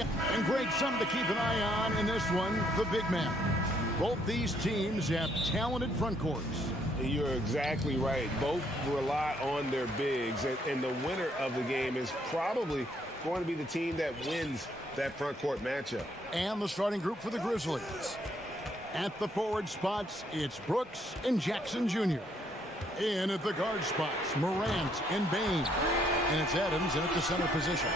And great, something to keep an eye on in this one, the big man. Both these teams have talented front courts. You're exactly right. Both rely on their bigs, and the winner of the game is probably going to be the team that wins that front court matchup. And the starting group for the Grizzlies. At the forward spots, it's Brooks and Jackson Jr. In at the guard spots, Morant and Bain. And it's Adams in at the center position.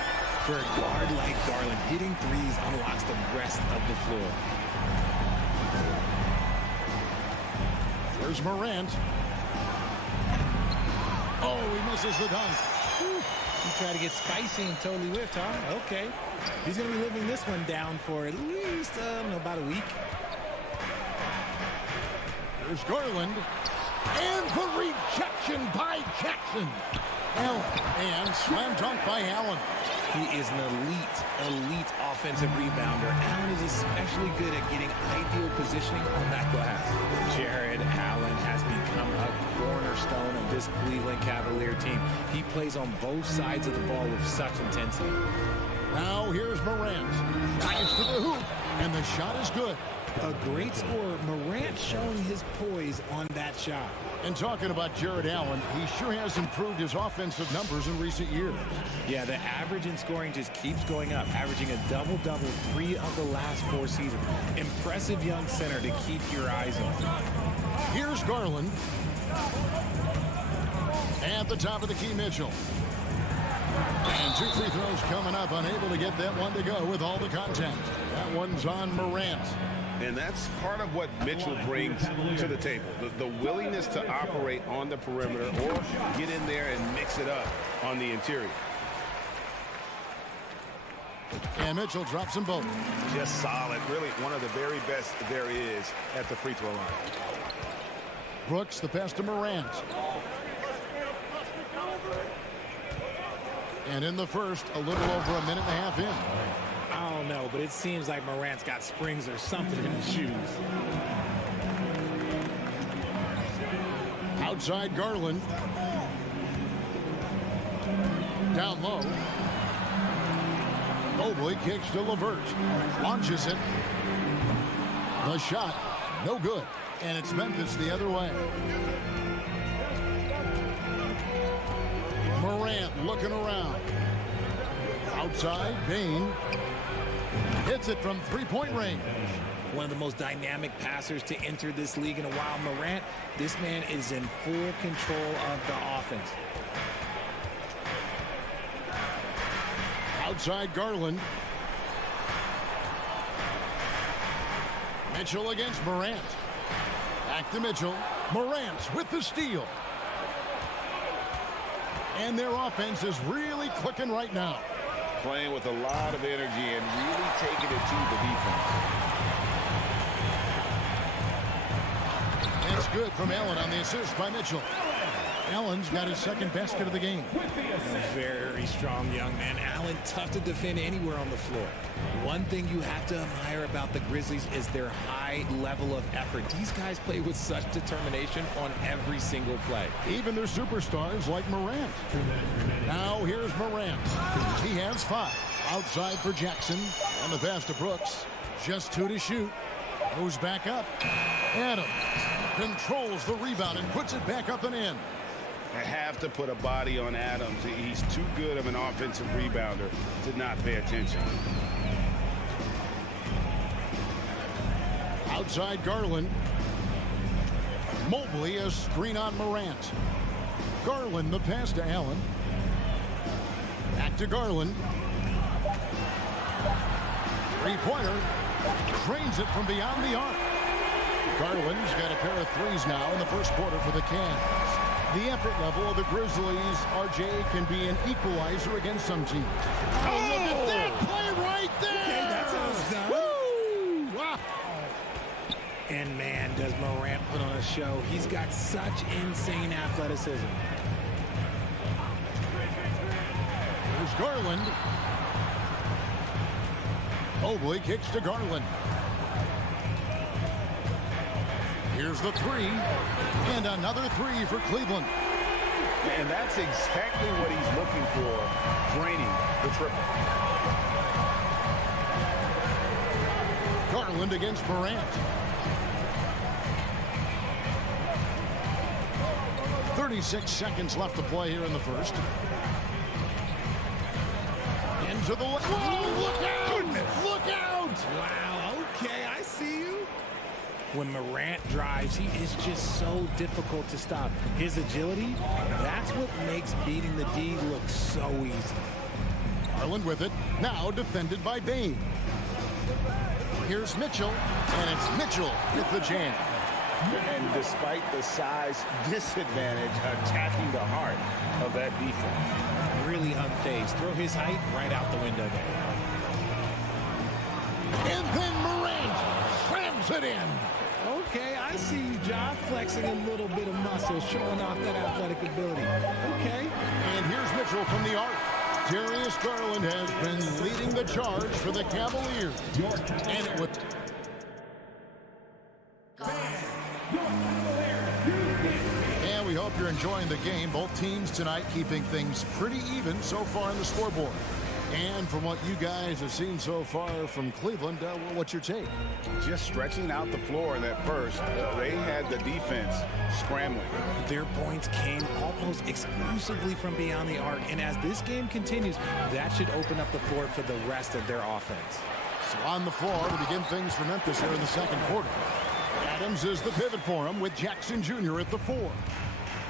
For a guard like Garland, hitting threes unlocks the rest of the floor. Here's Morant. Oh, he misses the dunk. He tried to get spicy and totally whiffed, huh? Okay. He's going to be living this one down for at least, about a week. Here's Garland. And the rejection by Jackson. Allen. And slam dunk by Allen. He is an elite offensive rebounder. Allen is especially good at getting ideal positioning on that glass. Jared Allen has become a cornerstone of this Cleveland Cavalier team. He plays on both sides of the ball with such intensity. Now here's Morant. Dives to the hoop, and the shot is good. A great scorer. Morant showing his poise on that shot. And talking about Jared Allen, he sure has improved his offensive numbers in recent years. Yeah, the average in scoring just keeps going up, averaging a double-double 3 of the last 4 seasons. Impressive young center to keep your eyes on. Here's Garland. At the top of the key, Mitchell. And 2 free throws coming up, unable to get that one to go with all the contact. That one's on Morant. And that's part of what Mitchell brings to the table. The willingness to operate on the perimeter or get in there and mix it up on the interior. And Mitchell drops them both. Just solid. Really one of the very best there is at the free throw line. Brooks, the pass to Morant. And in the first, a little over a minute and a half in. I don't know, but it seems like Morant's got springs or something in his shoes. Outside Garland. Down low. Mobley kicks to LeVert. Launches it. The shot, no good. And it's Memphis the other way. Morant looking around. Outside, Bain. Hits it from three-point range. One of the most dynamic passers to enter this league in a while. Morant, this man is in full control of the offense. Outside Garland. Mitchell against Morant. Back to Mitchell. Morant with the steal. And their offense is really clicking right now. Playing with a lot of energy and really taking it to the defense. That's good from Allen on the assist by Mitchell. Allen's got his second basket of the game. Very strong young man. Allen, tough to defend anywhere on the floor. One thing you have to admire about the Grizzlies is their high level of effort. These guys play with such determination on every single play. Even their superstars like Morant. Now here's Morant. He has 5. Outside for Jackson. On the pass to Brooks. Just 2 to shoot. Goes back up. Adams controls the rebound and puts it back up and in. I have to put a body on Adams. He's too good of an offensive rebounder to not pay attention. Outside Garland. Mobley, a screen on Morant. Garland, the pass to Allen. Back to Garland. Three-pointer. Trains it from beyond the arc. Garland's got a pair of threes now in the first quarter for the Cavs. The effort level of the Grizzlies, RJ, can be an equalizer against some teams. Oh, look at that play right there! Okay, that's how it's done. Woo! Wow. And man, does Morant put on a show. He's got such insane athleticism. Here's Garland. Mobley kicks to Garland. Here's the 3. And another 3 for Cleveland. And that's exactly what he's looking for, draining the triple. Garland against Morant. 36 seconds left to play here in the first. Into the left. Whoa, look out! Goodness. Look out! Wow, okay, I see you. When Morant drives, he is just so difficult to stop. His agility, that's what makes beating the D look so easy. Garland with it, now defended by Bane. Here's Mitchell, and it's Mitchell with the jam. And despite the size disadvantage, attacking the heart of that defense. Really unfazed. Throw his height right out the window there. And then Morant slams it in. Okay, I see you, Josh, flexing a little bit of muscle, showing off that athletic ability. Okay. And here's Mitchell from the arc. Darius Garland has been leading the charge for the Cavaliers. And it would... And we hope you're enjoying the game. Both teams tonight keeping things pretty even so far on the scoreboard. And from what you guys have seen so far from Cleveland, what's your take? Just stretching out the floor in that first, they had the defense scrambling. Their points came almost exclusively from beyond the arc, and as this game continues, that should open up the floor for the rest of their offense. So on the floor to begin things for Memphis here in the second quarter. Adams is the pivot for him with Jackson Jr. at the 4.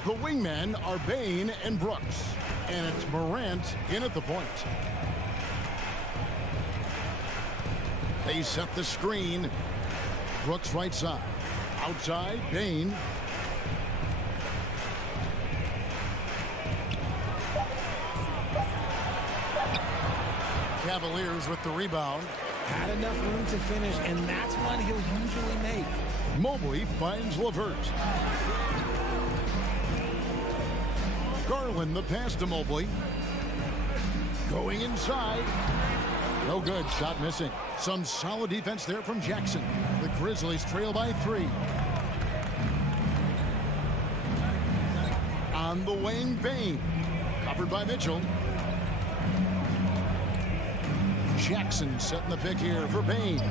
The wingmen are Bane and Brooks, and it's Morant in at the point. They set the screen. Brooks right side. Outside, Bane. Cavaliers with the rebound. Had enough room to finish, and that's one he'll usually make. Mobley finds LeVert. Garland the pass to Mobley. Going inside. No good. Shot missing. Some solid defense there from Jackson. The Grizzlies trail by 3. On the wing, Bane. Covered by Mitchell. Jackson setting the pick here for Bane.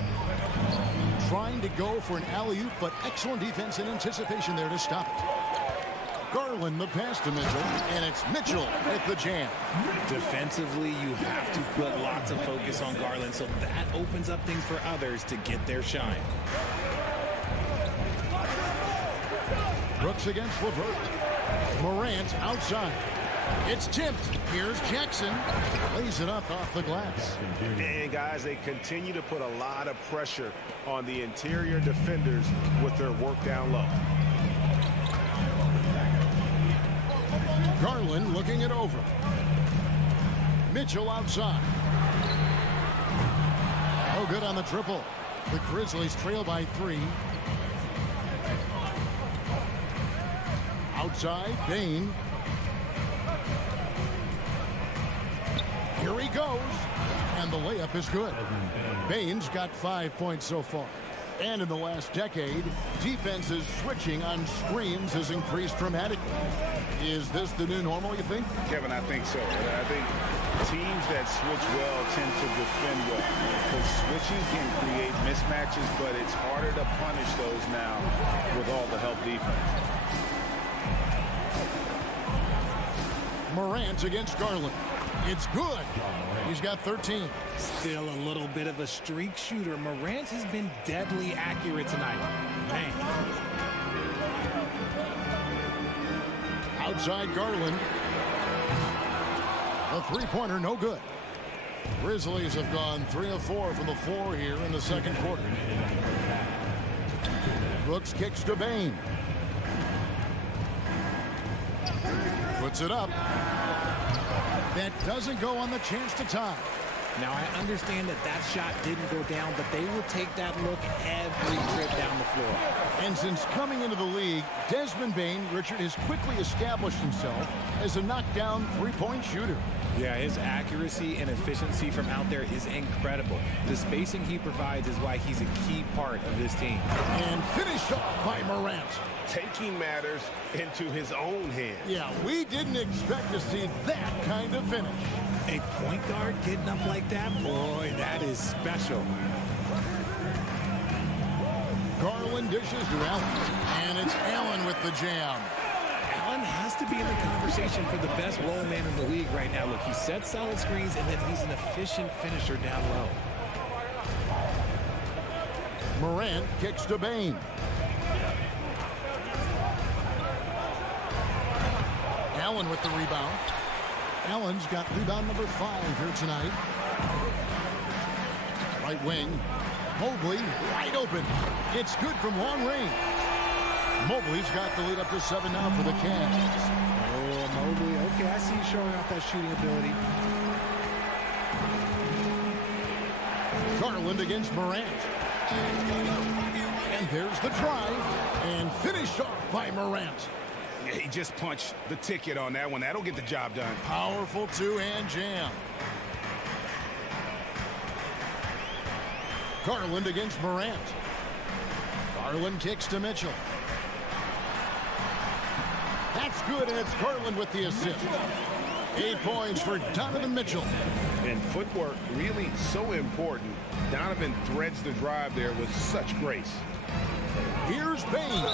Trying to go for an alley-oop, but excellent defense and anticipation there to stop it. Garland the pass to Mitchell, and it's Mitchell with the jam. Defensively, you have to put lots of focus on Garland, so that opens up things for others to get their shine. Brooks against LeVert. Morant outside. It's tipped. Here's Jackson. Lays it up off the glass. And guys, they continue to put a lot of pressure on the interior defenders with their work down low. Garland looking it over. Mitchell outside. No good on the triple. The Grizzlies trail by 3. Outside, Bane. Here he goes. And the layup is good. Bane's got 5 points so far. And in the last decade, defenses switching on screens has increased dramatically. Is this the new normal, you think? Kevin, I think so. I think teams that switch well tend to defend well. Because switching can create mismatches, but it's harder to punish those now with all the help defense. Morant against Garland. It's good. He's got 13. Still a little bit of a streak shooter. Morant has been deadly accurate tonight. Man. Outside Garland. A three-pointer, no good. Grizzlies have gone 3 of 4 from the floor here in the second quarter. Brooks kicks to Bane. Puts it up. That doesn't go on the chance to tie. Now, I understand that that shot didn't go down, but they will take that look every trip down the floor. And since coming into the league, Desmond Bane, Richard, has quickly established himself as a knockdown three-point shooter. Yeah, his accuracy and efficiency from out there is incredible. The spacing he provides is why he's a key part of this team. And finished off by Morant. Taking matters into his own hands. Yeah, we didn't expect to see that kind of finish. A point guard getting up like that, boy, that is special. Garland dishes to Allen. And it's Allen with the jam. Allen has to be in the conversation for the best roll man in the league right now. Look, he sets solid screens, and then he's an efficient finisher down low. Morant kicks to Bane. Allen with the rebound. Allen's got rebound number 5 here tonight. Right wing. Mobley wide open. It's good from long range. Mobley's got the lead up to 7 now for the Cavs. Oh, Mobley. Okay, I see you showing off that shooting ability. Garland against Morant. And there's the drive. And finished off by Morant. Yeah, he just punched the ticket on that one. That'll get the job done. Powerful two-hand jam. Garland against Morant. Garland kicks to Mitchell. That's good, and it's Garland with the assist. 8 points for Donovan Mitchell. And footwork really so important. Donovan threads the drive there with such grace. Here's Bane.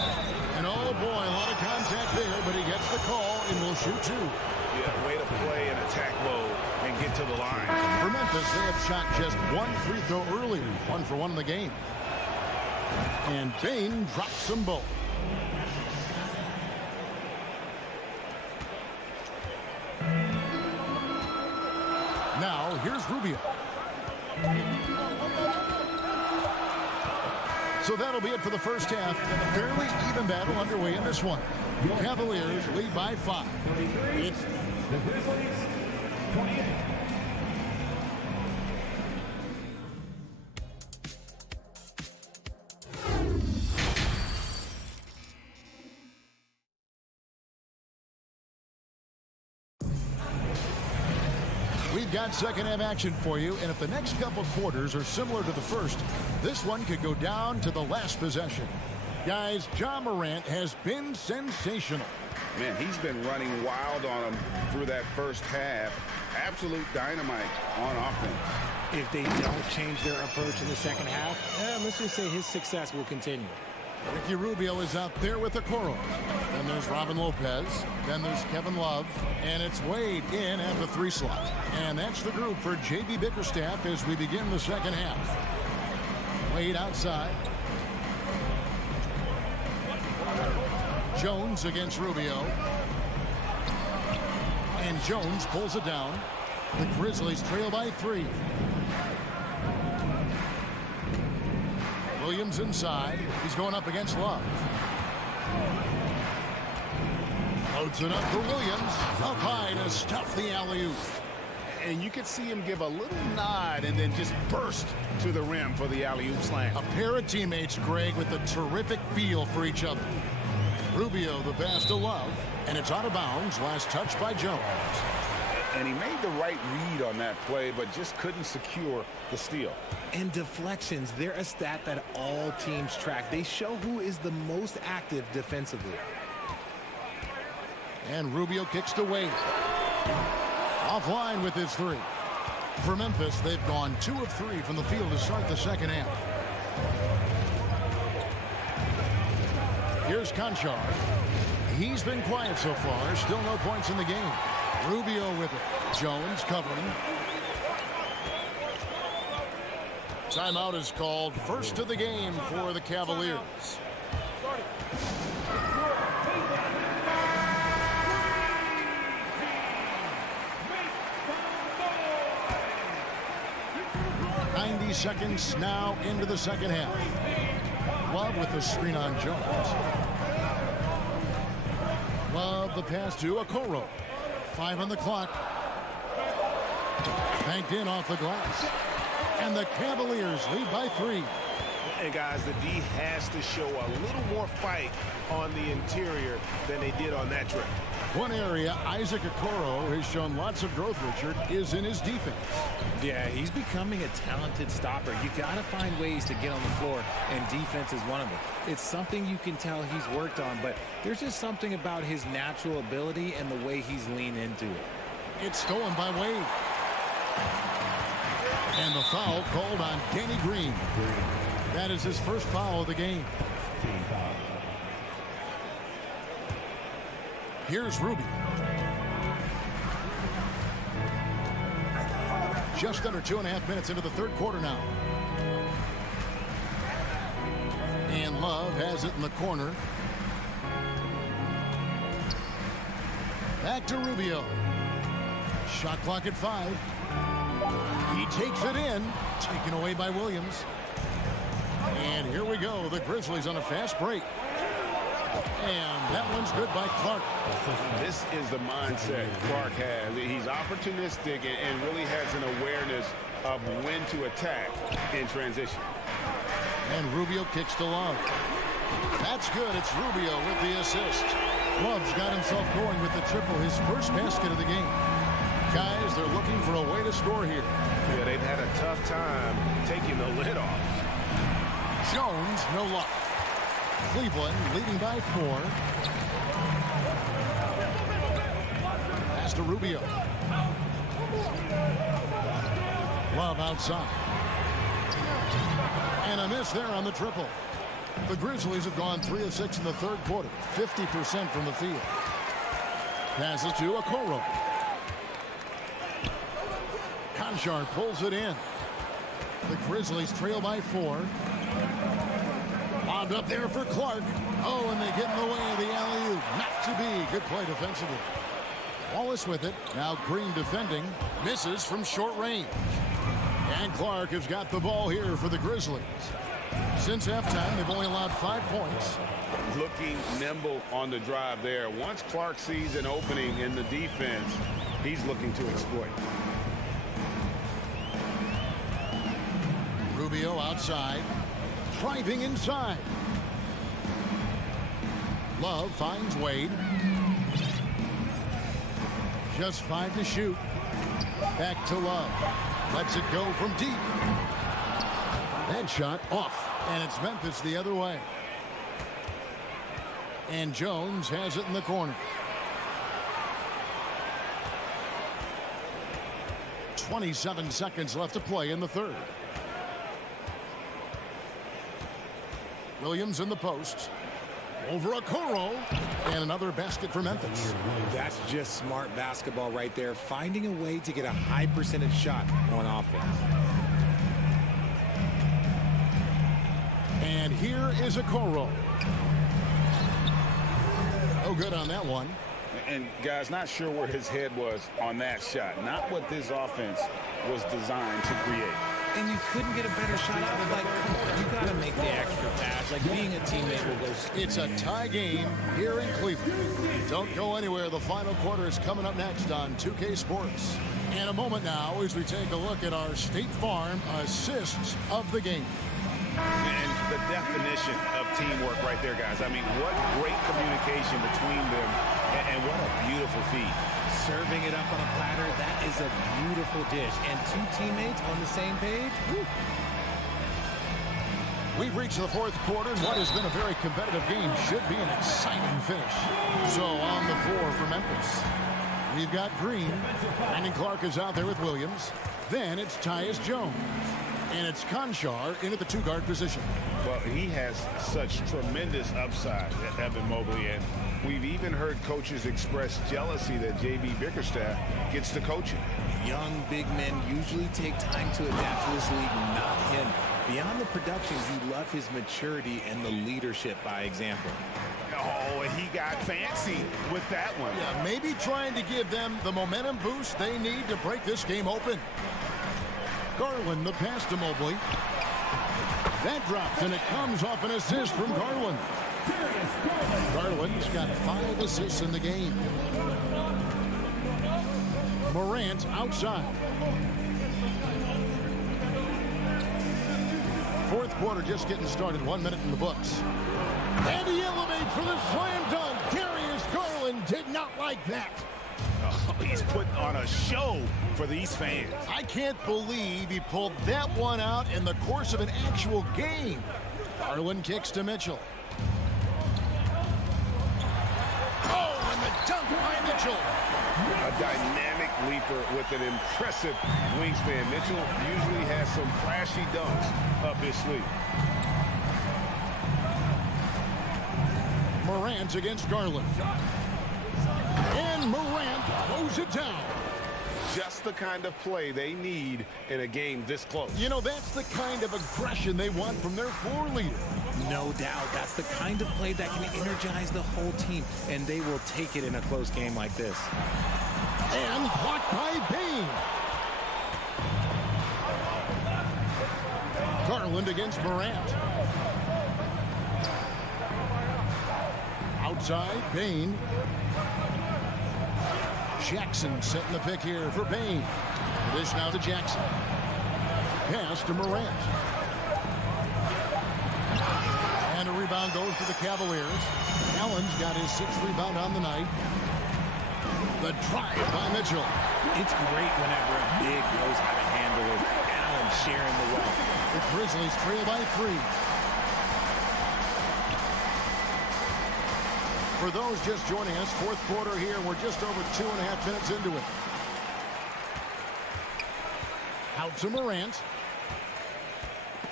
And oh boy, a lot of contact there, but he gets the call and will shoot 2. Yeah, way to play in attack mode and get to the line. For Memphis, they have shot just 1 free throw earlier. 1 for 1 in the game. And Bane drops them both. Now, here's Rubio. So that'll be it for the first half. A fairly even battle underway in this one. Cavaliers lead by 5. It's the Grizzlies 28. We've got second half action for you, and if the next couple quarters are similar to the first, this one could go down to the last possession. Guys, Ja Morant has been sensational. Man, he's been running wild on him through that first half. Absolute dynamite on offense. If they don't change their approach in the second half, let's just say his success will continue. Ricky Rubio is out there with Okoro. Then there's Robin Lopez. Then there's Kevin Love. And it's Wade in at the 3 slot. And that's the group for J.B. Bickerstaff as we begin the second half. Wade outside. Jones against Rubio. And Jones pulls it down. The Grizzlies trail by 3. Williams inside. He's going up against Love. Loads it up for Williams. Up high to stuff the alley-oop. And you could see him give a little nod and then just burst to the rim for the alley-oop slam. A pair of teammates, Greg, with a terrific feel for each other. Rubio the pass to Love, and it's out of bounds. Last touch by Jones. And he made the right read on that play, but just couldn't secure the steal. And deflections, they're a stat that all teams track. They show who is the most active defensively. And Rubio kicks to Wade. Offline with his 3. For Memphis, they've gone 2 of 3 from the field to start the second half. Here's Conchar. He's been quiet so far. Still no points in the game. Rubio with it. Jones covering. Timeout is called. First of the game for the Cavaliers. Seconds now into the second half. Love with the screen on Jones. Love the pass to Okoro. 5 on the clock. Banked in off the glass. And the Cavaliers lead by 3. And guys, the D has to show a little more fight on the interior than they did on that trip. One area Isaac Okoro has shown lots of growth, Richard, is in his defense. Yeah, he's becoming a talented stopper. You got to find ways to get on the floor, and defense is one of them. It's something you can tell he's worked on, but there's just something about his natural ability and the way he's leaned into it. It's stolen by Wade. And the foul called on Danny Green. That is his first foul of the game. Here's Rubio. Just under 2.5 minutes into the third quarter now. And Love has it in the corner. Back to Rubio. Shot clock at 5. He takes it in. Taken away by Williams. And here we go. The Grizzlies on a fast break. And that one's good by Clark. This is the mindset Clark has. He's opportunistic and really has an awareness of when to attack in transition. And Rubio kicks to Love. That's good. It's Rubio with the assist. Love's got himself going with the triple, his first basket of the game. Guys, they're looking for a way to score here. Yeah, they've had a tough time taking the lid off. Jones, no luck. Cleveland leading by 4. Pass to Rubio. Love outside. And a miss there on the triple. The Grizzlies have gone 3 of 6 in the third quarter. 50% from the field. Passes to Okoro. Conchar pulls it in. The Grizzlies trail by 4. Lobbed up there for Clark. Oh, and they get in the way of the alley-oop. Not to be. Good play defensively. Wallace with it. Now Green defending. Misses from short range. And Clark has got the ball here for the Grizzlies. Since halftime, they've only allowed 5 points. Looking nimble on the drive there. Once Clark sees an opening in the defense, he's looking to exploit. Rubio outside. Driving inside. Love finds Wade. Just 5 to shoot. Back to Love. Lets it go from deep. That shot off. And it's Memphis the other way. And Jones has it in the corner. 27 seconds left to play in the third. Williams in the post. Over Okoro. And another basket for Memphis. That's just smart basketball right there. Finding a way to get a high percentage shot on offense. And here is Okoro. Oh, good on that one. And, guys, not sure where his head was on that shot. Not what this offense was designed to create. And you couldn't get a better shot out of, like, you got to make the extra pass. Like, being a teammate will go. It's a tie game here in Cleveland. Don't go anywhere. The final quarter is coming up next on 2K Sports. In a moment now as we take a look at our State Farm assists of the game. And the definition of teamwork right there, guys. I mean, what great communication between them, and what a beautiful feed. Serving it up on a platter, that is a beautiful dish. And 2 teammates on the same page. Woo. We've reached the fourth quarter, and what has been a very competitive game should be an exciting finish. So on the floor for Memphis, we've got Green. Brandon Clark is out there with Williams. Then it's Tyus Jones. And it's Conchar into the 2-guard position. Well, he has such tremendous upside, Evan Mobley, and we've even heard coaches express jealousy that J.B. Bickerstaff gets the coaching. Young big men usually take time to adapt to this league, not him. Beyond the production, you love his maturity and the leadership by example. Oh, and he got fancy with that one. Yeah, maybe trying to give them the momentum boost they need to break this game open. Garland, the pass to Mobley. That drops, and it comes off an assist from Garland. Garland's got 5 assists in the game. Morant outside. Fourth quarter just getting started. 1 minute in the books. And he elevates for the slam dunk. Darius Garland did not like that. Oh, he's putting on a show for these fans. I can't believe he pulled that one out in the course of an actual game. Garland kicks to Mitchell. Oh, and the dunk by Mitchell. A dynamic leaper with an impressive wingspan. Mitchell usually has some flashy dunks up his sleeve. Morant against Garland. And Morant throws it down. Just the kind of play they need in a game this close. You know, that's the kind of aggression they want from their floor leader. No doubt. That's the kind of play that can energize the whole team, and they will take it in a close game like this. And blocked by Bain. Garland against Morant. Outside, Bain. Jackson setting the pick here for Bain. Dish now to Jackson. Pass to Morant. And a rebound goes to the Cavaliers. Allen's got his 6th rebound on the night. The drive by Mitchell. It's great whenever a big knows how to handle it. Allen sharing the wealth. The Grizzlies trail by 3. For those just joining us, 4th quarter here. We're just over 2.5 minutes into it. Out to Morant.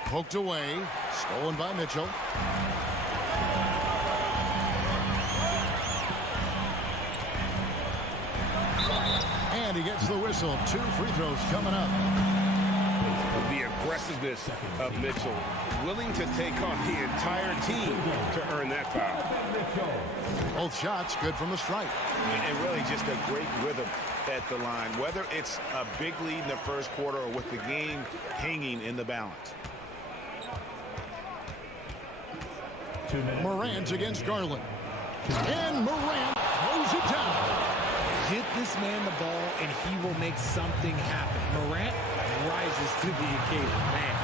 Poked away. Stolen by Mitchell. And he gets the whistle. 2 free throws coming up. The aggressiveness of Mitchell, willing to take on the entire team to earn that foul. Both shots good from the stripe. And really just a great rhythm at the line, whether it's a big lead in the first quarter or with the game hanging in the balance. Morant against Garland. And Morant throws it down. Get this man the ball, and he will make something happen. Morant rises to the occasion. Man.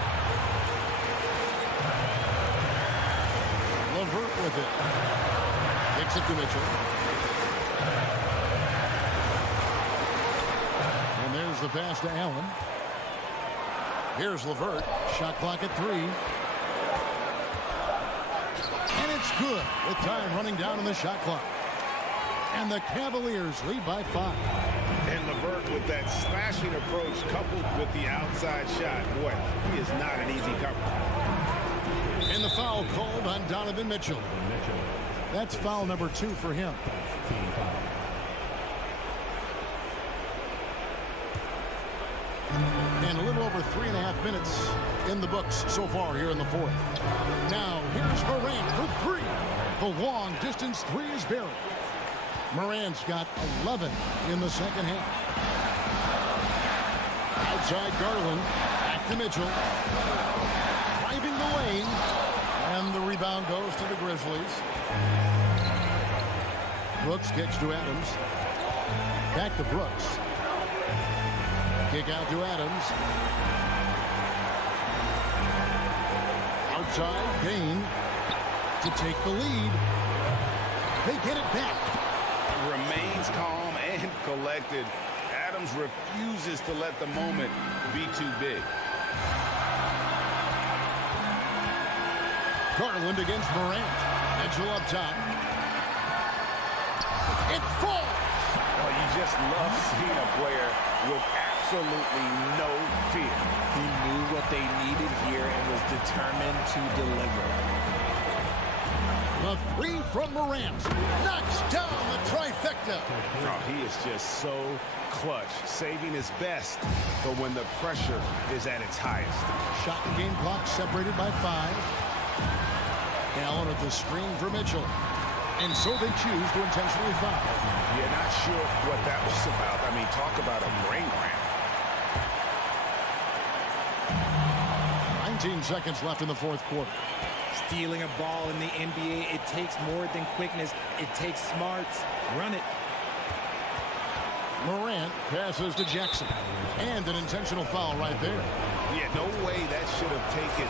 LeVert with it. Kicks it to Mitchell. And there's the pass to Allen. Here's LeVert. Shot clock at 3. And it's good with time running down on the shot clock. And the Cavaliers lead by 5. And LeVert with that slashing approach coupled with the outside shot. Boy, he is not an easy cover. And the foul called on Donovan Mitchell. That's foul number 2 for him. And a little over 3.5 minutes in the books so far here in the 4th. Now here's Morant for 3. The long distance 3 is buried. Morant's got 11 in the second half. Outside Garland. Back to Mitchell. Driving the lane. And the rebound goes to the Grizzlies. Brooks kicks to Adams. Back to Brooks. Kick out to Adams. Outside, Bain to take the lead. They get it back. Remains calm and collected. Adams refuses to let the moment be too big. Garland against Morant. Mitchell up top. It falls. Well, you just love seeing a player with absolutely no fear. He knew what they needed here and was determined to deliver. The 3 from Morant knocks down the trifecta. Oh, he is just so clutch, saving his best for when the pressure is at its highest. Shot and game clock separated by 5. Allen at the screen for Mitchell. And so they choose to intentionally foul. You're not sure what that was about. I mean, talk about a brain cramp. 19 seconds left in the 4th quarter. Stealing a ball in the NBA, it takes more than quickness. It takes smarts. Run it. Morant passes to Jackson. And an intentional foul right there. Yeah, no way that should have taken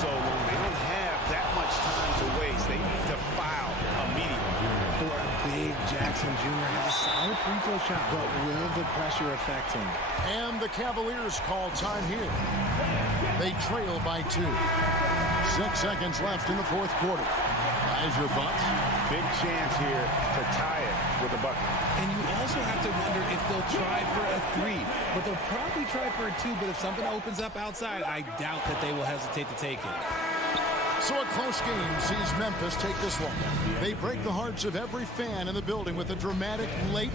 so long. They don't have that much time to waste. They need to foul immediately. For a big Jackson Jr. has a solid free throw shot, but will the pressure affect him? And the Cavaliers call time here. They trail by 2. 6 seconds left in the 4th quarter. Guys, your thoughts? Big chance here to tie it with a bucket. And you also have to wonder if they'll try for a 3. But they'll probably try for a 2. But if something opens up outside, I doubt that they will hesitate to take it. So a close game sees Memphis take this one. They break the hearts of every fan in the building with a dramatic late.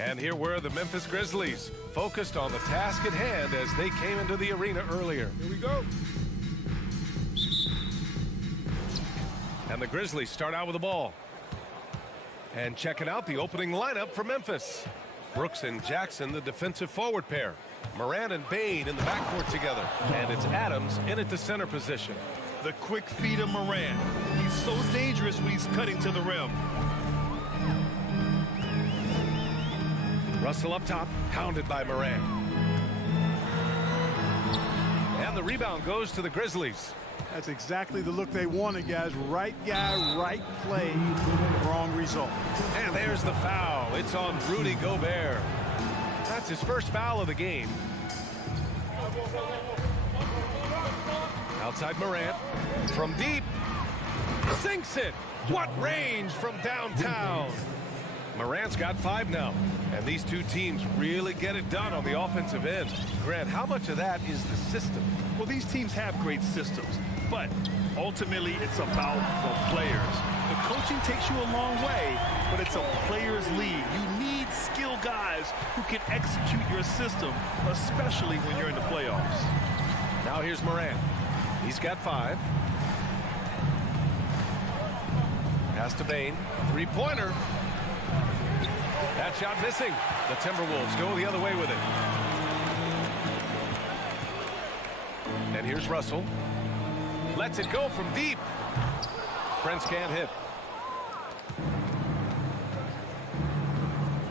And here were the Memphis Grizzlies, focused on the task at hand as they came into the arena earlier. Here we go. And the Grizzlies start out with the ball. And checking out the opening lineup for Memphis. Brooks and Jackson, the defensive forward pair. Morant and Bane in the backcourt together. And it's Adams in at the center position. The quick feet of Morant. He's so dangerous when he's cutting to the rim. Russell up top, hounded by Morant. And the rebound goes to the Grizzlies. That's exactly the look they wanted, guys. Right guy, right play, wrong result. And there's the foul. It's on Rudy Gobert. That's his first foul of the game. Outside Morant. From deep. Sinks it. What range from downtown. Morant's got 5 now. And these two teams really get it done on the offensive end. Grant, how much of that is the system? Well, these teams have great systems, but ultimately it's about the players. The coaching takes you a long way, but it's a players' league. You need skilled guys who can execute your system, especially when you're in the playoffs. Now here's Morant. He's got 5. Pass to Bane. 3-pointer. That shot missing. The Timberwolves go the other way with it. And here's Russell. Lets it go from deep. Prince can't hit.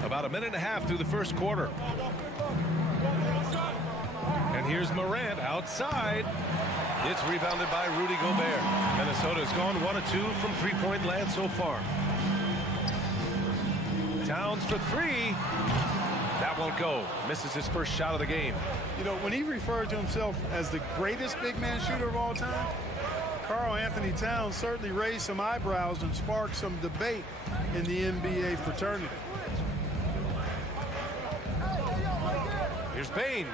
About a minute and a half through the first quarter. And here's Morant outside. It's rebounded by Rudy Gobert. Minnesota's gone 1 of 2 from three-point land so far. Towns for 3. That won't go. Misses his first shot of the game. You know, when he referred to himself as the greatest big man shooter of all time, Karl Anthony Towns certainly raised some eyebrows and sparked some debate in the NBA fraternity. Here's Bane.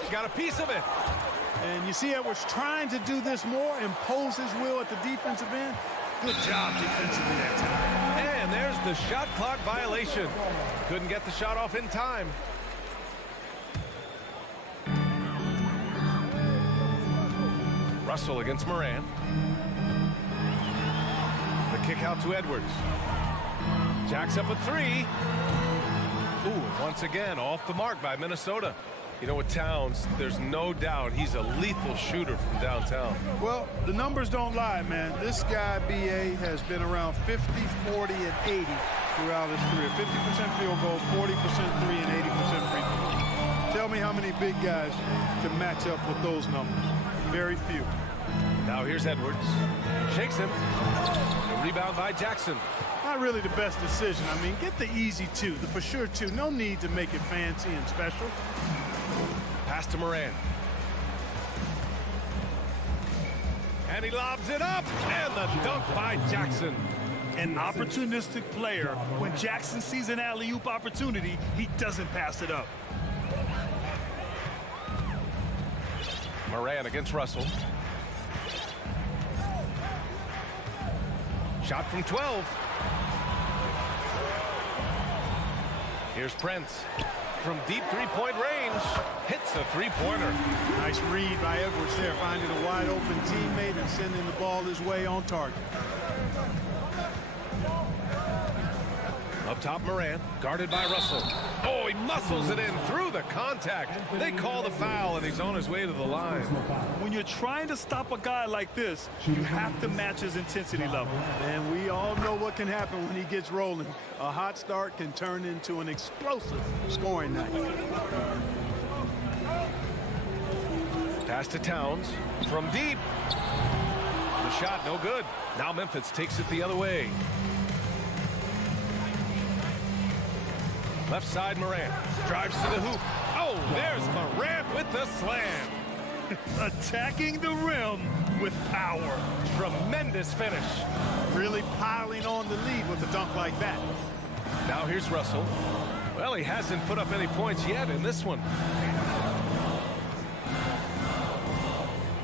He's got a piece of it. And you see Edwards trying to do this more, impose his will at the defensive end. Good job defensively that time. And there's the shot clock violation. Couldn't get the shot off in time. Russell against Morant. The kick out to Edwards. Jacks up a 3. Ooh, and once again off the mark by Minnesota. You know, with Towns, there's no doubt he's a lethal shooter from downtown. Well, the numbers don't lie, man. This guy, B.A., has been around 50, 40, and 80 throughout his career. 50% field goal, 40% 3, and 80% free throw. Tell me how many big guys can match up with those numbers. Very few. Now here's Edwards. Shakes him. A rebound by Jackson. Not really the best decision. I mean, get the easy 2, the for sure 2. No need to make it fancy and special. Pass to Morant. And he lobs it up. And the dunk by Jackson. An opportunistic player. When Jackson sees an alley-oop opportunity, he doesn't pass it up. Morant against Russell. Shot from 12. Here's Prince. From deep three-point range, hits a three-pointer. Nice read by Edwards there, finding a wide-open teammate and sending the ball his way on target. Up top, Morant, guarded by Russell. Oh, he muscles it in through the contact. They call the foul, and he's on his way to the line. When you're trying to stop a guy like this, you have to match his intensity level. And we all know what can happen when he gets rolling. A hot start can turn into an explosive scoring night. Pass to Towns from deep. The shot no good. Now Memphis takes it the other way. Left side, Morant drives to the hoop. Oh, there's Morant with the slam. Attacking the rim with power. Tremendous finish. Really piling on the lead with a dunk like that. Now here's Russell. Well, he hasn't put up any points yet in this one.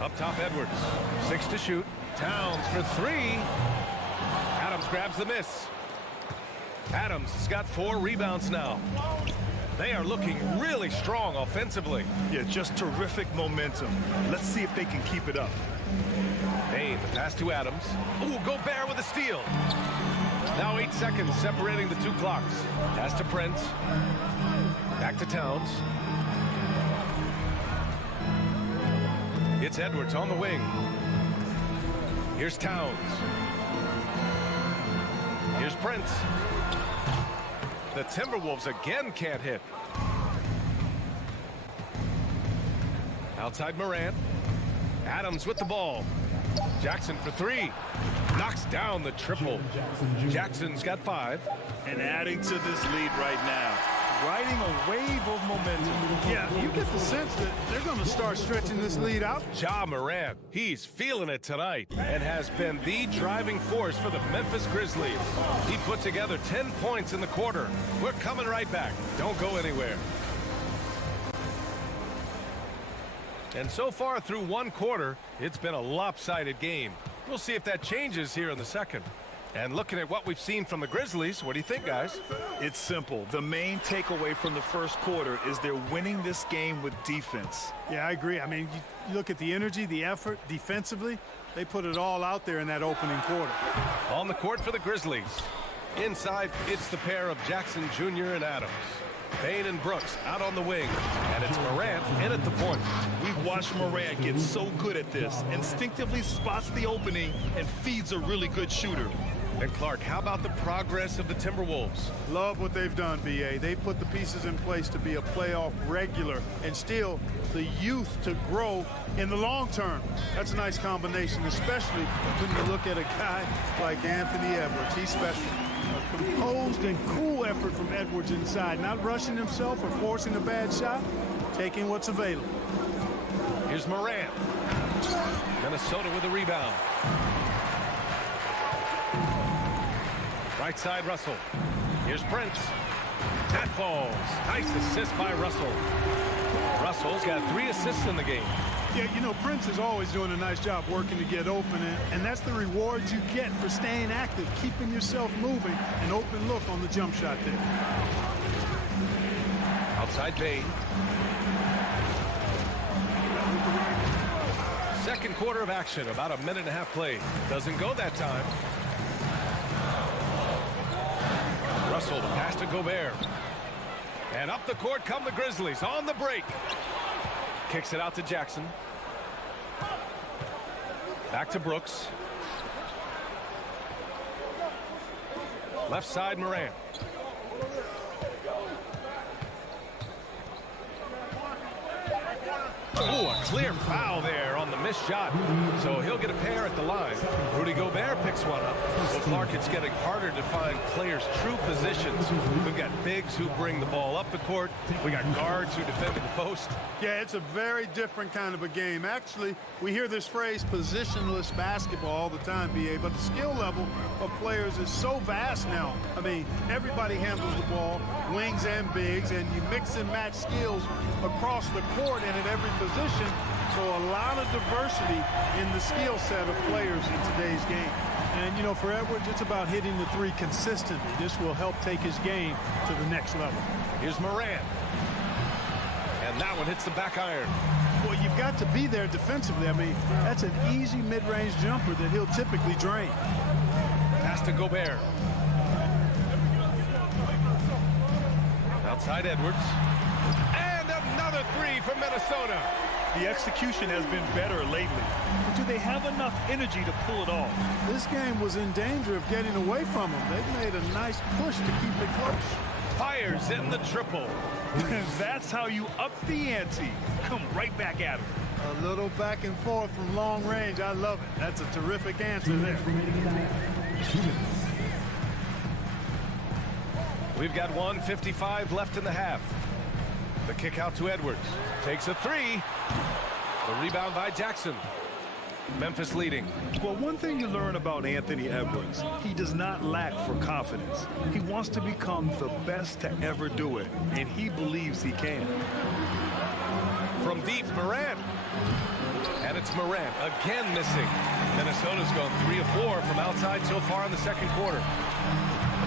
Up top, Edwards. 6 to shoot. Towns for 3. Adams grabs the miss. Adams has got 4 rebounds now. They are looking really strong offensively. Yeah, just terrific momentum. Let's see if they can keep it up. Bain, the pass to Adams. Ooh, Gobert with a steal. Now 8 seconds separating the 2 clocks. Pass to Prince. Back to Towns. It's Edwards on the wing. Here's Towns. Here's Prince. The Timberwolves again can't hit. Outside Morant. Adams with the ball. Jackson for 3. Knocks down the triple. Jackson's got 5. And adding to this lead right now. Riding a wave of momentum. Yeah, you get the sense that they're going to start stretching this lead out. Ja Morant, he's feeling it tonight and has been the driving force for the Memphis Grizzlies. He put together 10 points in the quarter. We're coming right back. Don't go anywhere. And so far through 1 quarter, it's been a lopsided game. We'll see if that changes here in the second. And looking at what we've seen from the Grizzlies, what do you think, guys? It's simple. The main takeaway from the first quarter is they're winning this game with defense. Yeah, I agree. I mean, you look at the energy, the effort defensively, they put it all out there in that opening quarter. On the court for the Grizzlies. Inside, it's the pair of Jackson Jr. and Adams. Bain and Brooks out on the wing, and it's Morant in at the point. We've watched Morant get so good at this. Instinctively spots the opening and feeds a really good shooter. And Clark, how about the progress of the Timberwolves? Love what they've done, B.A. They've put the pieces in place to be a playoff regular and still the youth to grow in the long term. That's a nice combination, especially when you look at a guy like Anthony Edwards. He's special. A composed and cool effort from Edwards inside, not rushing himself or forcing a bad shot, taking what's available. Here's Morant. Minnesota with a rebound. Right side, Russell. Here's Prince. That falls. Nice assist by Russell. Russell's got 3 assists in the game. Yeah, you know, Prince is always doing a nice job working to get open, and that's the reward you get for staying active, keeping yourself moving, an open look on the jump shot there. Outside Bain. Second quarter of action, about a 1.5 minutes played. Doesn't go that time. Russell, the pass to Gobert. And up the court come the Grizzlies on the break. Kicks it out to Jackson. Back to Brooks. Left side, Morant. Ooh, a clear foul there on the missed shot. So he'll get a pair at the line. Rudy Gobert picks one up. So Clark, it's getting harder to find players' true positions. We've got bigs who bring the ball up the court. We got guards who defend the post. Yeah, it's a very different kind of a game. Actually, we hear this phrase positionless basketball all the time, B.A., but the skill level of players is so vast now. I mean, everybody handles the ball, wings and bigs, and you mix and match skills across the court and at every position. So a lot of diversity in the skill set of players in today's game. And, you know, for Edwards, it's about hitting the 3 consistently. This will help take his game to the next level. Here's Morant. And that one hits the back iron. Well, you've got to be there defensively. I mean, that's an easy mid-range jumper that he'll typically drain. Pass to Gobert. Outside Edwards. And another 3 from Minnesota. The execution has been better lately. But do they have enough energy to pull it off? This game was in danger of getting away from them. They've made a nice push to keep it close. Fires in the triple. That's how you up the ante. Come right back at him. A little back and forth from long range. I love it. That's a terrific answer there. We've got 1:55 left in the half. The kick out to Edwards. Takes a 3. The rebound by Jackson. Memphis leading. Well, one thing you learn about Anthony Edwards, he does not lack for confidence. He wants to become the best to ever do it, and he believes he can. From deep, Morant. And it's Morant again missing. Minnesota's gone 3 of 4 from outside so far in the second quarter.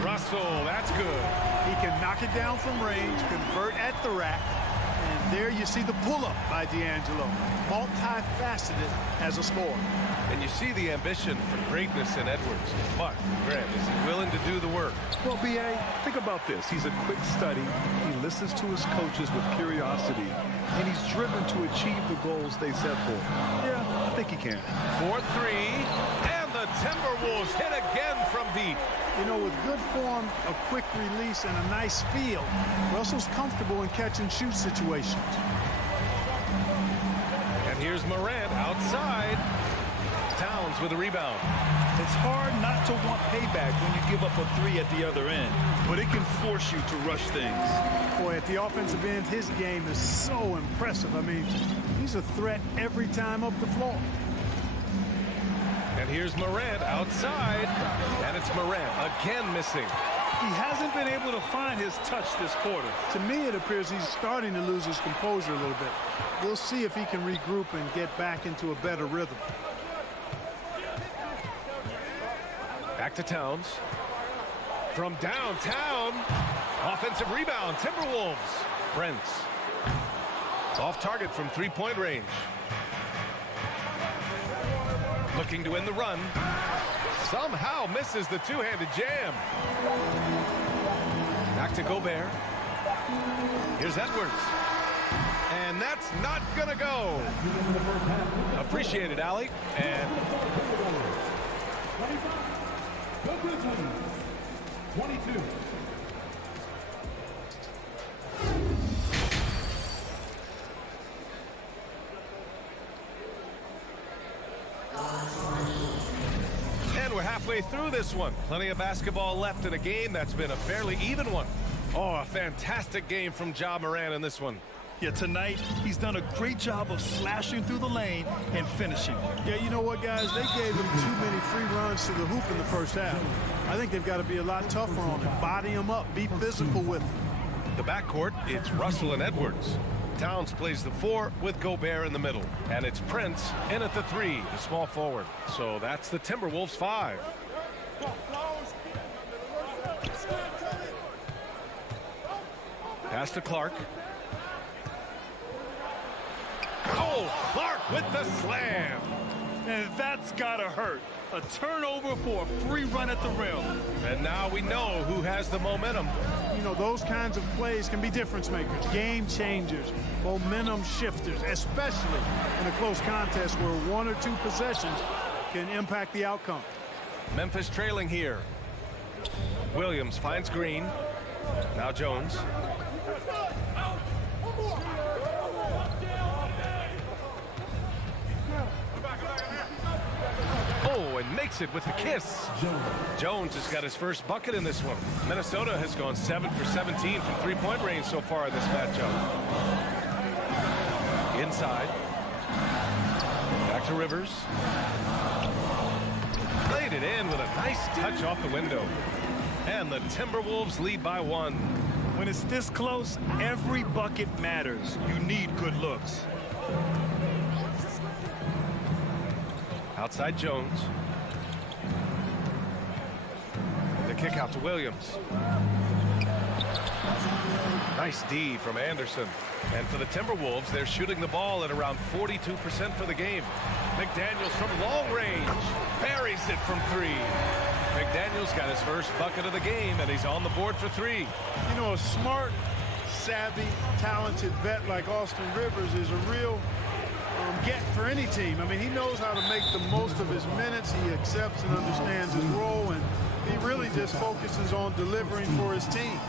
Russell, that's good. He can knock it down from range, convert at the rack, and there you see the pull-up by D'Angelo. Multifaceted as a scorer. And you see the ambition for greatness in Edwards. But, Grant, is he willing to do the work? Well, B.A., think about this. He's a quick study. He listens to his coaches with curiosity, and he's driven to achieve the goals they set for him. Yeah, I think he can. 4-3, and the Timberwolves hit again from deep. You know, with good form, a quick release, and a nice feel, Russell's comfortable in catch-and-shoot situations. And here's Morant outside. Towns with a rebound. It's hard not to want payback when you give up a three at the other end, but it can force you to rush things. Boy, at the offensive end, his game is so impressive. I mean, he's a threat every time up the floor. And here's Morant outside. And it's Morant again missing. He hasn't been able to find his touch this quarter. To me, it appears he's starting to lose his composure a little bit. We'll see if he can regroup and get back into a better rhythm. Back to Towns. From downtown. Offensive rebound. Timberwolves. Brents. Off target from three-point range. Looking to end the run. Somehow misses the two-handed jam. Back to Gobert. Here's Edwards. And that's not gonna go. Appreciate it, Allie. And 22. And we're halfway through this one. Plenty of basketball left in a game that's been a fairly even one. Oh, a fantastic game from Ja Morant in this one. Yeah, tonight, he's done a great job of slashing through the lane and finishing. Yeah, you know what, guys? They gave him too many free runs to the hoop in the first half. I think they've got to be a lot tougher on him. Body him up. Be physical with him. The backcourt, it's Russell and Edwards. Towns plays the 4 with Gobert in the middle. And it's Prince in at the 3, the small forward. So that's the Timberwolves 5. Pass to Clark. Oh, Clark with the slam. And that's gotta hurt. A turnover for a free run at the rim. And now we know who has the momentum. You know, those kinds of plays can be difference makers, game changers, momentum shifters, especially in a close contest where 1 or 2 possessions can impact the outcome. Memphis trailing here. Williams finds Green. Now Jones. Oh, and makes it with the kiss. Jones has got his first bucket in this one. Minnesota has gone 7 for 17 from three-point range so far in this matchup. Inside. Back to Rivers. Played it in with a nice touch off the window. And the Timberwolves lead by 1. When it's this close, every bucket matters. You need good looks. Outside Jones. The kick out to Williams. Nice D from Anderson. And for the Timberwolves, they're shooting the ball at around 42% for the game. McDaniels from long range. Buries it from 3. McDaniels got his first bucket of the game, and he's on the board for 3. You know, a smart, savvy, talented vet like Austin Rivers is a real get for any team. I mean, he knows how to make the most of his minutes. He accepts and understands his role, and he really just focuses on delivering for his team.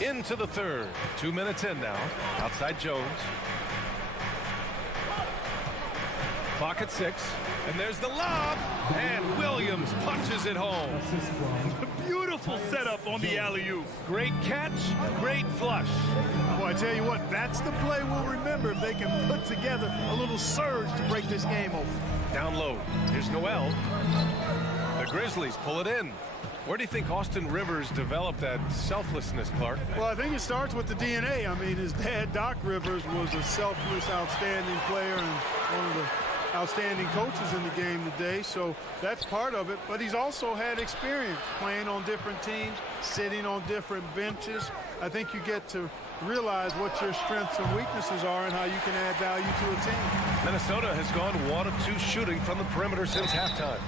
Into the third. 2 minutes in now. Outside Jones. Clock at 6. And there's the lob. And Williams punches it home. Beautiful setup on the alley-oop. Great catch, great flush. Boy, I tell you what, that's the play we'll remember if they can put together a little surge to break this game open. Down low. Here's Noel. The Grizzlies pull it in. Where do you think Austin Rivers developed that selflessness, Clark? Well, I think it starts with the DNA. I mean, his dad, Doc Rivers, was a selfless, outstanding player and one of the outstanding coaches in the game today, so that's part of it. But he's also had experience playing on different teams, sitting on different benches. I think you get to realize what your strengths and weaknesses are and how you can add value to a team. Minnesota has gone 1 of 2 shooting from the perimeter since halftime.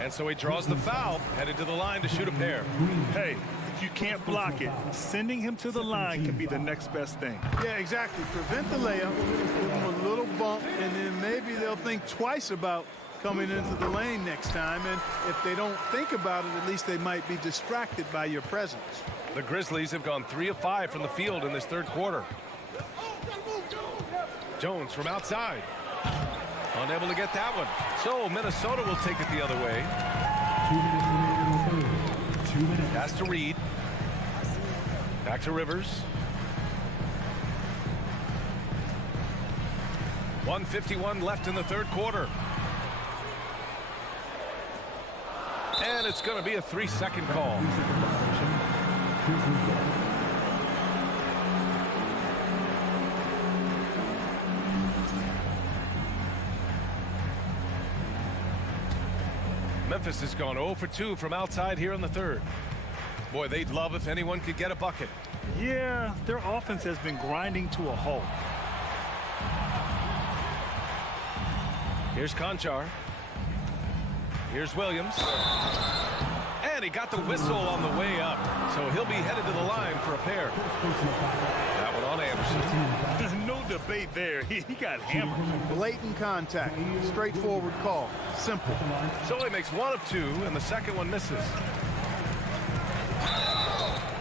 And so he draws the foul, headed to the line to shoot a pair. Hey, if you can't block it, sending him to the line can be the next best thing. Yeah, exactly. Prevent the layup, give them a little bump, and then maybe they'll think twice about coming into the lane next time. And if they don't think about it, at least they might be distracted by your presence. The Grizzlies have gone 3 of 5 from the field in this third quarter. Jones from outside. Unable to get that one. So Minnesota will take it the other way. 2 minutes. Pass to Reed. Back to Rivers. 1:51 left in the third quarter. And it's going to be a 3-second call. Memphis has gone 0 for 2 from outside here in the third. Boy, they'd love if anyone could get a bucket. Yeah, their offense has been grinding to a halt. Here's Conchar. Here's Williams. And he got the whistle on the way up. So he'll be headed to the line for a pair. That one on Anderson. There's no debate there. He got hammered. Blatant contact. Straightforward call. Simple. So he makes 1 of 2, and the second one misses.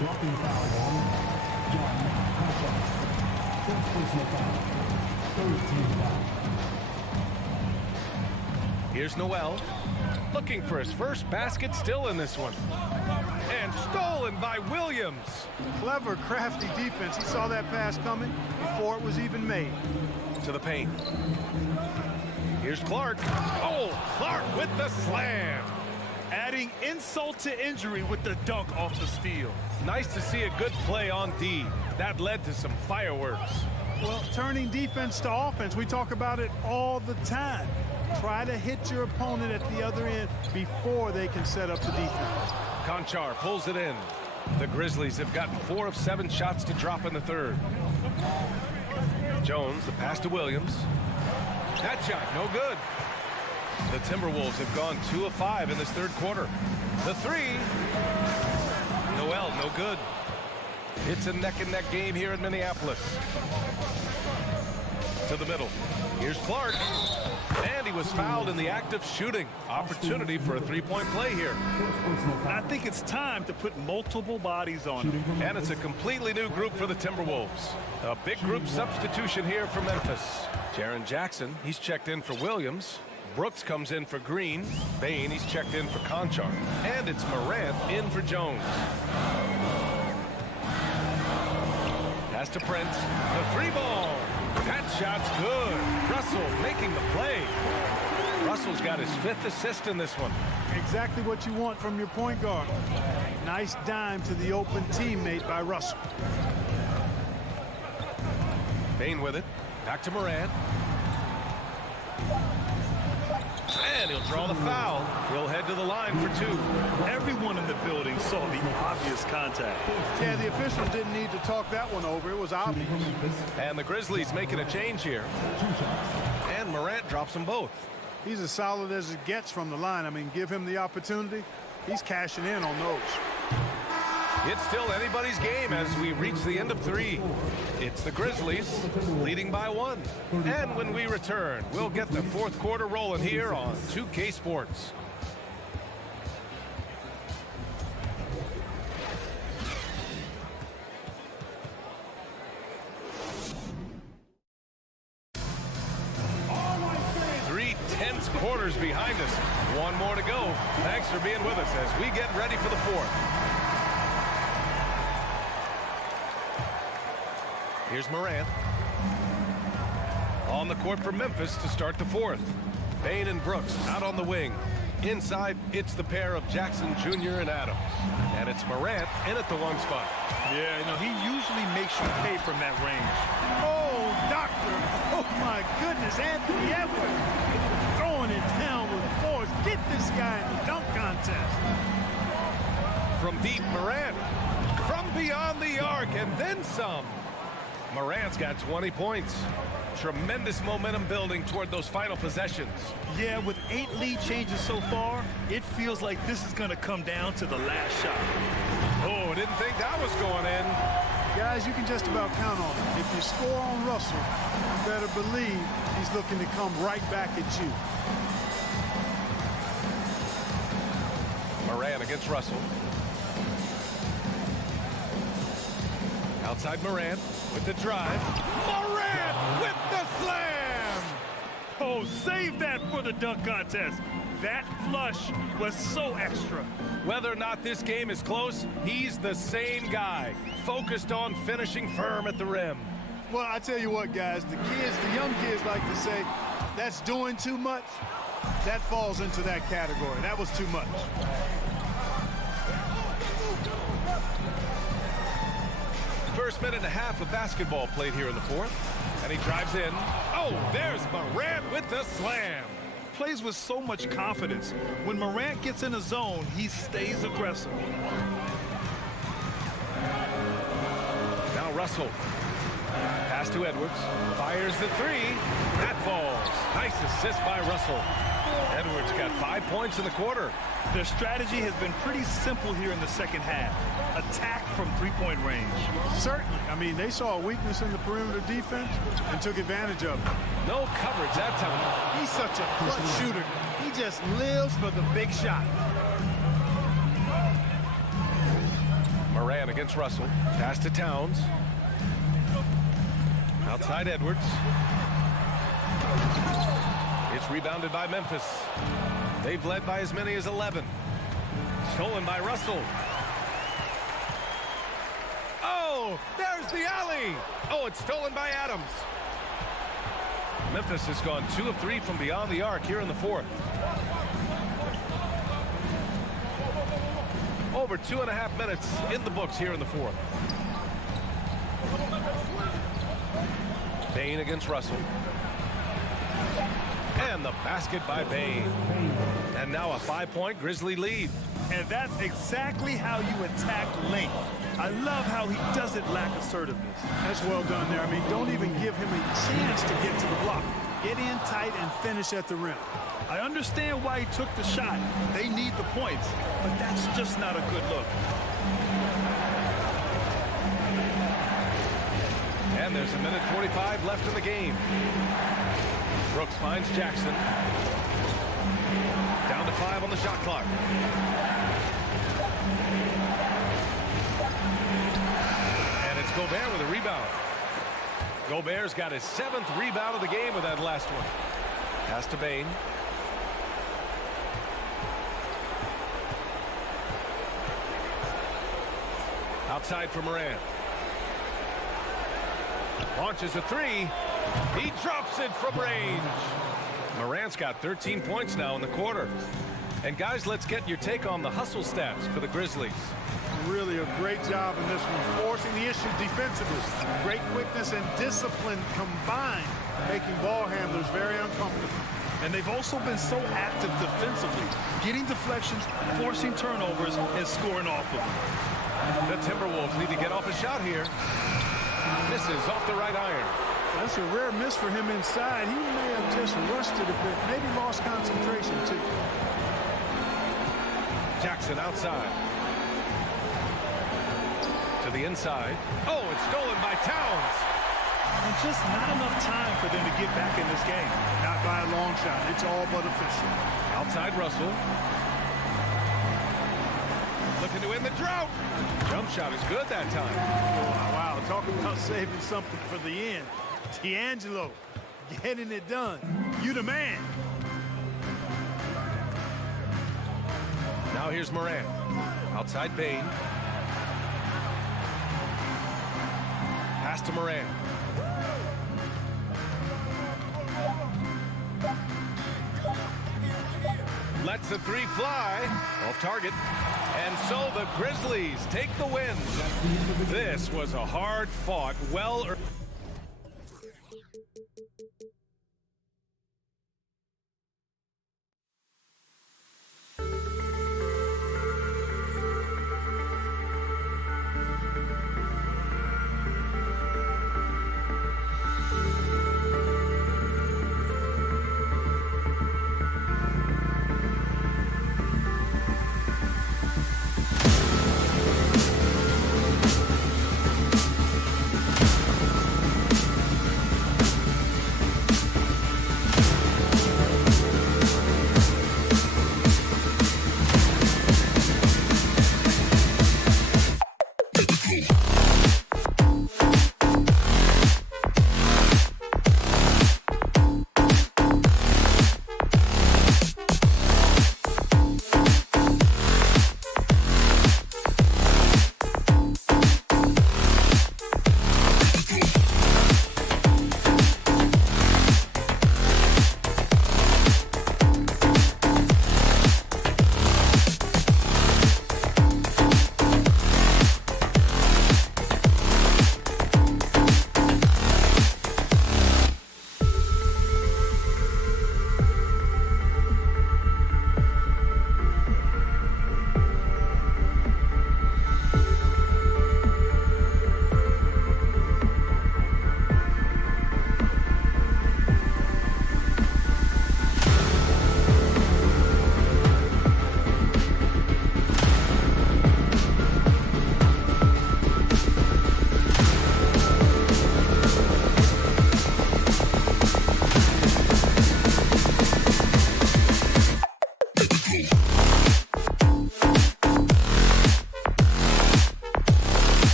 Blocking foul on John Conchar. First personal foul. Third team foul. Here's Noel. Looking for his first basket, still in this one. And stolen by Williams. Clever, crafty defense. He saw that pass coming before it was even made. To the paint. Here's Clark. Oh, Clark with the slam. Adding insult to injury with the dunk off the steal. Nice to see a good play on D. That led to some fireworks. Well, turning defense to offense, we talk about it all the time. Try to hit your opponent at the other end before they can set up the defense. Conchar pulls it in. The Grizzlies have gotten 4 of 7 shots to drop in the third. Jones, the pass to Williams. That shot, no good. The Timberwolves have gone 2 of 5 in this third quarter. The 3. Noel, no good. It's a neck-and-neck game here in Minneapolis. To the middle. Here's Clark. And he was fouled in the act of shooting. Opportunity for a 3-point play here. I think it's time to put multiple bodies on him. And it's a completely new group for the Timberwolves. A big group substitution here for Memphis. Jaren Jackson, he's checked in for Williams. Brooks comes in for Green. Bane, he's checked in for Conchar. And it's Morant in for Jones. Pass to Prince. The 3-ball. That shot's good. Russell making the play. Russell's got his 5th assist in this one. Exactly what you want from your point guard. Nice dime to the open teammate by Russell. Bane with it. Back to Morant. And he'll draw the foul. He'll head to the line for 2. Everyone in the building saw the obvious contact. Yeah, the officials didn't need to talk that one over. It was obvious. And the Grizzlies making a change here. And Morant drops them both. He's as solid as it gets from the line. I mean, give him the opportunity. He's cashing in on those. It's still anybody's game as we reach the end of 3. It's the Grizzlies leading by 1. And when we return, we'll get the fourth quarter rolling here on 2K Sports. Three tense quarters behind us. 1 more to go. Thanks for being with us as we get ready for the fourth. Here's Morant. On the court for Memphis to start the fourth. Bane and Brooks out on the wing. Inside, it's the pair of Jackson Jr. and Adams. And it's Morant in at the 1 spot. Yeah, you know, he usually makes you pay from that range. Oh, doctor. Oh, my goodness. Anthony Edwards. throwing it down with force. Get this guy in the dunk contest. From deep, Morant. From beyond the arc, and then some. Morant's got 20 points. Tremendous momentum building toward those final possessions. Yeah, with 8 lead changes so far, it feels like this is going to come down to the last shot. Oh, didn't think that was going in. Guys, you can just about count on it. If you score on Russell, you better believe he's looking to come right back at you. Morant against Russell. Outside Morant with the drive. Morant with the slam! Oh, save that for the dunk contest. That flush was so extra. Whether or not this game is close, he's the same guy, focused on finishing firm at the rim. Well, I tell you what, guys, the young kids like to say, that's doing too much. That falls into that category. That was too much. First minute and a half of basketball played here in the fourth. And he drives in. Oh, there's Morant with the slam. Plays with so much confidence. When Morant gets in a zone, he stays aggressive. Now Russell. Pass to Edwards. Fires the three. That falls. Nice assist by Russell. Edwards got 5 points in the quarter. Their strategy has been pretty simple here in the second half. Attack from three-point range. Certainly. I mean, they saw a weakness in the perimeter defense and took advantage of it. No coverage that time. He's such a clutch shooter. He just lives for the big shot. Morant against Russell. Pass to Towns. Outside Edwards. It's rebounded by Memphis. They've led by as many as 11. Stolen by Russell. Oh, there's the alley. Oh, it's stolen by Adams. Memphis has gone 2 of 3 from beyond the arc here in the fourth. Over 2.5 minutes in the books here in the fourth. Bain against Russell. And the basket by Bain. And now a 5-point Grizzly lead. And that's exactly how you attack length. I love how he doesn't lack assertiveness. That's well done there. I mean, don't even give him a chance to get to the block. Get in tight and finish at the rim. I understand why he took the shot. They need the points, but that's just not a good look. And there's 1:45 left in the game. Brooks finds Jackson. Down to 5 on the shot clock. And it's Gobert with a rebound. Gobert's got his 7th rebound of the game with that last one. Pass to Bain. Outside for Morant. Launches a 3. He drops it from range. Morant's got 13 points now in the quarter. And guys, let's get your take on the hustle stats for the Grizzlies. Really a great job in this one, forcing the issue defensively. Great quickness and discipline combined, making ball handlers very uncomfortable. And they've also been so active defensively, getting deflections, forcing turnovers, and scoring off of them. The Timberwolves need to get off a shot here. Misses off the right iron. That's a rare miss for him inside. He may have just rushed it a bit, maybe lost concentration too. Jackson outside. To the inside. Oh, it's stolen by Towns. And just not enough time for them to get back in this game. Not by a long shot. It's all but official. Outside Russell. Looking to end the drought. Jump shot is good that time. Wow, talking about saving something for the end. D'Angelo getting it done. You the man. Now here's Morant. Outside Bain. Pass to Morant. Lets the 3 fly. Off target. And so the Grizzlies take the win. This was a hard-fought, well-earned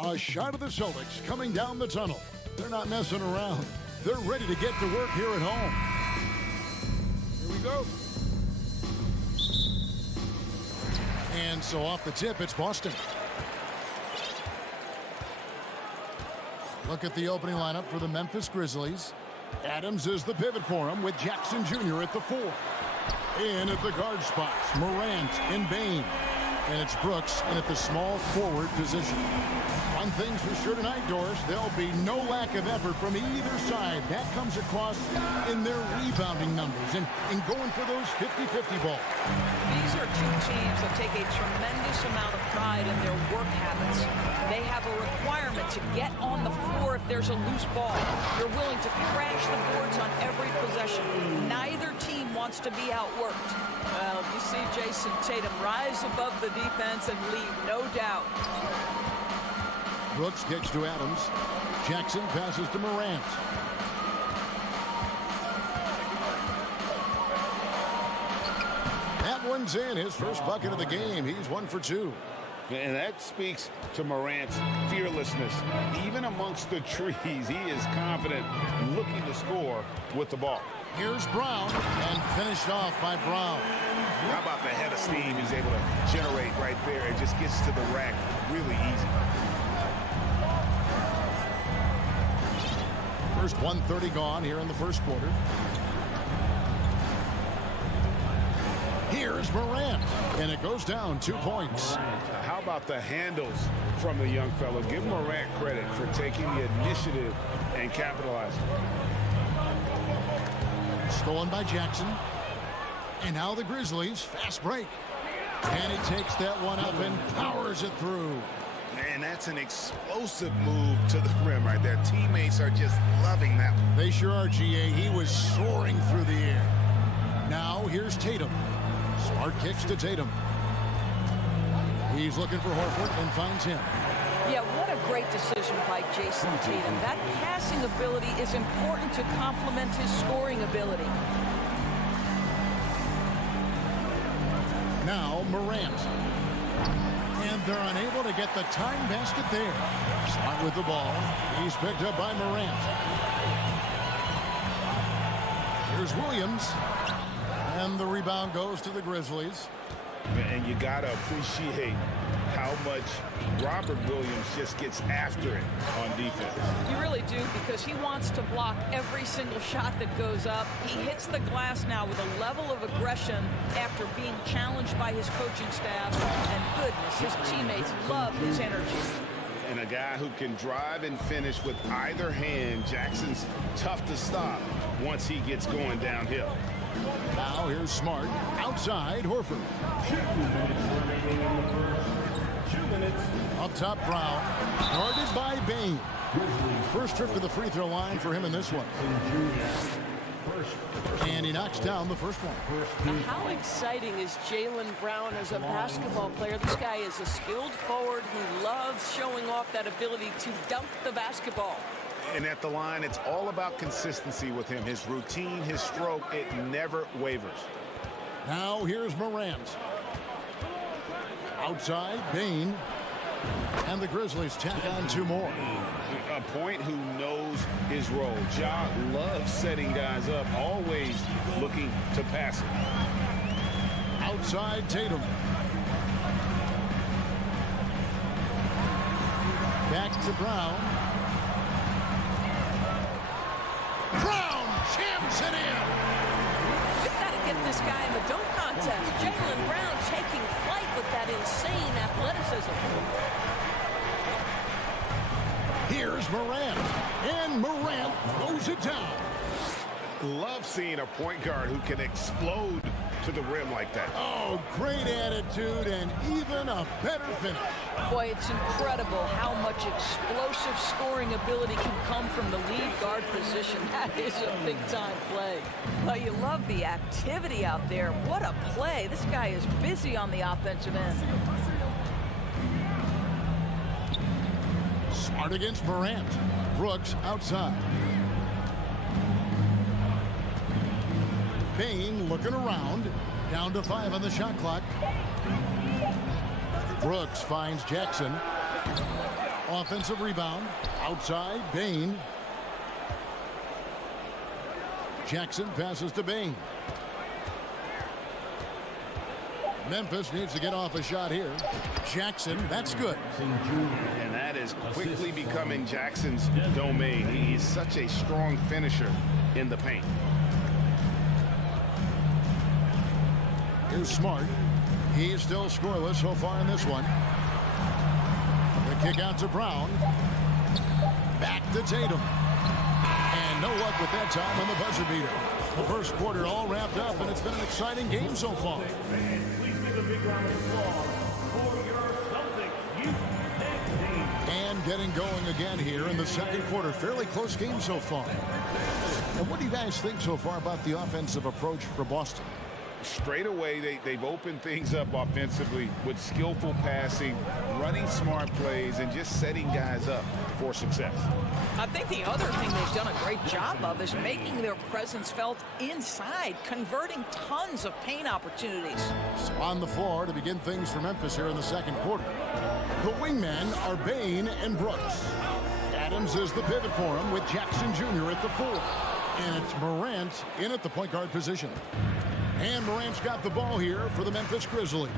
A shot of the Celtics coming down the tunnel. They're not messing around. They're ready to get to work here at home. Here we go. And so off the tip, it's Boston. Look at the opening lineup for the Memphis Grizzlies. Adams is the pivot for him with Jackson Jr. at the 4. In at the guard spots, Morant and Bane. And it's Brooks in at the small forward position. One thing's for sure tonight, Doris, there'll be no lack of effort from either side. That comes across in their rebounding numbers and going for those 50-50 balls. These are two teams that take a tremendous amount of pride in their work habits. They have a requirement to get on the floor if there's a loose ball. They're willing to crash the boards on every possession. Neither team wants to be outworked. Well, you see Jason Tatum rise above the defense and lead, no doubt. Brooks kicks to Adams. Jackson passes to Morant. That one's in, his first bucket of the game. He's 1 for 2. And that speaks to Morant's fearlessness. Even amongst the trees, he is confident, looking to score with the ball. Here's Brown, and finished off by Brown. How about the head of steam he's able to generate right there? It just gets to the rack really easy. First 1:30 gone here in the first quarter. Here's Morant, and it goes down 2 points. How about the handles from the young fellow? Give Morant credit for taking the initiative and capitalizing. Stolen by Jackson. And now the Grizzlies, fast break. And he takes that one up and powers it through. Man, that's an explosive move to the rim right there. Teammates are just loving that one. They sure are, GA. He was soaring through the air. Now here's Tatum. Smart kicks to Tatum. He's looking for Horford and finds him. Yeah, what a great decision by Jason Tatum. That passing ability is important to complement his scoring ability. Now Morant. And they're unable to get the tying basket there. Smart with the ball. He's picked up by Morant. Here's Williams. And the rebound goes to the Grizzlies. And you got to appreciate how much Robert Williams just gets after it on defense. You really do, because he wants to block every single shot that goes up. He hits the glass now with a level of aggression after being challenged by his coaching staff. And goodness, his teammates love his energy. And a guy who can drive and finish with either hand. Jackson's tough to stop once he gets going downhill. Now here's Smart. Outside, Horford. 2 minutes remaining in the first. 2 minutes. Up top, Brown. Guarded by Bane. First trip to the free throw line for him in this one. And he knocks down the first one. Now, how exciting is Jaylen Brown as a basketball player? This guy is a skilled forward who loves showing off that ability to dunk the basketball. And at the line, it's all about consistency with him. His routine, his stroke, it never wavers. Now here's Morant. Outside, Bane. And the Grizzlies tack on 2 more. A point who knows his role. Ja loves setting guys up, always looking to pass it. Outside, Tatum. Back to Brown. Brown jams it in. We've got to get this guy in the dunk contest. Jaylen Brown taking flight with that insane athleticism. Here's Morant. And Morant throws it down. Love seeing a point guard who can explode to the rim like that. Oh, great attitude and even a better finish. Boy, it's incredible how much explosive scoring ability can come from the lead guard position. That is a big-time play. Well, you love the activity out there. What a play. This guy is busy on the offensive end. Smart against Morant. Brooks outside. Bane looking around. Down to 5 on the shot clock. Brooks finds Jackson. Offensive rebound. Outside, Bain. Jackson passes to Bain. Memphis needs to get off a shot here. Jackson, that's good. And that is quickly becoming Jackson's domain. He is such a strong finisher in the paint. Here's Smart. He's still scoreless so far in this one. The kick out to Brown. Back to Tatum. And no luck with that time on the buzzer beater. The first quarter all wrapped up, and it's been an exciting game so far. And getting going again here in the second quarter. Fairly close game so far. And what do you guys think so far about the offensive approach for Boston? Straight away, they've opened things up offensively with skillful passing, running smart plays, and just setting guys up for success. I think the other thing they've done a great job of is making their presence felt inside, converting tons of paint opportunities. So on the floor to begin things for Memphis here in the second quarter. The wingmen are Bain and Brooks. Adams is the pivot for him with Jackson Jr. at the 4. And it's Morant in at the point guard position. And Morant's got the ball here for the Memphis Grizzlies.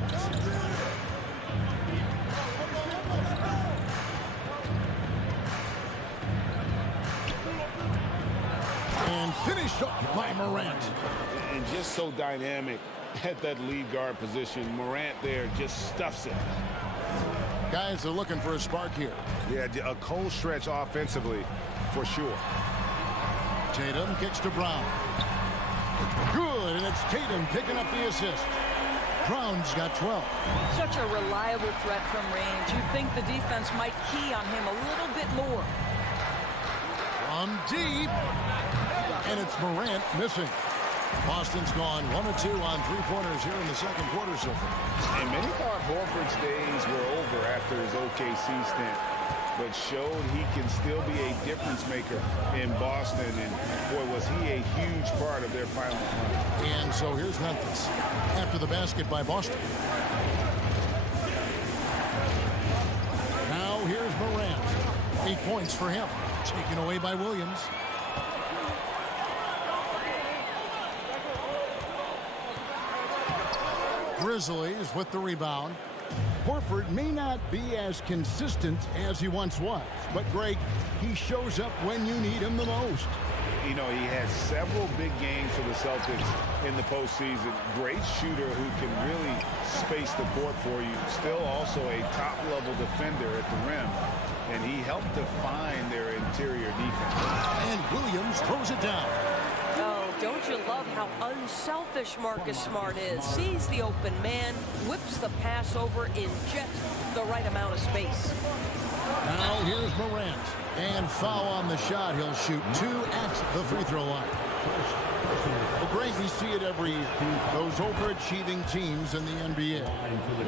And finished off by Morant. And just so dynamic at that lead guard position. Morant there just stuffs it. Guys are looking for a spark here. Yeah, a cold stretch offensively for sure. Tatum kicks to Brown. Good, and it's Tatum picking up the assist. Brown's got 12. Such a reliable threat from range. You'd think the defense might key on him a little bit more. From deep. And it's Morant missing. Boston's gone 1 of 2 on three-pointers here in the second quarter so far. And many thought Horford's days were over after his OKC stint, but showed he can still be a difference maker in Boston. And boy, was he a huge part of their final run. And so here's Memphis after the basket by Boston. Now here's Morant. 8 points for him. Taken away by Williams. Grizzlies with the rebound. Horford may not be as consistent as he once was, but Greg, he shows up when you need him the most. You know, he had several big games for the Celtics in the postseason. Great shooter who can really space the court for you. Still also a top-level defender at the rim, and he helped define their interior defense. And Williams throws it down. Oh, don't you love how unselfish Marcus Smart is? Sees the open man, whips the pass over in just the right amount of space. Now here's Morant. And foul on the shot. He'll shoot 2 at the free throw line. Well, Greg, we see it every year. Those overachieving teams in the NBA.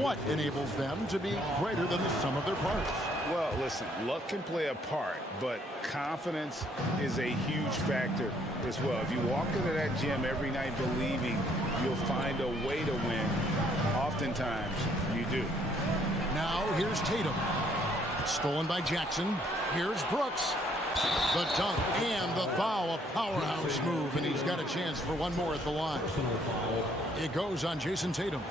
What enables them to be greater than the sum of their parts? Well, listen, luck can play a part, but confidence is a huge factor as well. If you walk into that gym every night believing you'll find a way to win, oftentimes you do. Now here's Tatum. Stolen by Jackson. Here's Brooks. The dunk and the foul. A powerhouse move, and he's got a chance for one more at the line. It goes on Jason Tatum.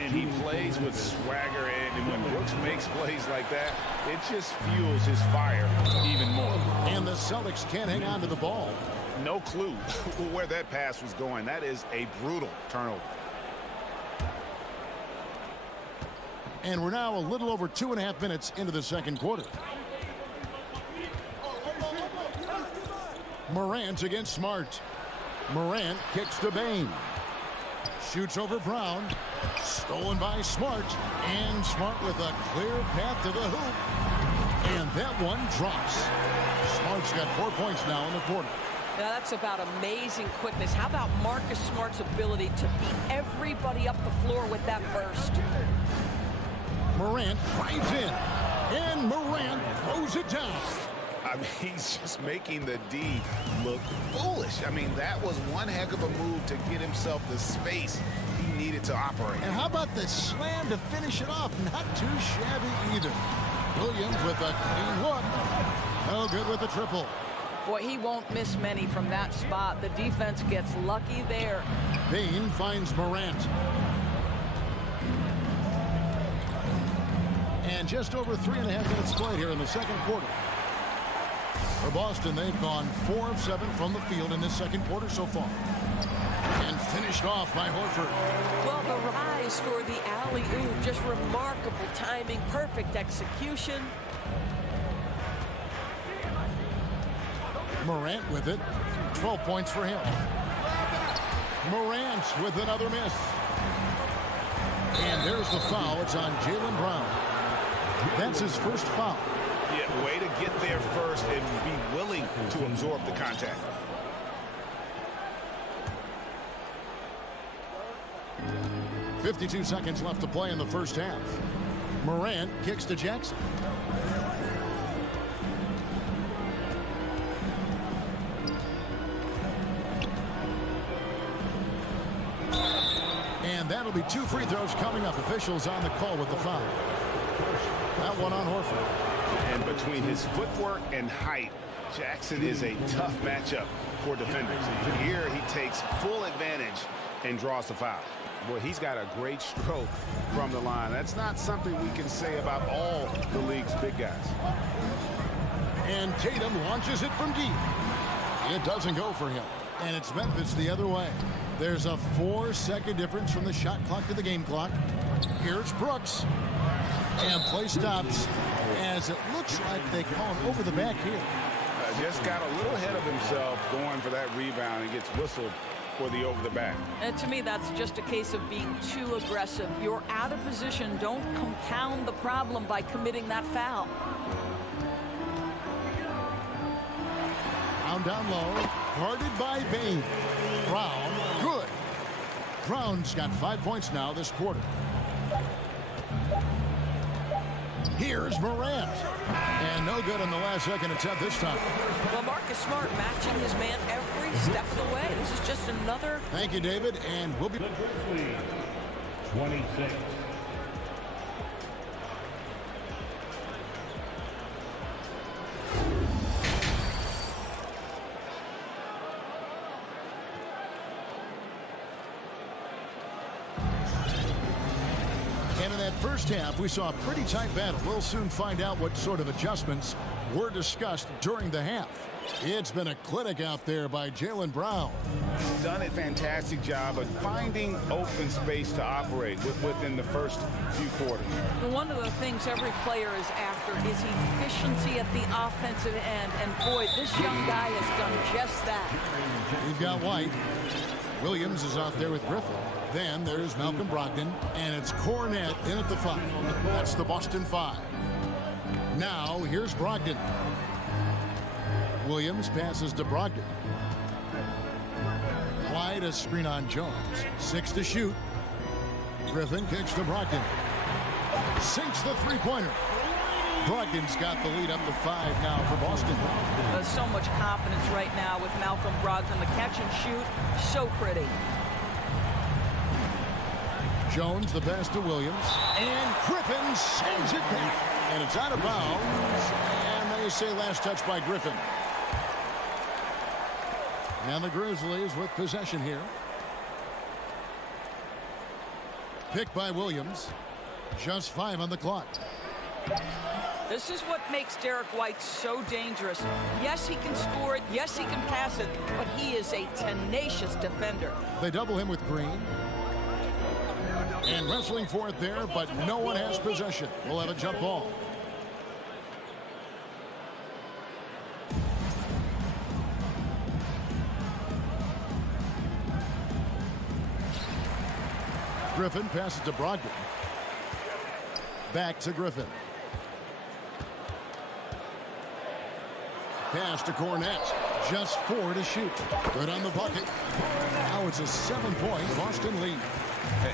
And he plays with swagger, and when Brooks makes plays like that, it just fuels his fire even more. And the Celtics can't hang on to the ball. No clue where that pass was going. That is a brutal turnover. And we're now a little over 2.5 minutes into the second quarter. Morant against Smart. Morant kicks to Bain. Shoots over Brown. Stolen by Smart. And Smart with a clear path to the hoop. And that one drops. Smart's got 4 points now in the quarter. Now that's about amazing quickness. How about Marcus Smart's ability to beat everybody up the floor with that burst? Morant drives in. And Morant throws it down. I mean, he's just making the D look foolish. I mean, that was one heck of a move to get himself the space he needed to operate. And how about the slam to finish it off? Not too shabby either. Williams with a clean look. No good with the triple. Boy, he won't miss many from that spot. The defense gets lucky there. Bain finds Morant. And just over 3.5 minutes played here in the second quarter. For Boston, they've gone 4 of 7 from the field in this second quarter so far. And finished off by Horford. Well, the rise for the alley-oop, just remarkable timing, perfect execution. Morant with it. 12 points for him. Morant with another miss. And there's the foul. It's on Jaylen Brown. That's his first foul. Yeah, way to get there first and be willing to absorb the contact. .52 seconds left to play in the first half. Morant kicks to Jackson. And that'll be 2 free throws coming up. Officials on the call with the foul. That one on Horford. And between his footwork and height, Jackson is a tough matchup for defenders. Here he takes full advantage and draws the foul. Boy, he's got a great stroke from the line. That's not something we can say about all the league's big guys. And Tatum launches it from deep. It doesn't go for him. And it's Memphis the other way. There's a 4-second difference from the shot clock to the game clock. Here's Brooks. And play stops as it looks like they call him over the back here. Just got a little ahead of himself going for that rebound and gets whistled for the over the back. And to me, that's just a case of being too aggressive. You're out of position. Don't compound the problem by committing that foul. Down low, guarded by Bain. Brown, good. Brown's got 5 points now this quarter. Here's Morant. And no good on the last second attempt this time. Well, Marcus Smart matching his man every step of the way. This is just another... Thank you, David, and we'll be... 26. And in that first half, we saw a pretty tight battle. We'll soon find out what sort of adjustments were discussed during the half. It's been a clinic out there by Jaylen Brown. He's done a fantastic job of finding open space to operate within the first few quarters. One of the things every player is after is efficiency at the offensive end. And boy, this young guy has done just that. We've got White. Williams is out there with Griffin. Then there's Malcolm Brogdon, and it's Cornette in at the 5. That's the Boston 5. Now, here's Brogdon. Williams passes to Brogdon. White a screen on Jones. 6 to shoot. Griffin kicks to Brogdon. Sinks the three-pointer. Brogdon's got the lead up to 5 now for Boston. There's so much confidence right now with Malcolm Brogdon. The catch and shoot, so pretty. Jones the pass to Williams. And Griffin sends it back. And it's out of bounds. And they say last touch by Griffin. And the Grizzlies with possession here. Picked by Williams. Just 5 on the clock. This is what makes Derek White so dangerous. Yes, he can score it. Yes, he can pass it. But he is a tenacious defender. They double him with Green. And wrestling for it there, but no one has possession. We'll have a jump ball. Griffin passes to Brogdon. Back to Griffin. Pass to Cornette. Just 4 to shoot. Good on the bucket. Now it's a 7-point Boston lead.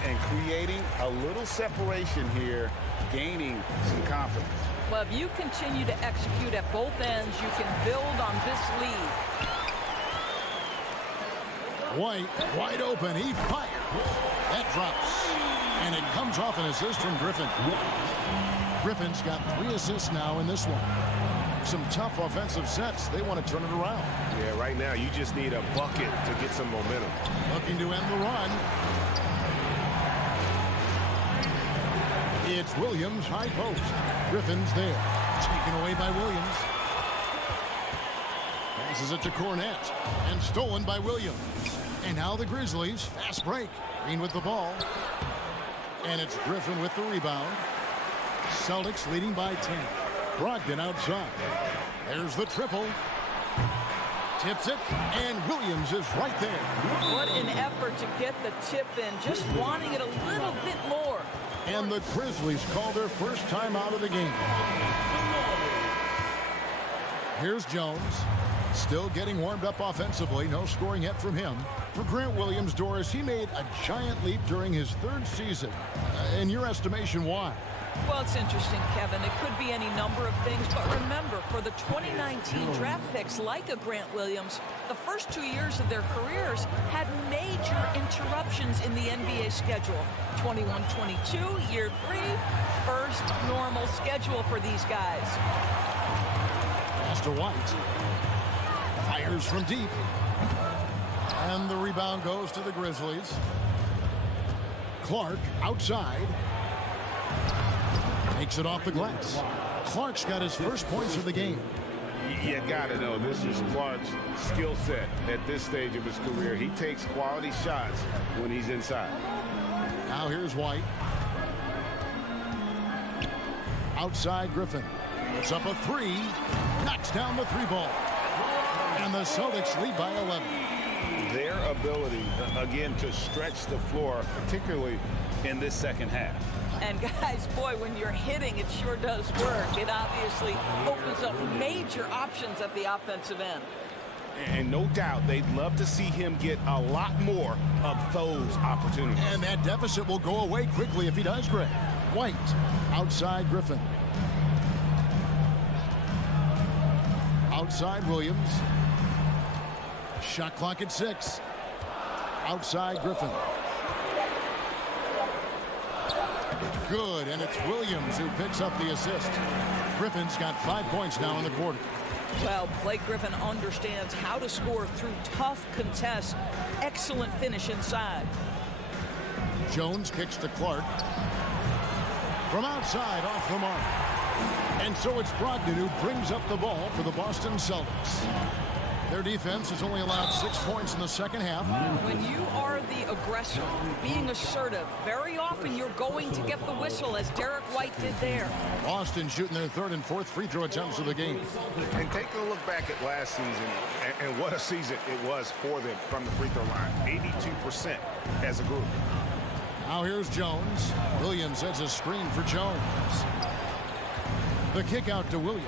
And creating a little separation here, gaining some confidence. Well, if you continue to execute at both ends, you can build on this lead. White, wide open. He fires. That drops. And it comes off an assist from Griffin. Griffin's got 3 assists now in this one. Some tough offensive sets. They want to turn it around. Yeah, right now you just need a bucket to get some momentum. Looking to end the run. It's Williams, high post. Griffin's there. Taken away by Williams. Passes it to Cornette. And stolen by Williams. And now the Grizzlies. Fast break. Green with the ball. And it's Griffin with the rebound. Celtics leading by 10. Brogdon outside. There's the triple. Tips it, and Williams is right there. What an effort to get the tip in, just wanting it a little bit more. And the Grizzlies call their first time out of the game. Here's Jones. Still getting warmed up offensively. No scoring yet from him. For Grant Williams, Doris, he made a giant leap during his 3rd season. In your estimation, why? Well, it's interesting, Kevin. It could be any number of things, but remember, for the 2019 draft picks like a Grant Williams, the first 2 years of their careers had major interruptions in the NBA schedule. 21-22, year 3, first normal schedule for these guys. Pass to White. Fires from deep. And the rebound goes to the Grizzlies. Clark outside. Takes it off the glass. Clark's got his first points of the game. You got to know, this is Clark's skill set at this stage of his career. He takes quality shots when he's inside. Now here's White. Outside Griffin. Puts up a 3. Knocks down the 3 ball. And the Celtics lead by 11. Their ability, again, to stretch the floor, particularly in this second half. And guys, boy, when you're hitting, it sure does work. It obviously opens up major options at the offensive end. And no doubt they'd love to see him get a lot more of those opportunities. And that deficit will go away quickly if he does, Greg. White outside Griffin. Outside Williams. Shot clock at 6. Outside Griffin. Good, and it's Williams who picks up the assist. Griffin's got 5 points now in the quarter. Well, Blake Griffin understands how to score through tough contests. Excellent finish inside. Jones kicks to Clark. From outside, off the mark. And so it's Brogdon who brings up the ball for the Boston Celtics. Their defense has only allowed 6 points in the second half. When you are the aggressor, being assertive, very often you're going to get the whistle, as Derek White did there. Boston shooting their 3rd and 4th free throw attempts of the game. And take a look back at last season, and what a season it was for them from the free throw line. 82% as a group. Now here's Jones. Williams sets a screen for Jones. The kick out to Williams.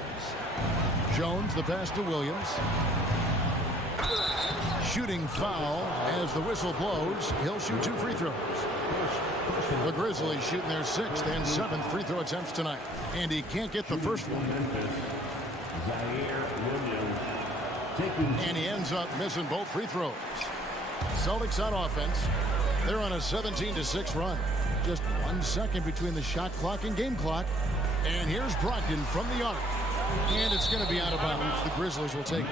Jones, the pass to Williams. Shooting foul as the whistle blows. He'll shoot 2 free throws. The Grizzlies shooting their 6th and 7th free throw attempts tonight. And he can't get the first one. And he ends up missing both free throws. Celtics on offense. They're on a 17-6 run. Just 1 second between the shot clock and game clock. And here's Brogdon from the arc. And it's going to be out of bounds. The Grizzlies will take it.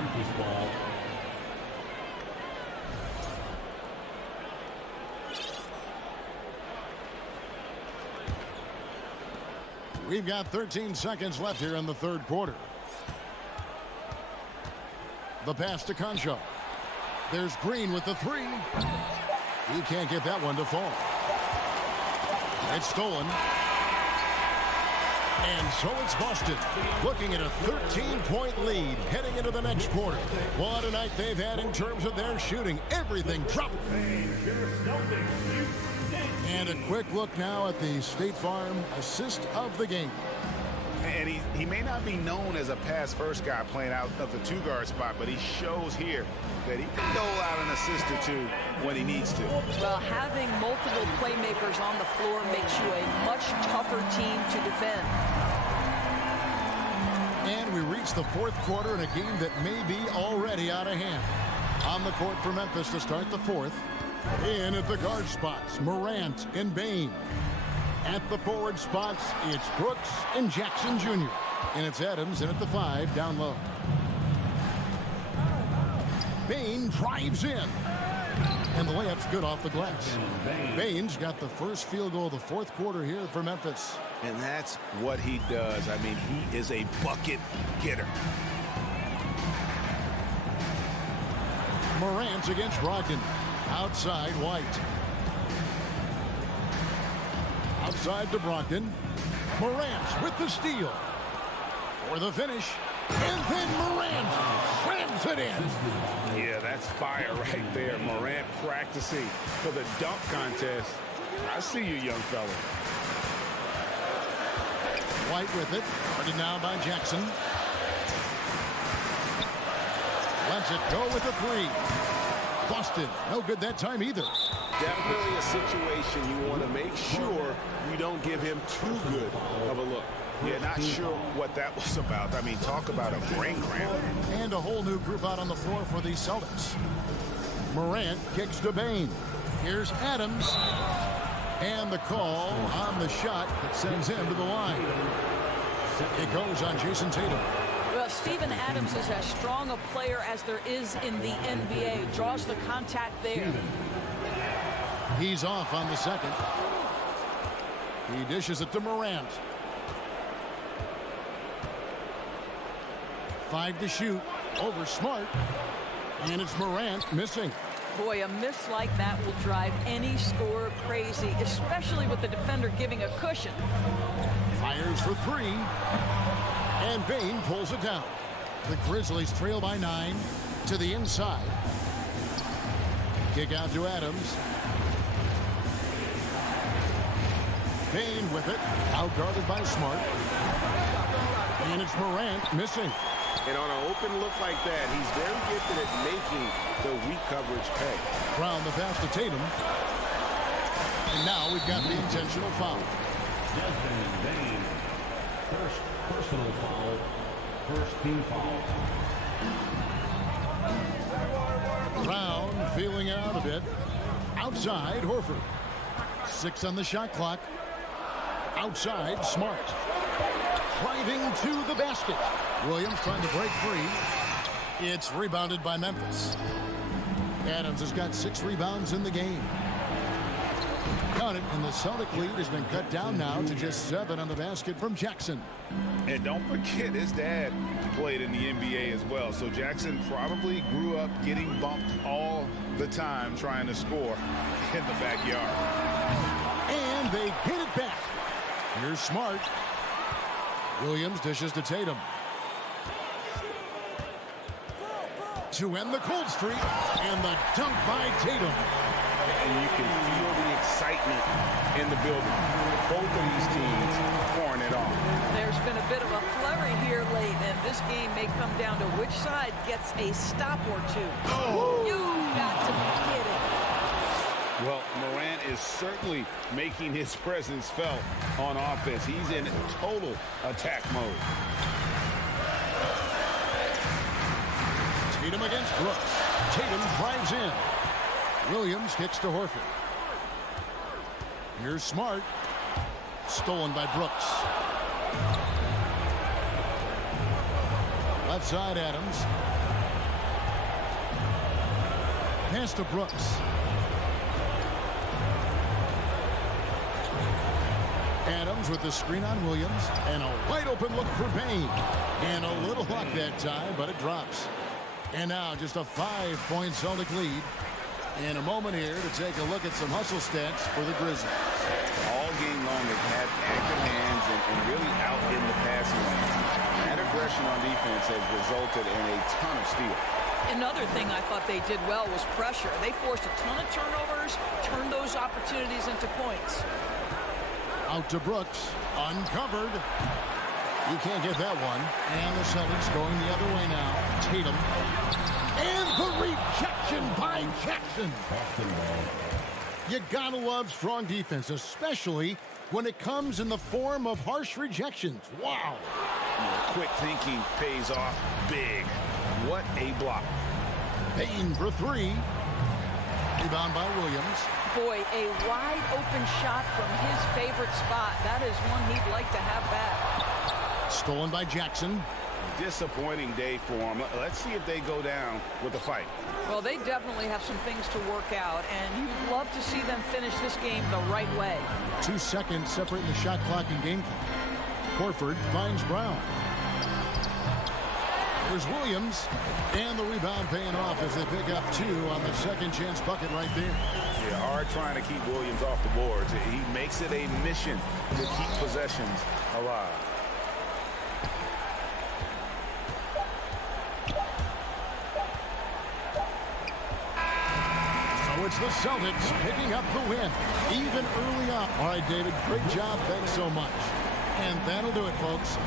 We've got 13 seconds left here in the 3rd quarter. The pass to Concho. There's Green with the 3. He can't get that one to fall. It's stolen. And so it's Boston looking at a 13-point lead heading into the next quarter. What a night they've had in terms of their shooting. Everything dropped. And a quick look now at the State Farm assist of the game. And he may not be known as a pass-first guy playing out of the 2-guard spot, but he shows here that he can dole out an assist or 2 when he needs to. Well, having multiple playmakers on the floor makes you a much tougher team to defend. And we reach the 4th quarter in a game that may be already out of hand. On the court for Memphis to start the 4th. In at the guard spots, Morant and Bane. At the forward spots, it's Brooks and Jackson Jr. And it's Adams in at the 5, down low. Bane drives in. And the layup's good off the glass. Bane's got the first field goal of the fourth quarter here for Memphis. And that's what he does. I mean, he is a bucket getter. Morant against Brogdon. Outside, White. Outside to Brogdon. Morant with the steal. For the finish. And then Morant slams it in. Yeah, that's fire right there. Morant practicing for the dunk contest. I see you, young fella. White with it. Guarded now by Jackson. Lets it go with the 3. Busted. No good that time either. Definitely a situation you want to make sure you don't give him too good of a look. Yeah, not sure what that was about. I mean, talk about a brain cramp. And a whole new group out on the floor for the Celtics. Morant kicks to Bane. Here's Adams. And the call on the shot that sends him to the line. It goes on Jason Tatum. Well, Steven Adams is as strong a player as there is in the NBA. Draws the contact there. He's off on the second. He dishes it to Morant. 5 to shoot. Over Smart. And it's Morant missing. Boy, a miss like that will drive any scorer crazy, especially with the defender giving a cushion. Fires for 3. And Bane pulls it down. The Grizzlies trail by 9 to the inside. Kick out to Adams. Bane with it. Outguarded by Smart. And it's Morant missing. And on an open look like that, he's very gifted at making the weak coverage pay. Brown the pass to Tatum. And now we've got the intentional foul. Desmond Bane. First personal foul. First team foul. Brown feeling out a bit. Outside, Horford. 6 on the shot clock. Outside, Smart. Driving to the basket. Williams trying to break free. It's rebounded by Memphis. Adams has got 6 rebounds in the game. Got it, and the Celtic lead has been cut down now to just 7 on the basket from Jackson. And don't forget, his dad played in the NBA as well. So Jackson probably grew up getting bumped all the time trying to score in the backyard. And they hit it back. Here's Smart. Williams dishes to Tatum. To end the cold streak, and the dunk by Tatum. And you can feel the excitement in the building. Both of these teams pouring it on. There's been a bit of a flurry here late, and this game may come down to which side gets a stop or 2. Oh. You got to be kidding. Well, Morant is certainly making his presence felt on offense. He's in total attack mode. Tatum against Brooks. Tatum drives in. Williams kicks to Horford. Here's Smart. Stolen by Brooks. Left side, Adams. Pass to Brooks. Adams with the screen on Williams. And a wide open look for Bane. And a little luck that time, but it drops. And now just a 5-point Celtic lead. In a moment here to take a look at some hustle stats for the Grizzlies. All game long, they've had active hands and really out in the passing lane. That aggression on defense has resulted in a ton of steals. Another thing I thought they did well was pressure. They forced a ton of turnovers, turned those opportunities into points. Out to Brooks, uncovered. You can't get that one. And the Celtics going the other way now. Tatum. And the rejection by Jackson. You gotta love strong defense, especially when it comes in the form of harsh rejections. Wow. Quick thinking pays off big. What a block. Bane for 3. Rebound by Williams. Boy, a wide open shot from his favorite spot. That is one he'd like to have back. Stolen by Jackson. Disappointing day for him. Let's see if they go down with a fight. Well, they definitely have some things to work out, and you'd love to see them finish this game the right way. 2 seconds separating the shot clock and game clock. Horford finds Brown. There's Williams, and the rebound paying off as they pick up 2 on the second chance bucket right there. Yeah, hard trying to keep Williams off the boards. He makes it a mission to keep possessions alive. So it's the Celtics picking up the win, even early on. All right, David, great job. Thanks so much. And that'll do it, folks.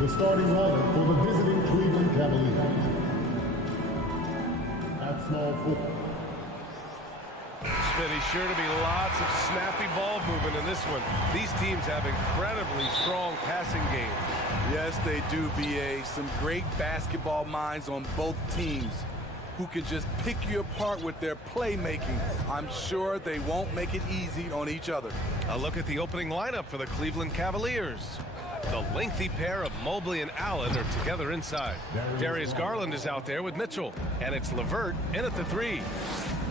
The starting lineup for the visiting Cleveland Cavaliers. At small forward. Smitty, sure to be lots of snappy ball movement in this one. These teams have incredibly strong passing games. Yes, they do, B.A. Some great basketball minds on both teams who can just pick you apart with their playmaking. I'm sure they won't make it easy on each other. A look at the opening lineup for the Cleveland Cavaliers. The lengthy pair of Mobley and Allen are together inside. Darius Garland is out there with Mitchell, and it's LeVert in at the 3.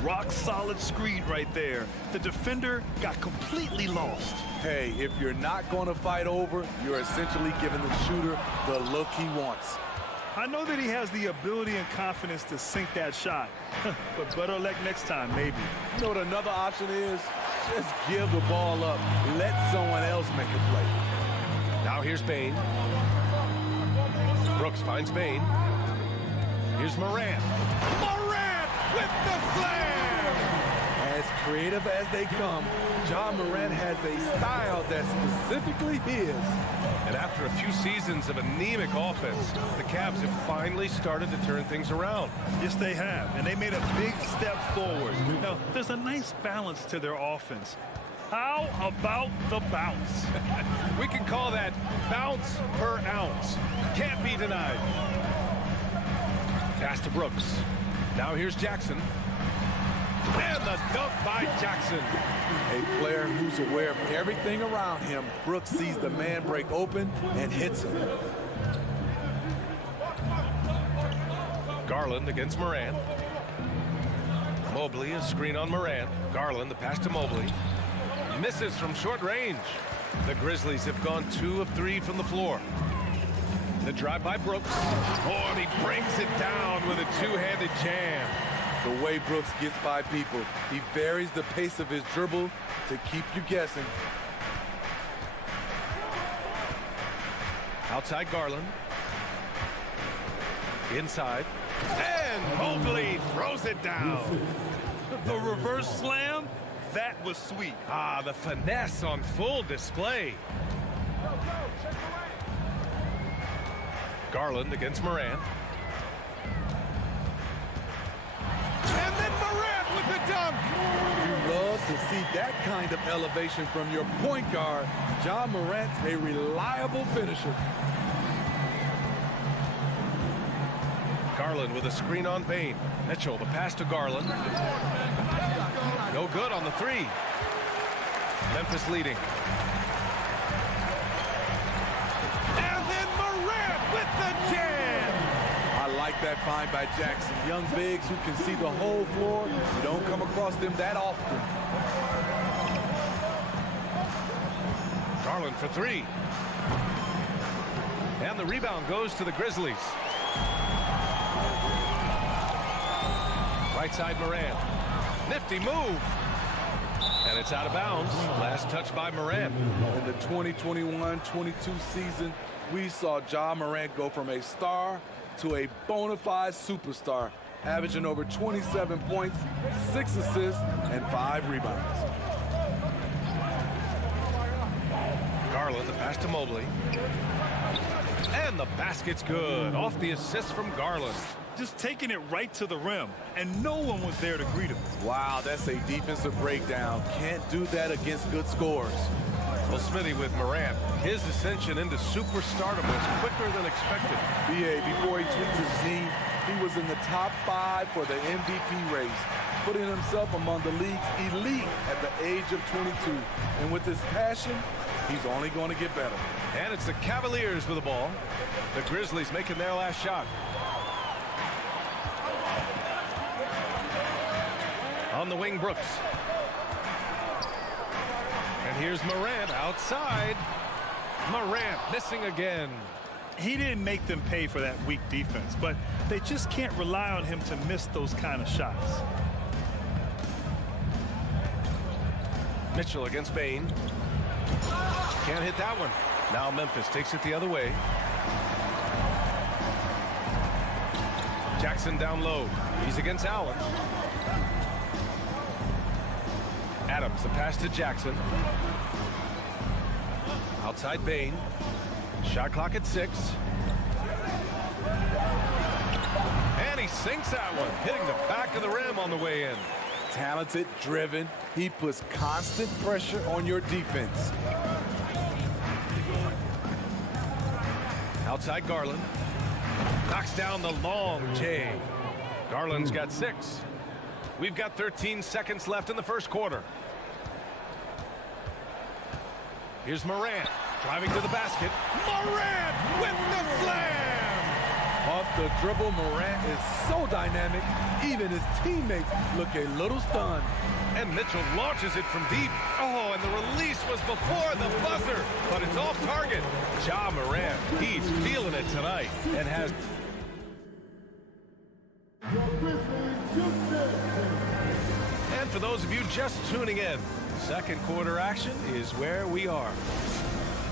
Rock solid screen right there. The defender got completely lost. Hey, if you're not going to fight over, you're essentially giving the shooter the look he wants. I know that he has the ability and confidence to sink that shot, but better luck next time, maybe. You know what another option is? Just give the ball up. Let someone else make a play. Now here's Bane. Brooks finds Bane. Here's Morant. Morant with the slam! As creative as they come, Ja Morant has a style that's specifically his. And after a few seasons of anemic offense, the Cavs have finally started to turn things around. Yes, they have, and they made a big step forward. Now, there's a nice balance to their offense. How about the bounce? We can call that bounce per ounce. Can't be denied. Pass to Brooks. Now here's Jackson. And the dunk by Jackson. A player who's aware of everything around him. Brooks sees the man break open and hits him. Garland against Morant. Mobley, a screen on Morant. Garland, the pass to Mobley. Misses from short range. The Grizzlies have gone 2 of 3 from the floor. The drive by Brooks. Oh, and he brings it down with a two-handed jam. The way Brooks gets by people, he varies the pace of his dribble to keep you guessing. Outside Garland. Inside. And Mobley throws it down. The reverse slam, that was sweet. Ah, the finesse on full display. Garland against Morant. And then Morant with the dunk. You love to see that kind of elevation from your point guard. Ja Morant's a reliable finisher. Garland with a screen on Bane. Mitchell, the pass to Garland. No good on the 3. Memphis leading. And then Morant with the jam. I like that find by Jackson. Young bigs who can see the whole floor. You don't come across them that often. Garland for 3. And the rebound goes to the Grizzlies. Right side Morant. Nifty move. And it's out of bounds. Last touch by Morant. In the 2021-22 season, we saw Ja Morant go from a star to a bona fide superstar, averaging over 27 points, 6 assists, and 5 rebounds. Garland, the pass to Mobley. And the basket's good. Off the assist from Garland. Just taking it right to the rim, and no one was there to greet him. Wow, that's a defensive breakdown. Can't do that against good scores. Well, Smitty with Morant, his ascension into superstardom was quicker than expected. B.A., before he tweaked his knee, he was in the top 5 for the MVP race, putting himself among the league's elite at the age of 22. And with his passion, he's only going to get better. And it's the Cavaliers with the ball. The Grizzlies making their last shot. On the wing, Brooks. And here's Morant outside. Morant missing again. He didn't make them pay for that weak defense, but they just can't rely on him to miss those kind of shots. Mitchell against Bane. Can't hit that one. Now Memphis takes it the other way. Jackson down low. He's against Allen. Adams, the pass to Jackson. Outside Bane. Shot clock at 6. And he sinks that one, hitting the back of the rim on the way in. Talented, driven. He puts constant pressure on your defense. Outside Garland. Knocks down the long J. Garland's got 6. We've got 13 seconds left in the first quarter. Here's Morant driving to the basket. Morant with the slam! Off the dribble, Morant is so dynamic, even his teammates look a little stunned. And Mitchell launches it from deep. Oh, and the release was before the buzzer, but it's off target. Ja Morant, he's feeling it tonight and has... And for those of you just tuning in, second quarter action is where we are.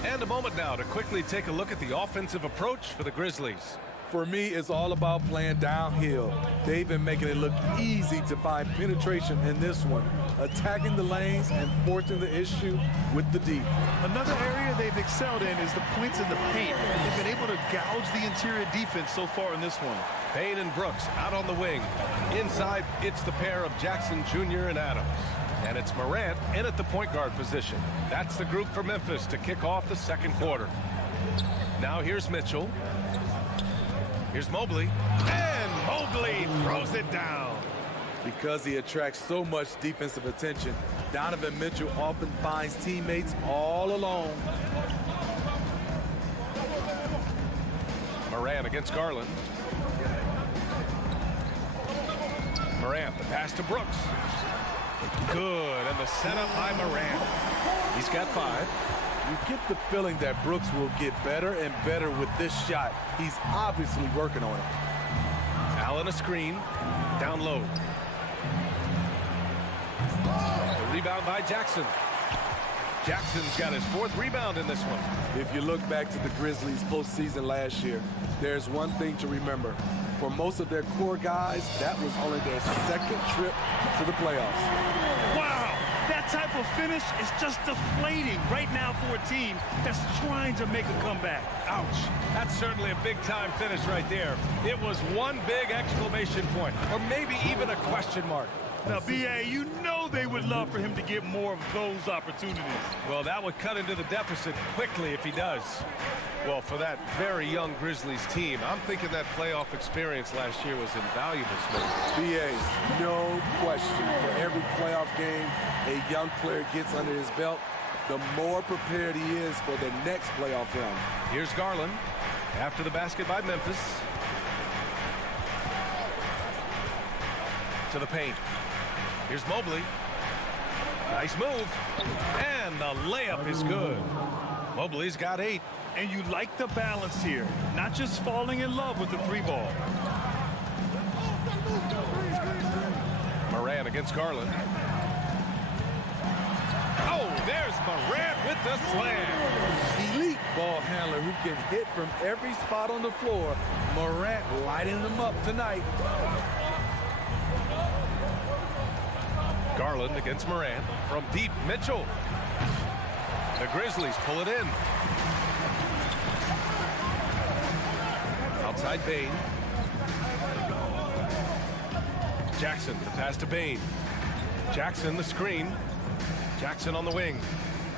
And a moment now to quickly take a look at the offensive approach for the Grizzlies. For me, it's all about playing downhill. They've been making it look easy to find penetration in this one, attacking the lanes and forcing the issue with the deep. Another area they've excelled in is the points in the paint. They've been able to gouge the interior defense so far in this one. Payne and Brooks out on the wing. Inside, it's the pair of Jackson Jr. and Adams. And it's Morant in at the point guard position. That's the group for Memphis to kick off the second quarter. Now here's Mitchell. Here's Mobley. And Mobley throws it down. Because he attracts so much defensive attention, Donovan Mitchell often finds teammates all alone. Morant against Garland. Morant, the pass to Brooks. Good, and the setup by Morant. He's got 5. You get the feeling that Brooks will get better and better with this shot. He's obviously working on it. Allen a screen, down low. The rebound by Jackson. Jackson's got his 4th rebound in this one. If you look back to the Grizzlies postseason last year, there's one thing to remember. For most of their core guys, that was only their second trip to the playoffs. Wow, that type of finish is just deflating right now for a team that's trying to make a comeback. Ouch. That's certainly a big-time finish right there. It was one big exclamation point, or maybe even a question mark. Now, B.A., you know they would love for him to get more of those opportunities. Well, that would cut into the deficit quickly if he does. Well, for that very young Grizzlies team, I'm thinking that playoff experience last year was invaluable, Smith. B.A., no question. For every playoff game a young player gets under his belt, the more prepared he is for the next playoff run. Here's Garland after the basket by Memphis. To the paint. Here's Mobley. Nice move. And the layup is good. Mobley's got 8. And you like the balance here, not just falling in love with the 3-ball. Morant against Garland. Oh, there's Morant with the slam. Elite ball handler who can hit from every spot on the floor. Morant lighting them up tonight. Garland against Morant. From deep, Mitchell. The Grizzlies pull it in. Outside Bane. Jackson, the pass to Bane. Jackson, the screen. Jackson on the wing.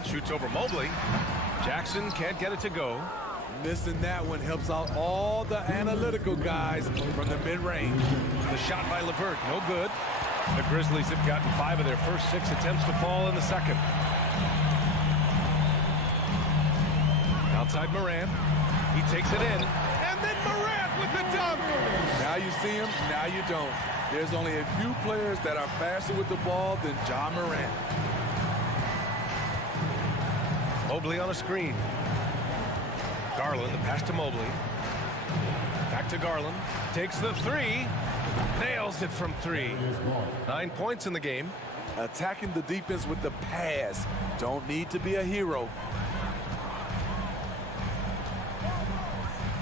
Shoots over Mobley. Jackson can't get it to go. Missing that one helps out all the analytical guys from the mid-range. The shot by LeVert, no good. The Grizzlies have gotten 5 of their first 6 attempts to fall in the second. Outside Morant. He takes it in. And then Morant with the dunk. Now you see him, now you don't. There's only a few players that are faster with the ball than Ja Morant. Mobley on a screen. Garland, the pass to Mobley. Back to Garland. Takes the 3. Nails it from 3. 9 points in the game. Attacking the defense with the pass. Don't need to be a hero.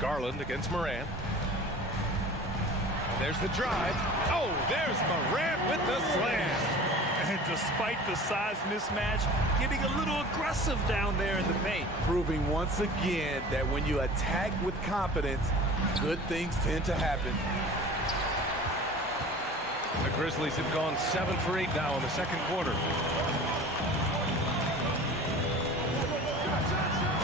Garland against Morant. And there's the drive. Oh, there's Morant with the slam. And despite the size mismatch, getting a little aggressive down there in the paint. Proving once again that when you attack with confidence, good things tend to happen. The Grizzlies have gone 7 for 8 now in the second quarter.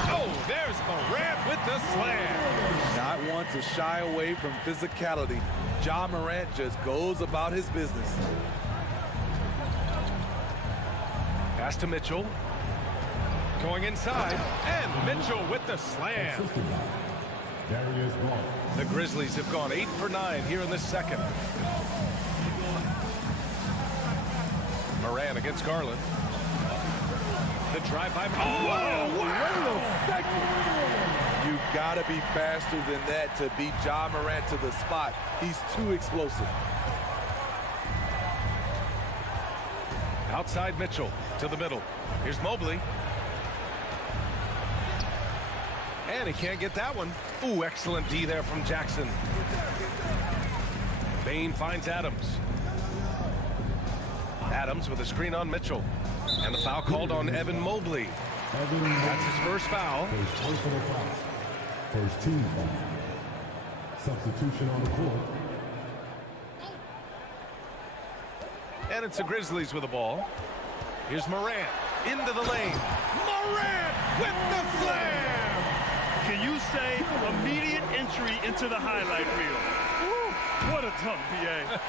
Oh, there's Morant with the slam. Not one to shy away from physicality. Ja Morant just goes about his business. Pass to Mitchell. Going inside. And Mitchell with the slam. The Grizzlies have gone 8 for 9 here in the second. Morant against Garland. The drive by. Oh, wow! You gotta be faster than that to beat Ja Morant to the spot. He's too explosive. Outside Mitchell to the middle. Here's Mobley. And he can't get that one. Ooh, excellent D there from Jackson. Bane finds Adams. Adams with a screen on Mitchell. And the foul called on Evan Mobley. That's his first foul. First team foul. Substitution on the court. And it's the Grizzlies with the ball. Here's Morant into the lane. Morant with the slam! Can you say immediate entry into the highlight reel? Woo, what a dunk, BA.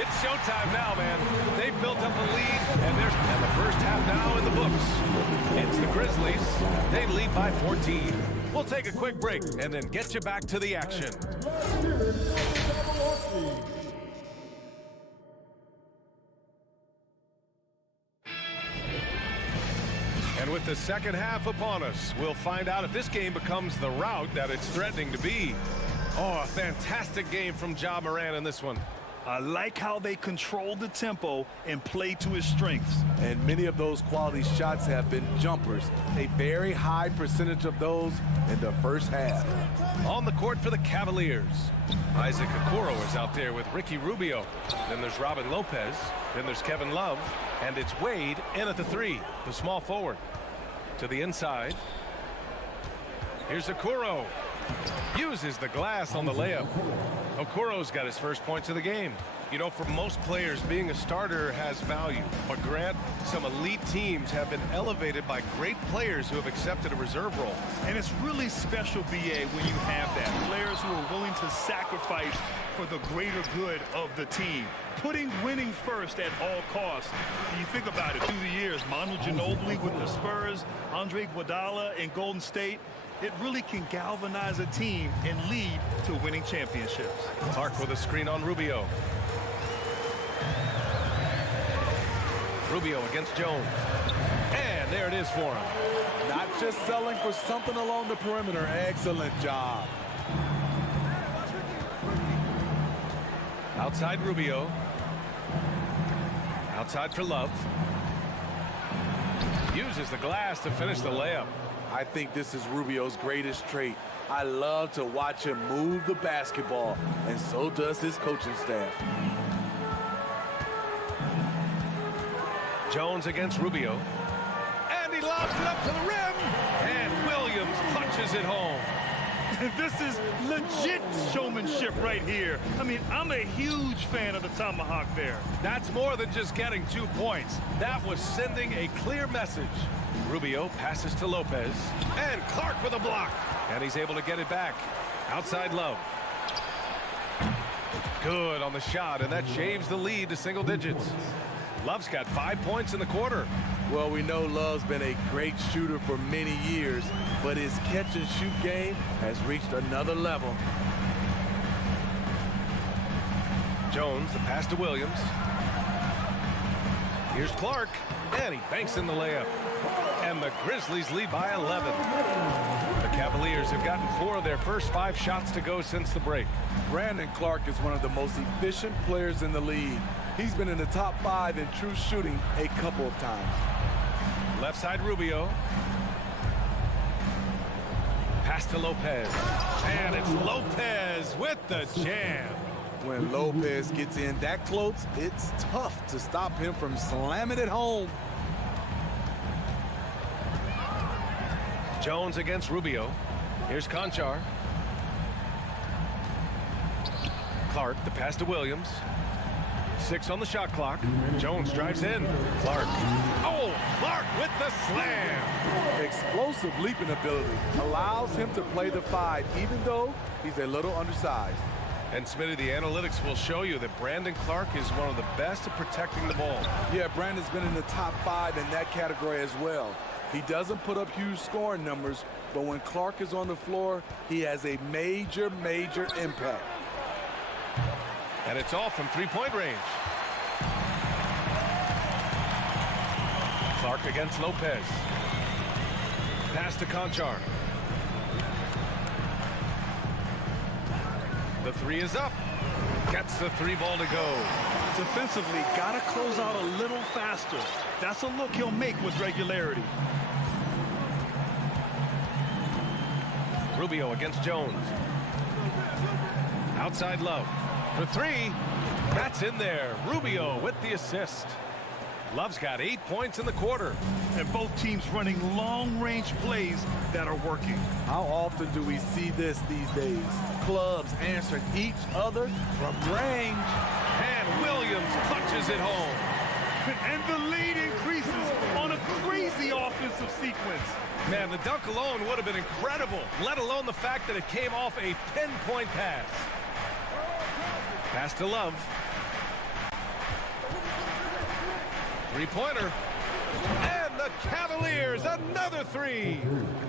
It's showtime now, man. They've built up a lead, and the first half now in the books. It's the Grizzlies. They lead by 14. We'll take a quick break and then get you back to the action. And with the second half upon us, we'll find out if this game becomes the rout that it's threatening to be. Oh, a fantastic game from Ja Morant in this one. I like how they control the tempo and play to his strengths. And many of those quality shots have been jumpers. A very high percentage of those in the first half. On the court for the Cavaliers, Isaac Okoro is out there with Ricky Rubio. Then there's Robin Lopez. Then there's Kevin Love. And it's Wade in at the 3, the small forward. To the inside. Here's Okoro. Uses the glass on the layup. Okoro's got his first points of the game. You know, for most players, being a starter has value. But Grant, some elite teams have been elevated by great players who have accepted a reserve role. And it's really special, BA, when you have that. Players who are willing to sacrifice for the greater good of the team. Putting winning first at all costs. You think about it, through the years, Manu Ginobili with the Spurs, Andre Iguodala in Golden State, it really can galvanize a team and lead to winning championships. Clark with a screen on Rubio. Rubio against Jones. And there it is for him. Not just selling for something along the perimeter. Excellent job. Outside Rubio. Outside for Love. Uses the glass to finish the layup. I think this is Rubio's greatest trait. I love to watch him move the basketball, and so does his coaching staff. Jones against Rubio. And he lobs it up to the rim. And Williams punches it home. This is legit showmanship right here. I mean, I'm a huge fan of the tomahawk there. That's more than just getting 2 points. That was sending a clear message. Rubio passes to Lopez. And Clark with a block. And he's able to get it back. Outside Love. Good on the shot, and that shaves the lead to single digits. Love's got 5 points in the quarter. Well, we know Love's been a great shooter for many years, but his catch-and-shoot game has reached another level. Jones, the pass to Williams. Here's Clark, and he banks in the layup. And the Grizzlies lead by 11. The Cavaliers have gotten 4 of their first 5 shots to go since the break. Brandon Clark is one of the most efficient players in the league. He's been in the top 5 in true shooting a couple of times. Left side Rubio. Pass to Lopez. And it's Lopez with the jam. When Lopez gets in that close, it's tough to stop him from slamming it home. Jones against Rubio. Here's Conchar. Clark, the pass to Williams. 6 on the shot clock. Jones drives in. Clark. Oh, Clark with the slam. Explosive leaping ability allows him to play the 5, even though he's a little undersized. And Smitty, the analytics will show you that Brandon Clark is one of the best at protecting the ball. Yeah, Brandon's been in the top 5 in that category as well. He doesn't put up huge scoring numbers, but when Clark is on the floor, he has a major, major impact. And it's all from three-point range. Clark against Lopez. Pass to Conchar. The 3 is up. Gets the 3 ball to go. Defensively, got to close out a little faster. That's a look he'll make with regularity. Rubio against Jones. Outside Love. For 3. That's in there. Rubio with the assist. Love's got 8 points in the quarter. And both teams running long-range plays that are working. How often do we see this these days? Clubs answering each other from range. And Williams punches it home. And the lead increases on a crazy offensive sequence. Man, the dunk alone would have been incredible, let alone the fact that it came off a pinpoint pass. Pass to Love. 3-pointer. And the Cavaliers, another 3.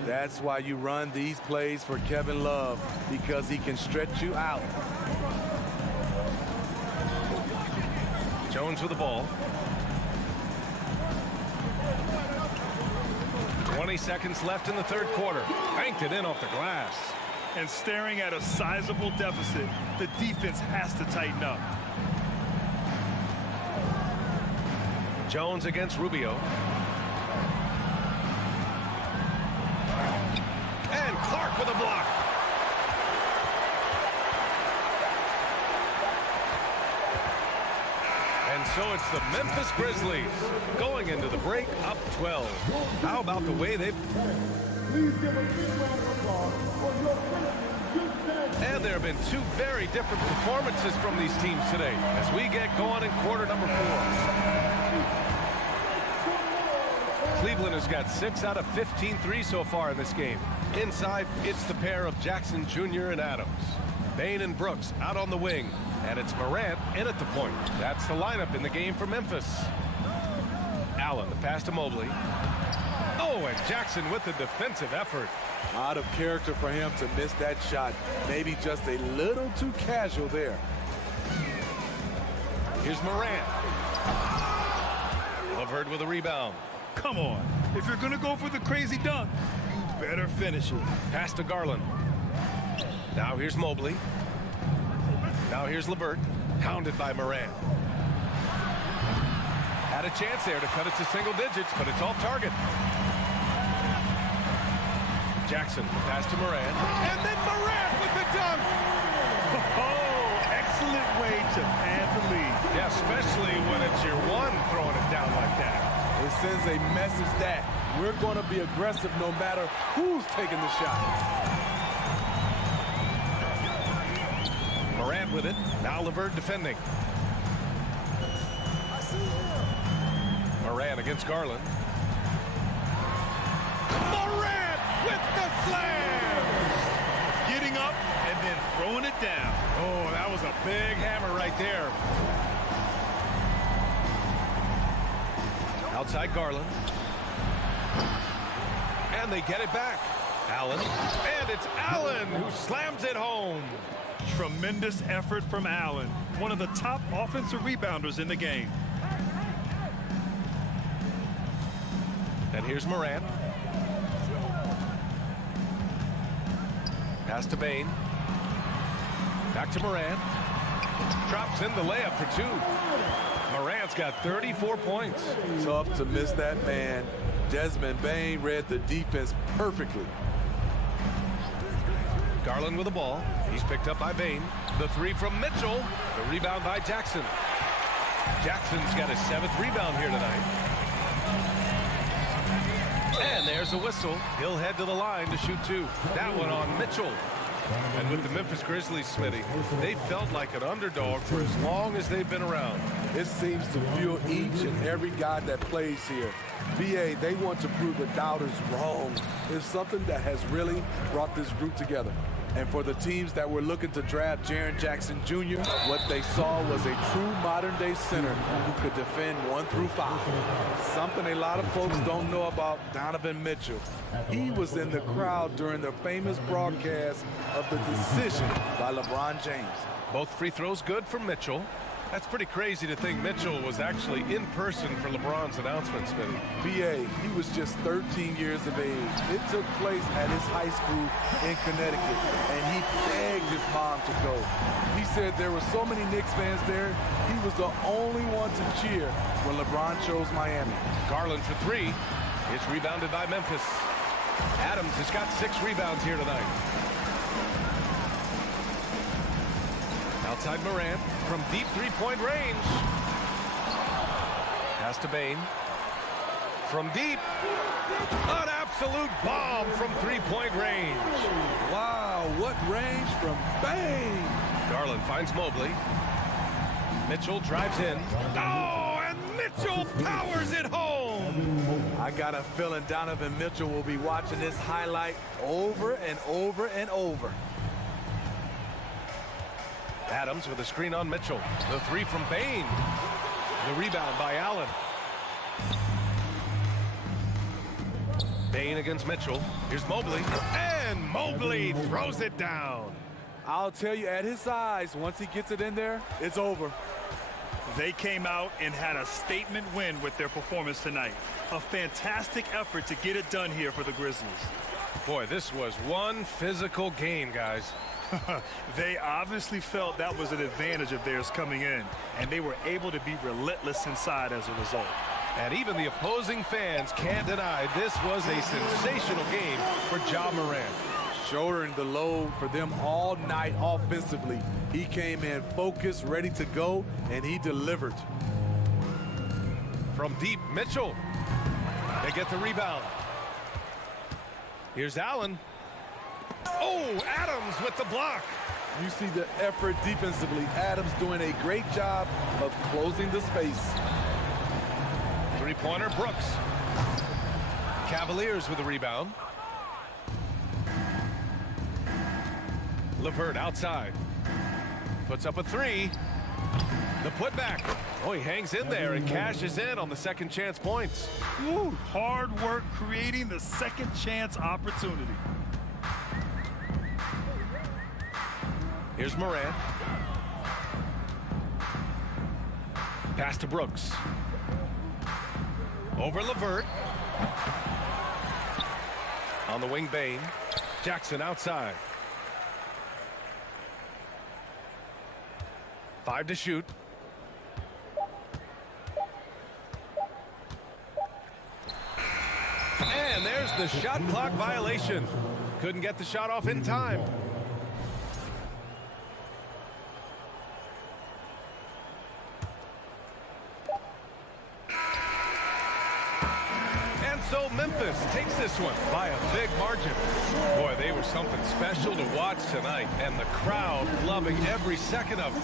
That's why you run these plays for Kevin Love, because he can stretch you out. Jones with the ball. 20 seconds left in the third quarter. Banked it in off the glass. And staring at a sizable deficit, the defense has to tighten up. Jones against Rubio. And Clark with a block. And so it's the Memphis Grizzlies going into the break up 12. How about the way they've... And there have been 2 very different performances from these teams today as we get going in quarter number 4. Cleveland has got 6 out of 15 threes so far in this game. Inside, it's the pair of Jackson Jr. and Adams. Bane and Brooks out on the wing. And it's Morant in at the point. That's the lineup in the game for Memphis. Allen, the pass to Mobley. Oh, and Jackson with the defensive effort. Out of character for him to miss that shot. Maybe just a little too casual there. Here's Morant. Levert with a rebound. Come on. If you're going to go for the crazy dunk, you better finish it. Pass to Garland. Now here's Mobley. Now here's Levert, hounded by Morant. Had a chance there to cut it to single digits, but it's off target. Jackson, pass to Morant, and then Morant with the dunk! Oh, excellent way to pad the lead. Yeah, especially when it's your one throwing it down like that. It sends a message that we're going to be aggressive no matter who's taking the shot. Morant with it. Now Levert defending. Morant against Garland. Morant with the slam! Getting up and then throwing it down. Oh, that was a big hammer right there. Outside Garland. And they get it back. Allen. And it's Allen who slams it home. Tremendous effort from Allen, one of the top offensive rebounders in the game. And here's Morant. Pass to Bane. Back to Morant. Drops in the layup for 2. Morant's got 34 points. Tough to miss that man. Desmond Bane read the defense perfectly. Garland with the ball. He's picked up by Bain. The three from Mitchell. The rebound by Jackson. Jackson's got his 7th rebound here tonight. And there's a whistle. He'll head to the line to shoot 2. That one on Mitchell. And with the Memphis Grizzlies, Smitty, they felt like an underdog for as long as they've been around. It seems to fuel each and every guy that plays here. BA, they want to prove the doubters wrong. It's something that has really brought this group together. And for the teams that were looking to draft Jaren Jackson Jr., what they saw was a true modern-day center who could defend 1 through 5. Something a lot of folks don't know about Donovan Mitchell. He was in the crowd during the famous broadcast of the decision by LeBron James. Both free throws good for Mitchell. That's pretty crazy to think Mitchell was actually in person for LeBron's announcement, Smitty. BA, he was just 13 years of age. It took place at his high school in Connecticut, and he begged his mom to go. He said there were so many Knicks fans there, he was the only one to cheer when LeBron chose Miami. Garland for 3. It's rebounded by Memphis. Adams has got 6 rebounds here tonight. Outside Morant from deep 3-point range. Pass to Bain. From deep. An absolute bomb from 3-point range. Wow, what range from Bain. Garland finds Mobley. Mitchell drives in. Oh, and Mitchell powers it home. I got a feeling Donovan Mitchell will be watching this highlight over and over and over. Adams with a screen on Mitchell. The 3 from Bain. The rebound by Allen. Bain against Mitchell. Here's Mobley. And Mobley throws it down. I'll tell you, at his size, once he gets it in there, it's over. They came out and had a statement win with their performance tonight. A fantastic effort to get it done here for the Grizzlies. Boy, this was one physical game, guys. They obviously felt that was an advantage of theirs coming in, and they were able to be relentless inside as a result. And even the opposing fans can't deny this was a sensational game for Ja Morant. Shouldering the load for them all night offensively. He came in focused, ready to go, and he delivered. From deep, Mitchell. They get the rebound. Here's Allen. Oh, Adams with the block. You see the effort defensively. Adams doing a great job of closing the space. Three-pointer, Brooks. Cavaliers with the rebound. LeVert outside. Puts up a 3. The putback. Oh, he hangs in there and cashes in on the second chance points. Woo, hard work creating the second chance opportunity. Here's Morant. Pass to Brooks. Over LeVert. On the wing, Bain. Jackson outside. 5 to shoot. And there's the shot clock violation. Couldn't get the shot off in time. And so Memphis takes this one by a big margin. Boy, they were something special to watch tonight, and the crowd loving every second of it.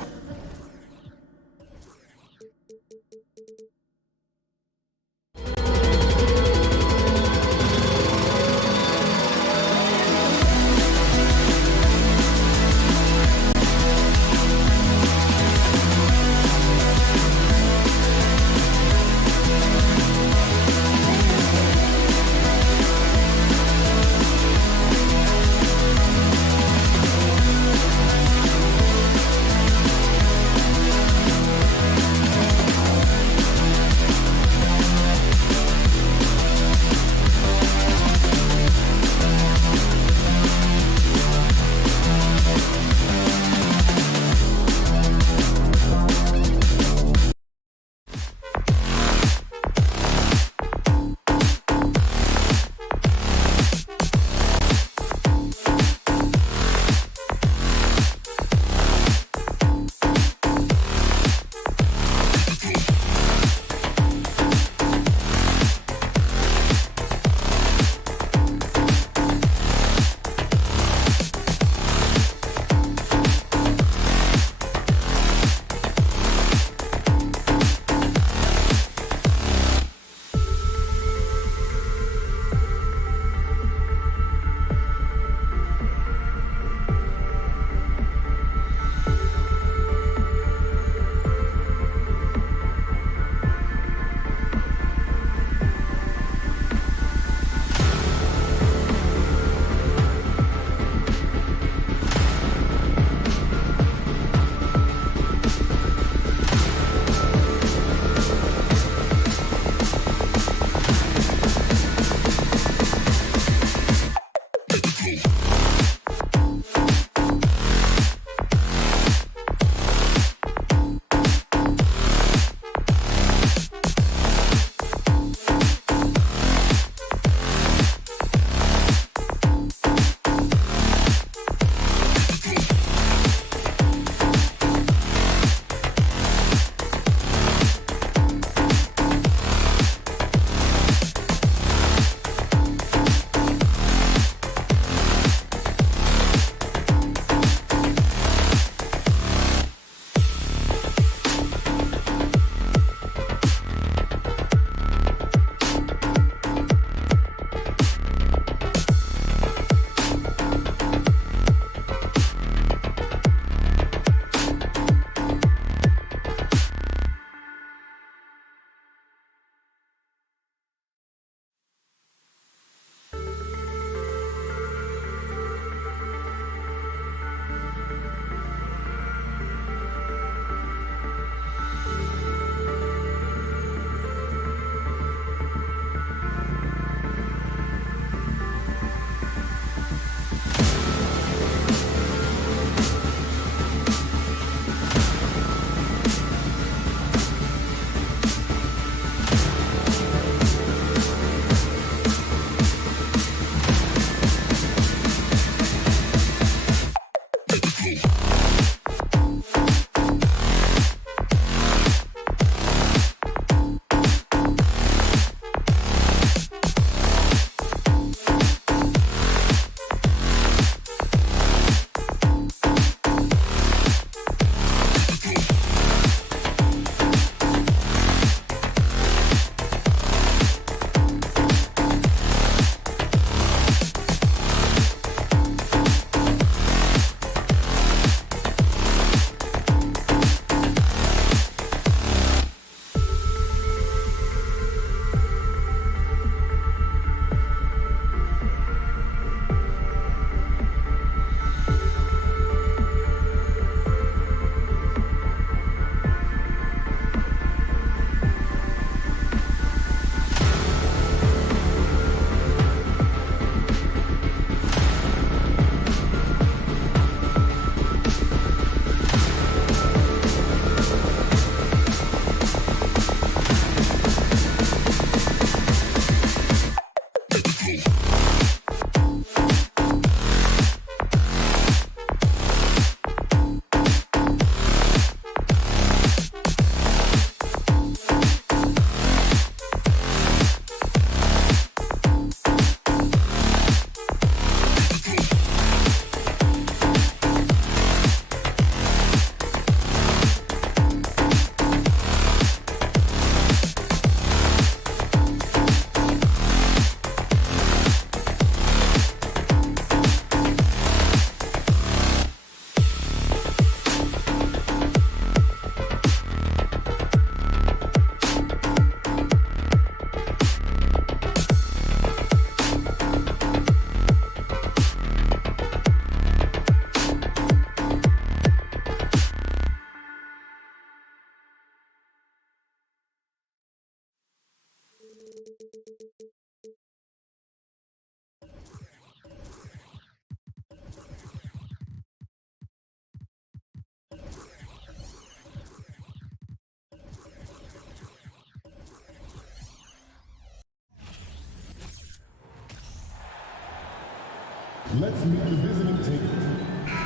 Let's meet the visiting team.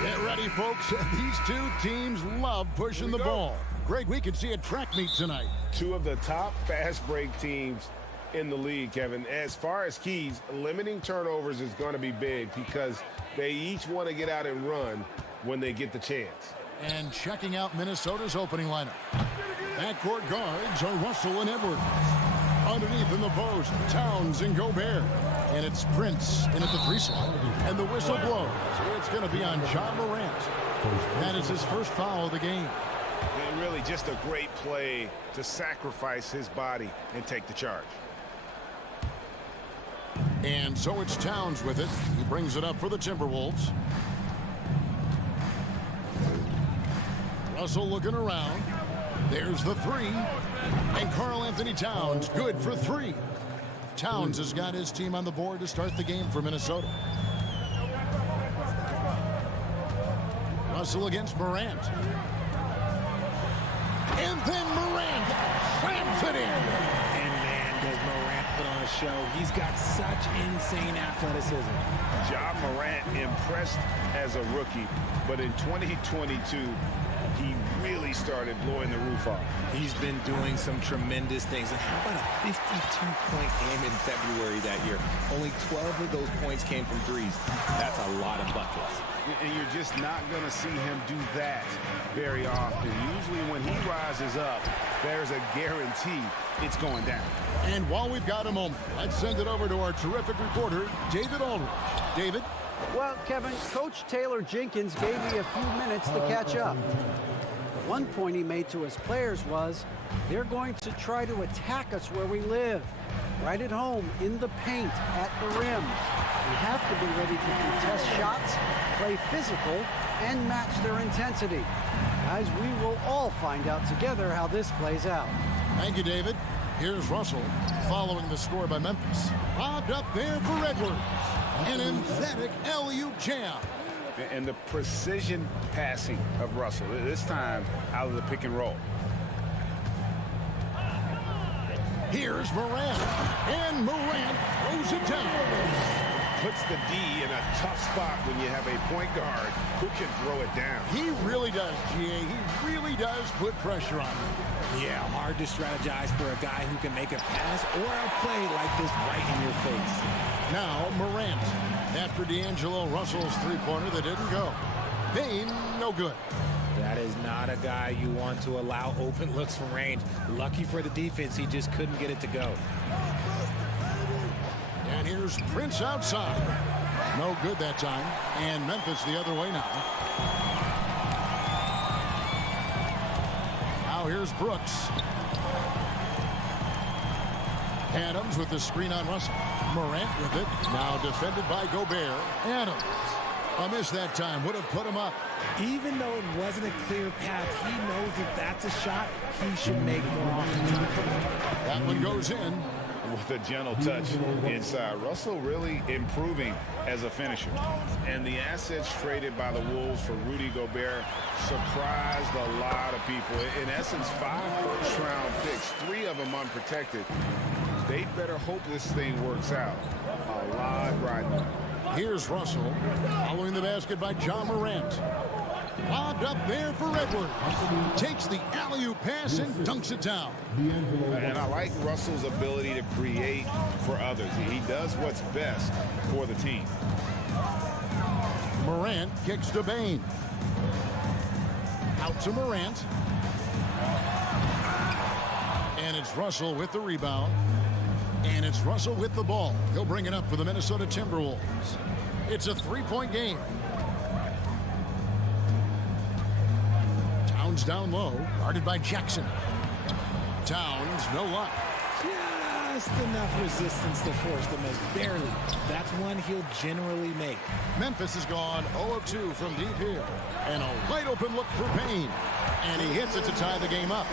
Get ready, folks. These two teams love pushing the ball. Greg, we could see a track meet tonight. Two of the top fast break teams in the league, Kevin. As far as keys, limiting turnovers is going to be big because they each want to get out and run when they get the chance. And checking out Minnesota's opening lineup. Backcourt guards are Russell and Edwards. Underneath in the post, Towns and Gobert. And it's Prince in at the free slot. And the whistle blows. It's going to be on Ja Morant. That is his first foul of the game. And really just a great play to sacrifice his body and take the charge. And so it's Towns with it. He brings it up for the Timberwolves. Russell looking around. There's the three. And Karl Anthony Towns good for three. Towns has got his team on the board to start the game for Minnesota. Russell against Morant. And then Morant slams it in. And man, does Morant put on a show. He's got such insane athleticism. Ja Morant impressed as a rookie, but in 2022, he really started blowing the roof off. He's been doing some tremendous things. And how about a 52-point game in February that year? Only 12 of those points came from threes. That's a lot of buckets. And you're just not going to see him do that very often. Usually when he rises up, there's a guarantee it's going down. And while we've got a moment, let's send it over to our terrific reporter, David Aldridge. David? Well, Kevin, Coach Taylor Jenkins gave me a few minutes to catch up. One point he made to his players was, they're going to try to attack us where we live, right at home, in the paint, at the rim. We have to be ready to contest shots, play physical, and match their intensity. Guys, we will all find out together how this plays out. Thank you, David. Here's Russell following the score by Memphis. Lobbed up there for Edwards. An emphatic alley-oop jam. And the precision passing of Russell, this time out of the pick and roll. Here's Morant. And Morant throws it down. Puts the D in a tough spot when you have a point guard who can throw it down. He really does, GA. He really does put pressure on him. Yeah, hard to strategize for a guy who can make a pass or a play like this right in your face. Now Morant, after D'Angelo Russell's three-pointer that didn't go. Payne, no good. That is not a guy you want to allow open looks from range. Lucky for the defense, he just couldn't get it to go. And here's Prince outside. No good that time. And Memphis the other way now. Now here's Brooks. Adams with the screen on Russell. Morant with it. Now defended by Gobert. Adams. A miss that time. Would have put him up. Even though it wasn't a clear path, he knows that that's a shot he should make more often. That one goes in. With a gentle touch inside. Russell really improving as a finisher. And the assets traded by the Wolves for Rudy Gobert surprised a lot of people. In essence, 5 first-round picks, 3 of them unprotected. They better hope this thing works out. A lot riding on it. Here's Russell following the basket by Ja Morant. Lobbed up there for Edwards. Takes the alley-oop pass and dunks it down. And I like Russell's ability to create for others. He does what's best for the team. Morant kicks to Bane. Out to Morant. And it's Russell with the rebound. And it's Russell with the ball. He'll bring it up for the Minnesota Timberwolves. It's a 3-point game. Towns down low, guarded by Jackson. Towns, no luck. Just enough resistance to force the miss. Barely. That's one he'll generally make. Memphis has gone 0 of 2 from deep here. And a wide open look for Payne. And he hits it to tie the game up.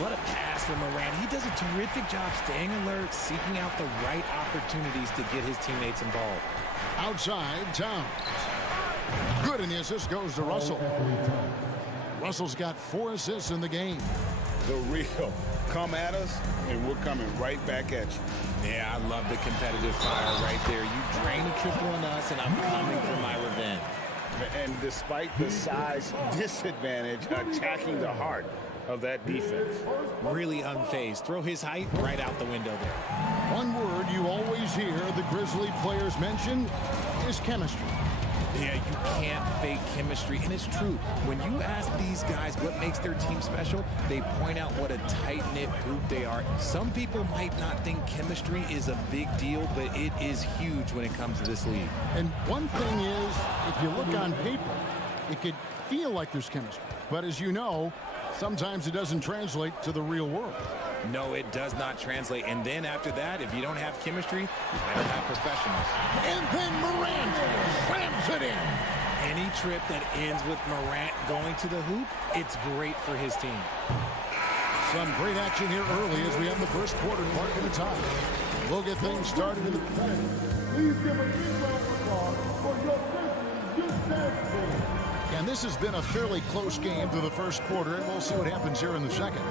What a pass from Morant. He does a terrific job staying alert, seeking out the right opportunities to get his teammates involved. Outside, Towns. Good, and the assist goes to Russell. Russell's got 4 assists in the game. the real. Come at us, and we're coming right back at you. Yeah, I love the competitive fire right there. You drain a triple on us, and I'm coming for my revenge. And despite the size disadvantage, attacking the heart of that defense. Really unfazed. Throw his height right out the window there. One word you always hear the Grizzly players mention is chemistry. Yeah, you can't fake chemistry, and it's true. When you ask these guys what makes their team special, they point out what a tight-knit group they are. Some people might not think chemistry is a big deal, but it is huge when it comes to this league. And one thing is, if you look on paper, it could feel like there's chemistry. But as you know, sometimes it doesn't translate to the real world. No, it does not translate. And then after that, if you don't have chemistry, you better have professionals. And then Morant slams it in. Any trip that ends with Morant going to the hoop, it's great for his team. Some great action here early as we have the first quarter marking the time. We'll get things started in the... Please give a big round of applause for your Grizzlies Youth Dance Team. And this has been a fairly close game through the first quarter, and we'll see what happens here in the second.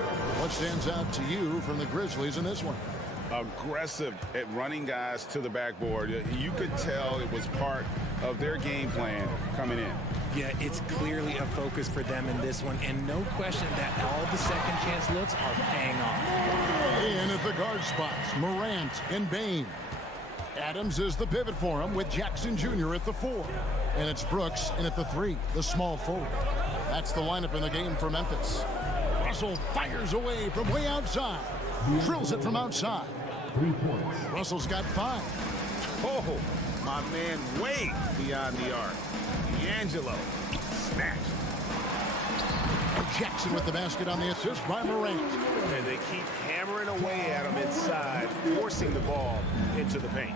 What stands out to you from the Grizzlies in this one? Aggressive at running guys to the backboard. You could tell it was part of their game plan coming in. Yeah, it's clearly a focus for them in this one, and no question that all the second chance looks are paying off. In at the guard spots, Morant and Bane. Adams is the pivot for him with Jackson Jr. at the 4. And it's Brooks in at the 3, the small forward. That's the lineup in the game for Memphis. Russell fires away from way outside. Drills it from outside. 3 points. Russell's got 5. Oh, my man way beyond the arc. D'Angelo snatched. Jackson with the basket on the assist by Morant. And they keep hammering away at him inside, forcing the ball into the paint.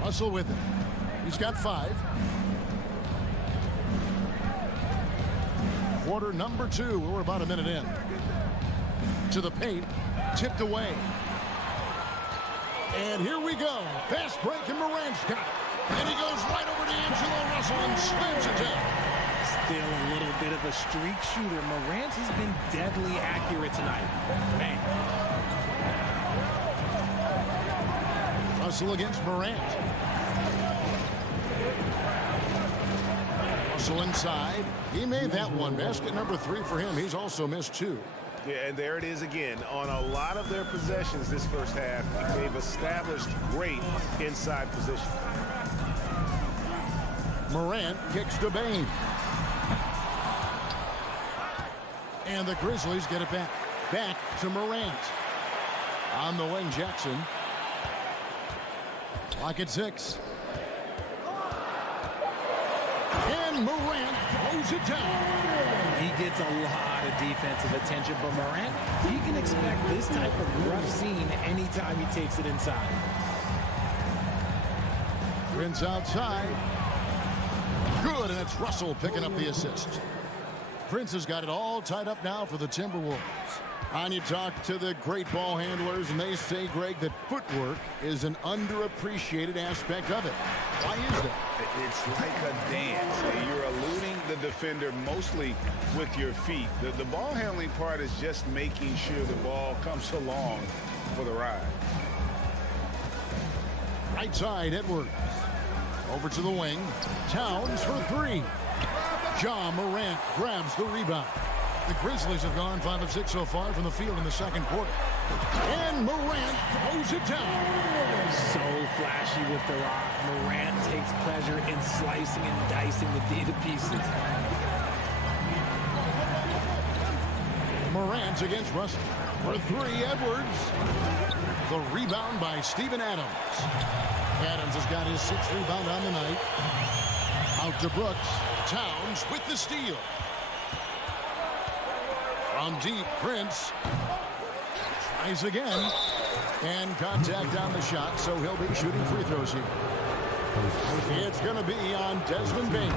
Russell with it. He's got 5. Quarter number 2. We're about a minute in. To the paint. Tipped away. And here we go. Fast break, and Morant's got it. And he goes right over to D'Angelo Russell and slams it down. Still a little bit of a streak shooter. Morant has been deadly accurate tonight. Man. Russell against Morant. Russell inside. He made that one. Basket number 3 for him. He's also missed 2. Yeah, and there it is again. On a lot of their possessions this first half, they've established great inside position. Morant kicks to Bane. And the Grizzlies get it back. Back to Morant. On the wing, Jackson. Clock at 6. And Morant throws it down. He gets a lot of defensive attention, but Morant, he can expect this type of rough scene anytime he takes it inside. Prince outside. Good, and it's Russell picking up the assist. Prince has got it all tied up now for the Timberwolves. And you talk to the great ball handlers, and they say, Greg, that footwork is an underappreciated aspect of it. Why is that? It's like a dance. You're eluding the defender mostly with your feet. The ball handling part is just making sure the ball comes along for the ride. Right side, Edwards. Over to the wing. Towns for 3. Ja Morant grabs the rebound. The Grizzlies have gone 5 of 6 so far from the field in the second quarter. And Morant throws it down. So flashy with the rock. Morant takes pleasure in slicing and dicing the D to pieces. Morant against Russell. For 3, Edwards. The rebound by Steven Adams. Adams has got his 6th rebound on the night. Out to Brooks. Towns with the steal. From deep, Prince tries again. And contact on the shot, so he'll be shooting free throws here. It's going to be on Desmond Bane.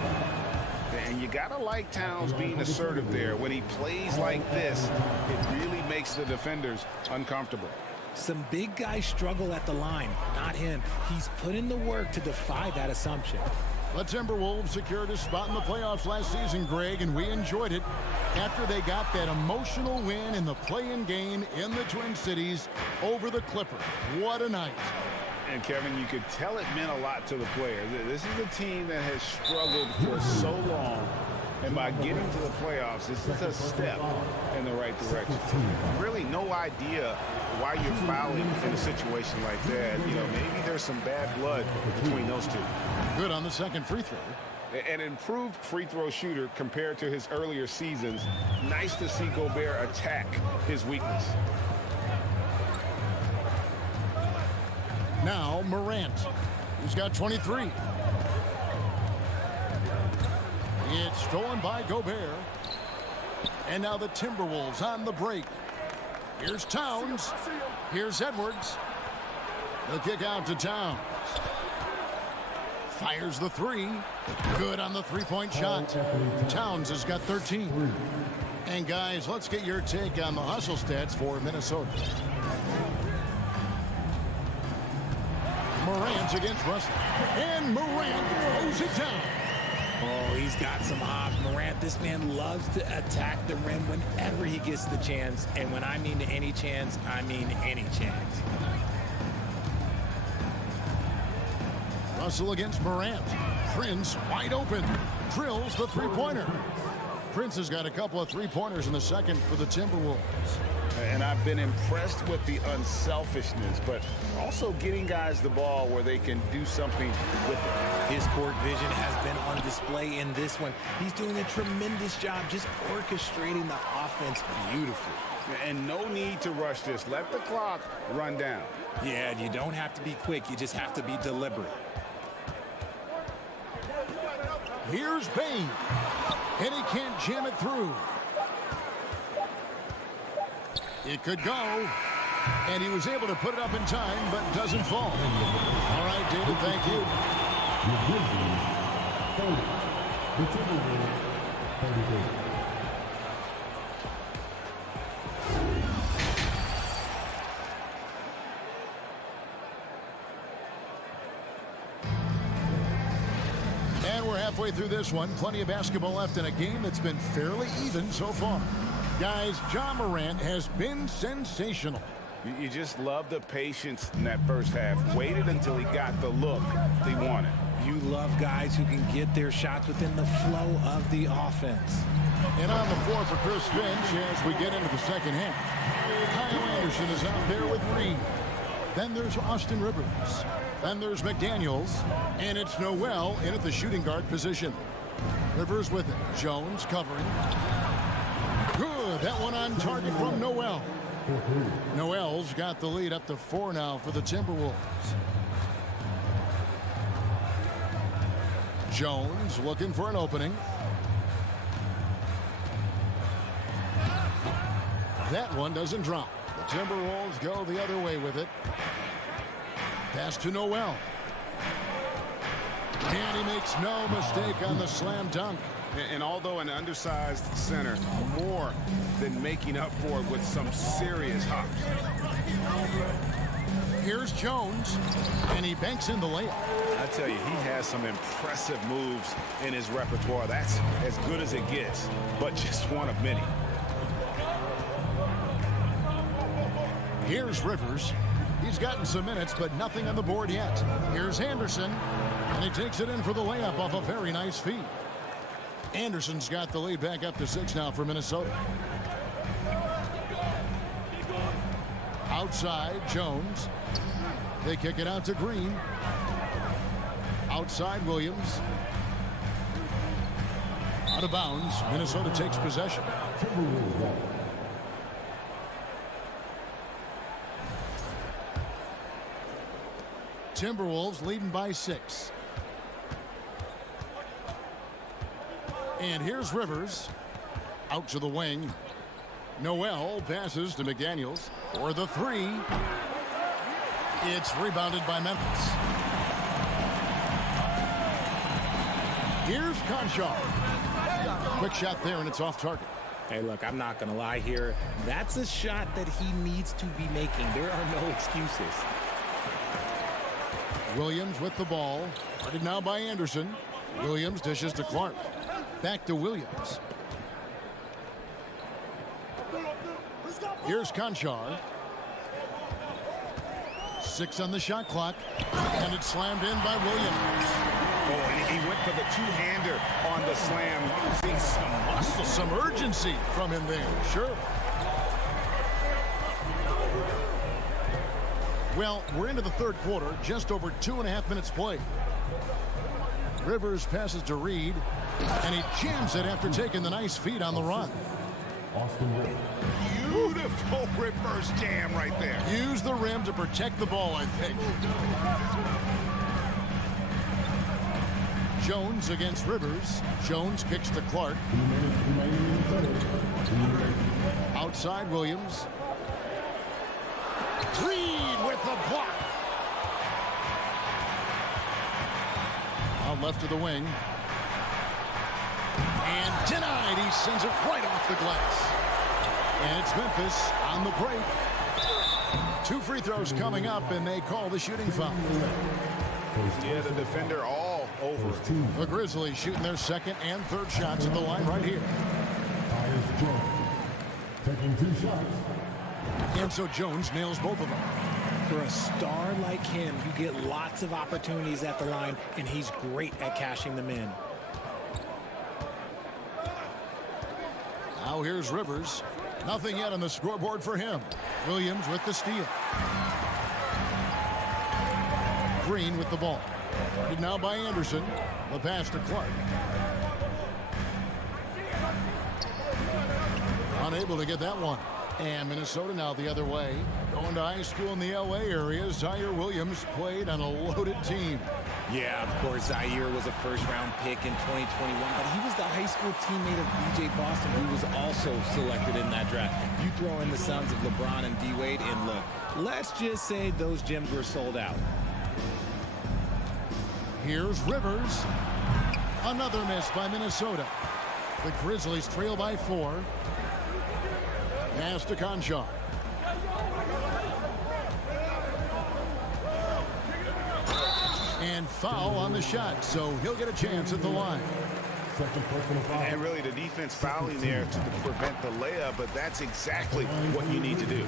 And you got to like Towns being assertive there. When he plays like this, it really makes the defenders uncomfortable. Some big guys struggle at the line. Not him. He's put in the work to defy that assumption. The Timberwolves secured a spot in the playoffs last season, Greg, and we enjoyed it after they got that emotional win in the play-in game in the Twin Cities over the Clippers. What a night. And, Kevin, you could tell it meant a lot to the players. This is a team that has struggled for so long, and by getting to the playoffs, this is a step in the right direction. Really no idea why you're fouling in a situation like that. You know, maybe there's some bad blood between those two. Good on the second free throw. An improved free throw shooter compared to his earlier seasons. Nice to see Gobert attack his weakness. Now Morant, who's got 23. It's stolen by Gobert. And now the Timberwolves on the break. Here's Towns. Here's Edwards. The kick out to Towns. Fires the three. Good on the three-point shot. Towns has got 13. And guys, let's get your take on the hustle stats for Minnesota. Morant against Russell. And Morant throws it down. Oh, he's got some hops. Morant, this man loves to attack the rim whenever he gets the chance. And when I mean any chance, I mean any chance. Russell against Morant. Prince wide open. Drills the three-pointer. Prince has got a couple of three-pointers in the second for the Timberwolves. And I've been impressed with the unselfishness, but also getting guys the ball where they can do something with it. His court vision has been on display in this one. He's doing a tremendous job just orchestrating the offense beautifully. And no need to rush this. Let the clock run down. Yeah, you don't have to be quick. You just have to be deliberate. Here's Bane. And he can't jam it through. It could go. And he was able to put it up in time, but doesn't fall. All right, David, thank you. The Grizzlies 30. The Timberwolves 33. And we're halfway through this one. Plenty of basketball left in a game that's been fairly even so far. Guys, Ja Morant has been sensational. You just love the patience in that first half. Waited until he got the look he wanted. You love guys who can get their shots within the flow of the offense. And on the floor for Chris Finch as we get into the second half. Kyle Anderson is out there with Green. Then there's Austin Rivers. Then there's McDaniels. And it's Noel in at the shooting guard position. Rivers with it. Jones covering. Good. That one on target from Noel. Noel's got the lead up to 4 now for the Timberwolves. Jones looking for an opening. That one doesn't drop. The Timberwolves go the other way with it. Pass to Noel. And he makes no mistake on the slam dunk. And although an undersized center, more than making up for it with some serious hops. Here's Jones, and he banks in the layup. I tell you, he has some impressive moves in his repertoire. That's as good as it gets, but just one of many. Here's Rivers. He's gotten some minutes, but nothing on the board yet. Here's Anderson, and he takes it in for the layup off a very nice feed. Anderson's got the lead back up to 6 now for Minnesota. Outside, Jones. They kick it out to Green. Outside, Williams. Out of bounds. Minnesota takes possession. Timberwolves leading by 6. And here's Rivers. Out to the wing. Noel passes to McDaniels for the 3. It's rebounded by Memphis. Here's Conchar. Quick shot there, and it's off target. Hey, look, I'm not going to lie here. That's a shot that he needs to be making. There are no excuses. Williams with the ball. Guarded now by Anderson. Williams dishes to Clark. Back to Williams. Here's Conchar. 6 on the shot clock. And it's slammed in by Williams. Oh, and he went for the two-hander on the slam. Seeing some muscle, some urgency from him there. Sure. Well, we're into the third quarter. Just over 2.5 minutes played. Rivers passes to Reed. And he jams it after taking the nice feed on the run. Beautiful reverse jam right there. Use the rim to protect the ball, I think. Jones against Rivers. Jones kicks to Clark. Outside Williams. Reed with the block. Out left to the wing. And denied. He sends it right off the glass. And it's Memphis on the break. 2 free throws coming up, and they call the shooting foul. Yeah, the defender all over it. The Grizzlies shooting their second and third shots at the line right here. Taking 2 shots. And so Jones nails both of them. For a star like him, you get lots of opportunities at the line, and he's great at cashing them in. Now here's Rivers. Nothing yet on the scoreboard for him. Williams with the steal. Green with the ball. Guarded now by Anderson. The pass to Clark. Unable to get that one. And Minnesota now the other way. Going to high school in the LA area, Zaire Williams played on a loaded team. Yeah, of course, Zaire was a first-round pick in 2021, but he was the high school teammate of B.J. Boston, who was also selected in that draft. You throw in the sons of LeBron and D-Wade, and look, let's just say those gyms were sold out. Here's Rivers. Another miss by Minnesota. The Grizzlies trail by 4. Pass to Conchar. And foul on the shot, so he'll get a chance at the line. And really the defense fouling there to prevent the layup, but that's exactly what you need to do.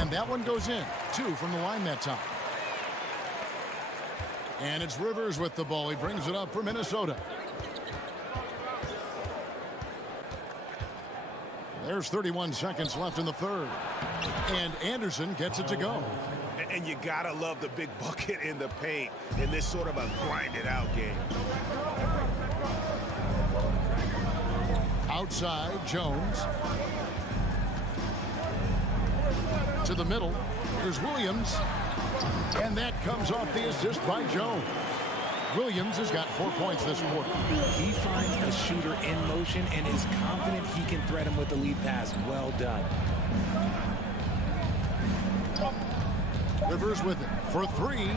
And that one goes in. 2 from the line that time. And it's Rivers with the ball. He brings it up for Minnesota. There's 31 seconds left in the third. And Anderson gets it to go. And you gotta love the big bucket in the paint in this sort of a grinded out game. Outside, Jones. To the middle. Here's Williams. And that comes off the assist by Jones. Williams has got 4 points this quarter. He finds a shooter in motion and is confident he can thread him with the lead pass. Well done. Rivers with it for 3. And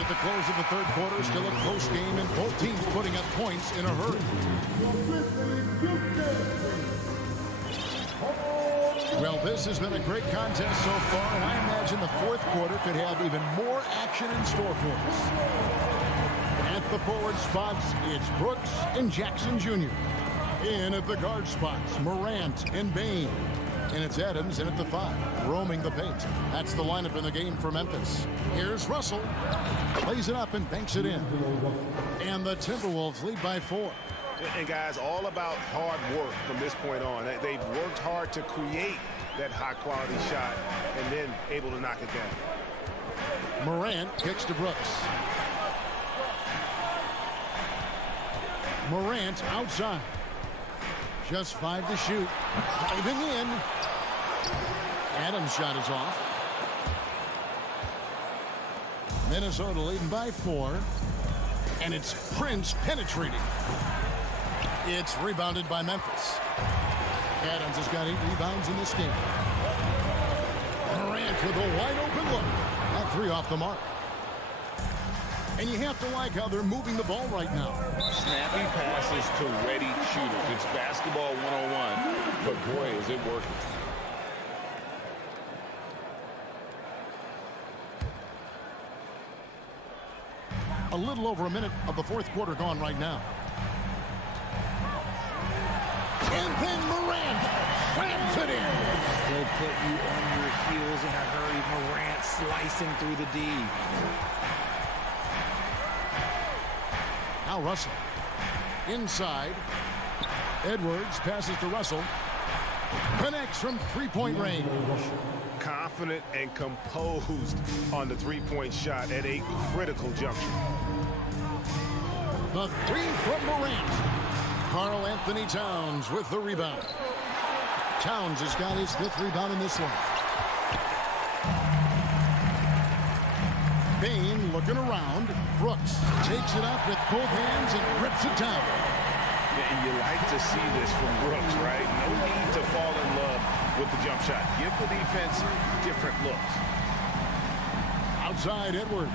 at the close of the third quarter, still a close game, and both teams putting up points in a hurry. Well, this has been a great contest so far, and I imagine the fourth quarter could have even more action in store for us. At the forward spots, it's Brooks and Jackson Jr. In at the guard spots, Morant and Bain. And it's Adams in at the 5, roaming the paint. That's the lineup in the game for Memphis. Here's Russell. Plays it up and banks it in. And the Timberwolves lead by 4. And guys, all about hard work from this point on. They've worked hard to create that high-quality shot and then able to knock it down. Morant kicks to Brooks. Morant outside. Just 5 to shoot. Driving in. Adams' shot is off. Minnesota leading by 4. And it's Prince penetrating. It's rebounded by Memphis. Adams has got 8 rebounds in this game. Morant with a wide open look. That 3 off the mark. And you have to like how they're moving the ball right now. Snappy passes to ready shooters. It's basketball 101, but boy, is it working. A little over a minute of the fourth quarter gone right now. And then Morant slams it in. They'll put you on your heels in a hurry. Morant slicing through the D. Now Russell. Inside. Edwards passes to Russell. Connects from three-point range. Confident and composed on the three-point shot at a critical juncture. The three from Morant. Karl Anthony Towns with the rebound. Towns has got his fifth rebound in this one. Bane looking around. Brooks takes it up with both hands and rips it down. And you like to see this from Brooks, right? No need to fall in love with the jump shot. Give the defense different looks. Outside Edwards.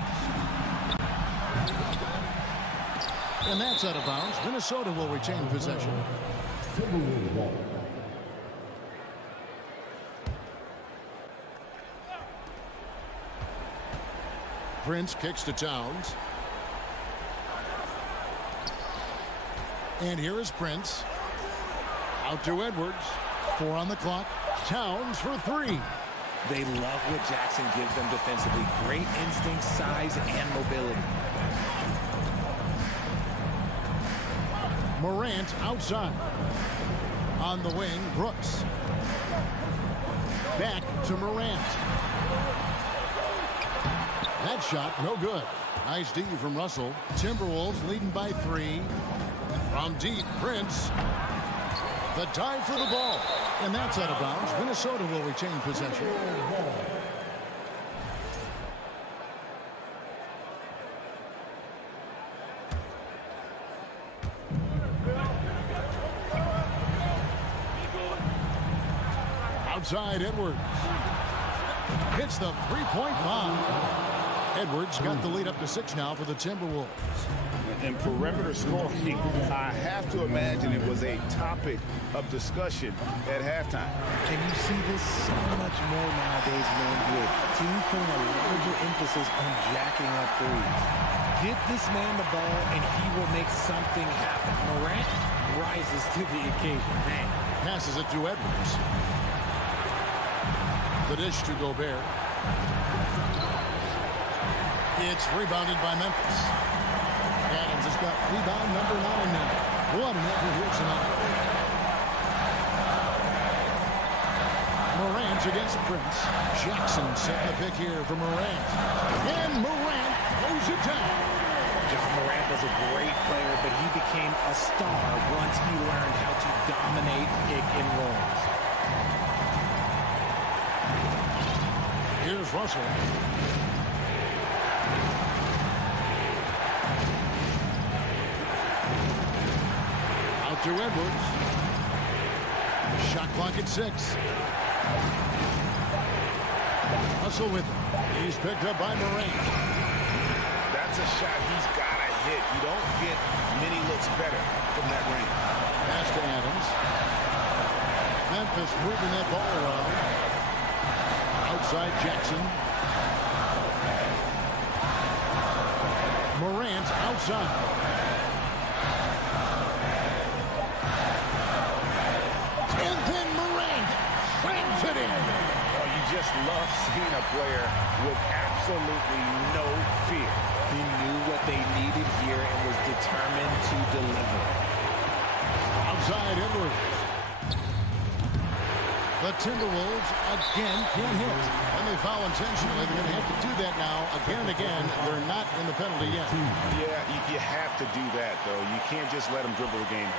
And that's out of bounds. Minnesota will retain possession. Prince kicks to Towns. And here is Prince. Out to Edwards. 4 on the clock. Towns for 3. They love what Jackson gives them defensively. Great instinct, size, and mobility. Morant outside. On the wing, Brooks. Back to Morant. That shot, no good. Nice D from Russell. Timberwolves leading by 3. From deep, Prince. The dive for the ball. And that's out of bounds. Minnesota will retain possession. Outside Edwards. Hits the three-point bomb. Edwards got the lead up to 6 now for the Timberwolves. And perimeter scoring, I have to imagine it was a topic of discussion at halftime. And you see this so much more nowadays in the NBA. Teams putting a larger emphasis on jacking up threes. Get this man the ball and he will make something happen. Morant rises to the occasion. Man. Passes it to Edwards. The dish to Gobert. It's rebounded by Memphis. Adams has got rebound number 9 now. What an effort here tonight. Morant against Prince. Jackson setting the pick here for Morant. And Morant throws it down. John Morant was a great player, but he became a star once he learned how to dominate pick and rolls. Here's Russell. To Edwards. Shot clock at 6. Russell with it. He's picked up by Morant. That's a shot he's got to hit. You don't get many looks better from that range. Pass to Adams. Memphis moving that ball around. Outside Jackson. Morant outside. Just love seeing a player with absolutely no fear. He knew what they needed here and was determined to deliver. Outside Edwards. The Timberwolves again can't hit. And they foul intentionally. They're going to have to do that now again and again. They're not in the penalty yet. Yeah, you have to do that, though. You can't just let them dribble the game.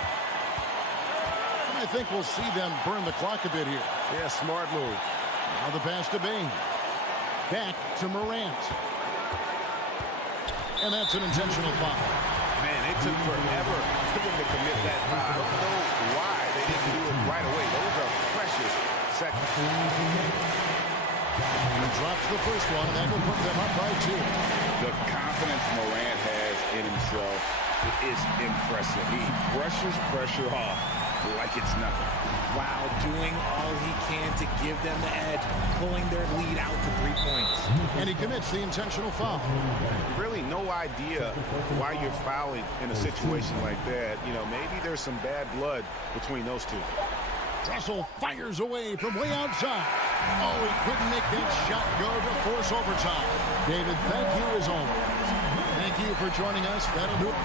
I think we'll see them burn the clock a bit here. Yeah, smart move. Now the pass to Bane. Back to Morant. And that's an intentional foul. Man, it took forever for them to commit that foul. I don't know why they didn't do it right away. Those are precious seconds. He drops the first one, and that will put them up by 2. The confidence Morant has in himself is impressive. He brushes pressure off like it's nothing. Wow, doing all he can to give them the edge, pulling their lead out to 3 points. And he commits the intentional foul. Really no idea why you're fouling in a situation like that. You know, maybe there's some bad blood between those two. Russell fires away from way outside. Oh, he couldn't make that shot go to force overtime. David, thank you as always. Thank you for joining us. That'll do it.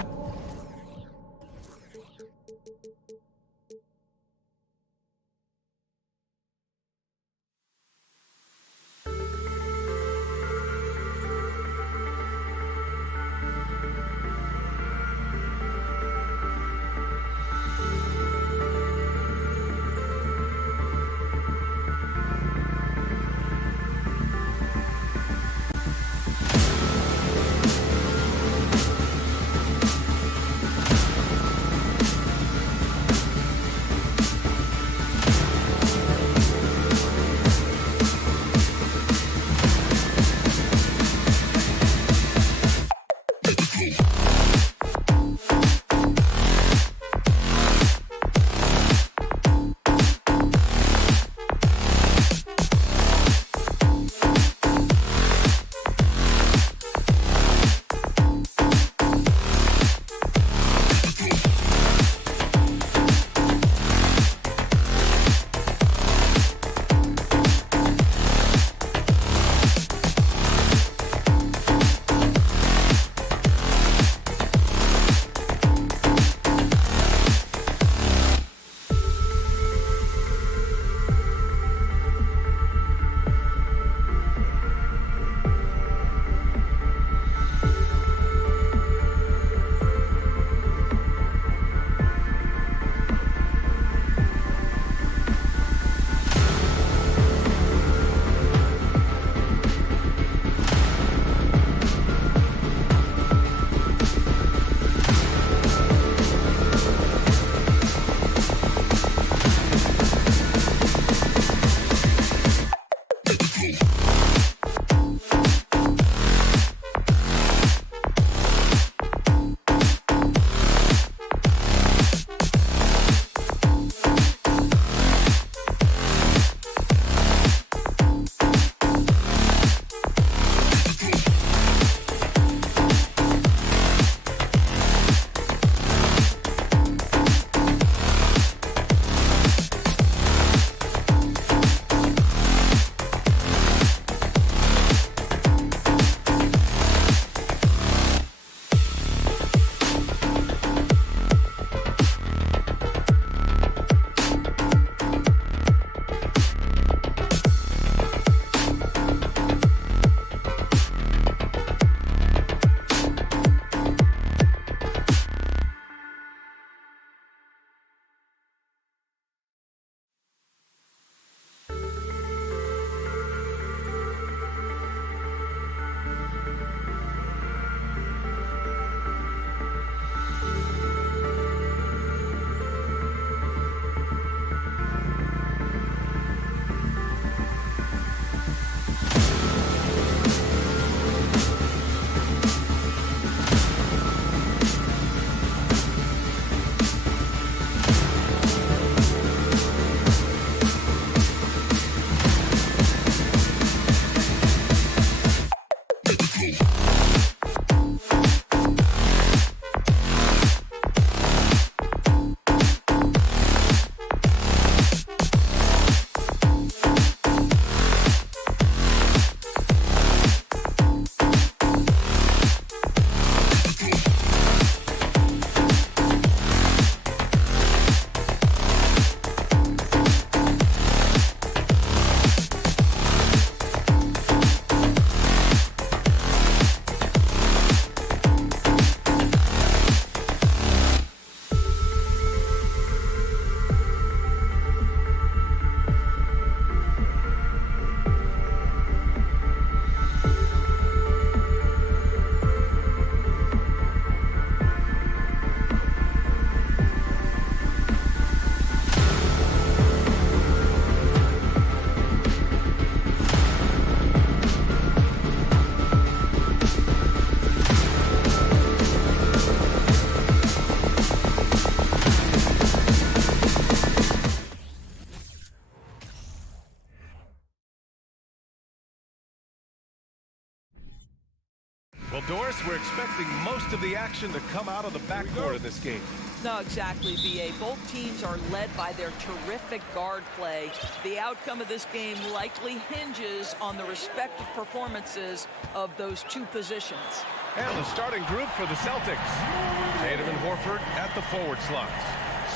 Well, Doris, we're expecting most of the action to come out of the backcourt in this game. No, exactly, B.A. Both teams are led by their terrific guard play. The outcome of this game likely hinges on the respective performances of those two positions. And the starting group for the Celtics. Tatum and Horford at the forward slots.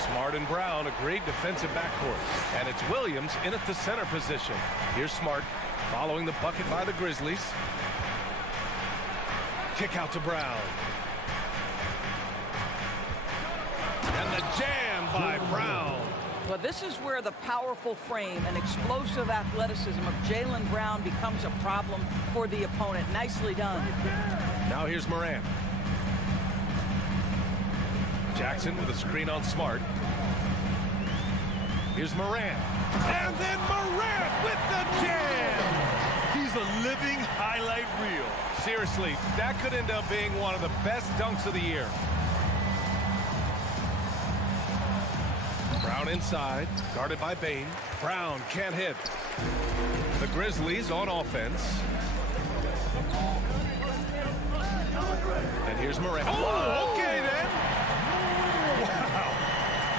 Smart and Brown, a great defensive backcourt. And it's Williams in at the center position. Here's Smart following the bucket by the Grizzlies. Kick out to Brown. And the jam by Brown. Well, this is where the powerful frame and explosive athleticism of Jaylen Brown becomes a problem for the opponent. Nicely done. Now here's Morant. Jackson with a screen on Smart. Here's Morant. And then Morant with the jam. He's a living highlight reel. Seriously, that could end up being one of the best dunks of the year. Brown inside, guarded by Bane. Brown can't hit. The Grizzlies on offense. And here's Morant. Oh, okay then. Wow.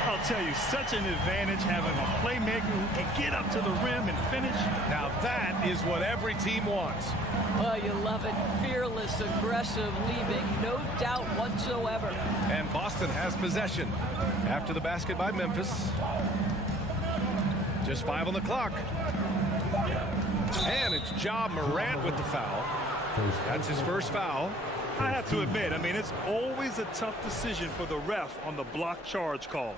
I'll tell you, such an advantage having a playmaker who can get up to the rim and finish. Now that is what every team wants. Oh, you love it. Fearless, aggressive, leaving no doubt whatsoever. And Boston has possession after the basket by Memphis. Just 5 on the clock. And it's Ja Morant with the foul. That's his first foul. I have to admit, I mean, it's always a tough decision for the ref on the block charge call.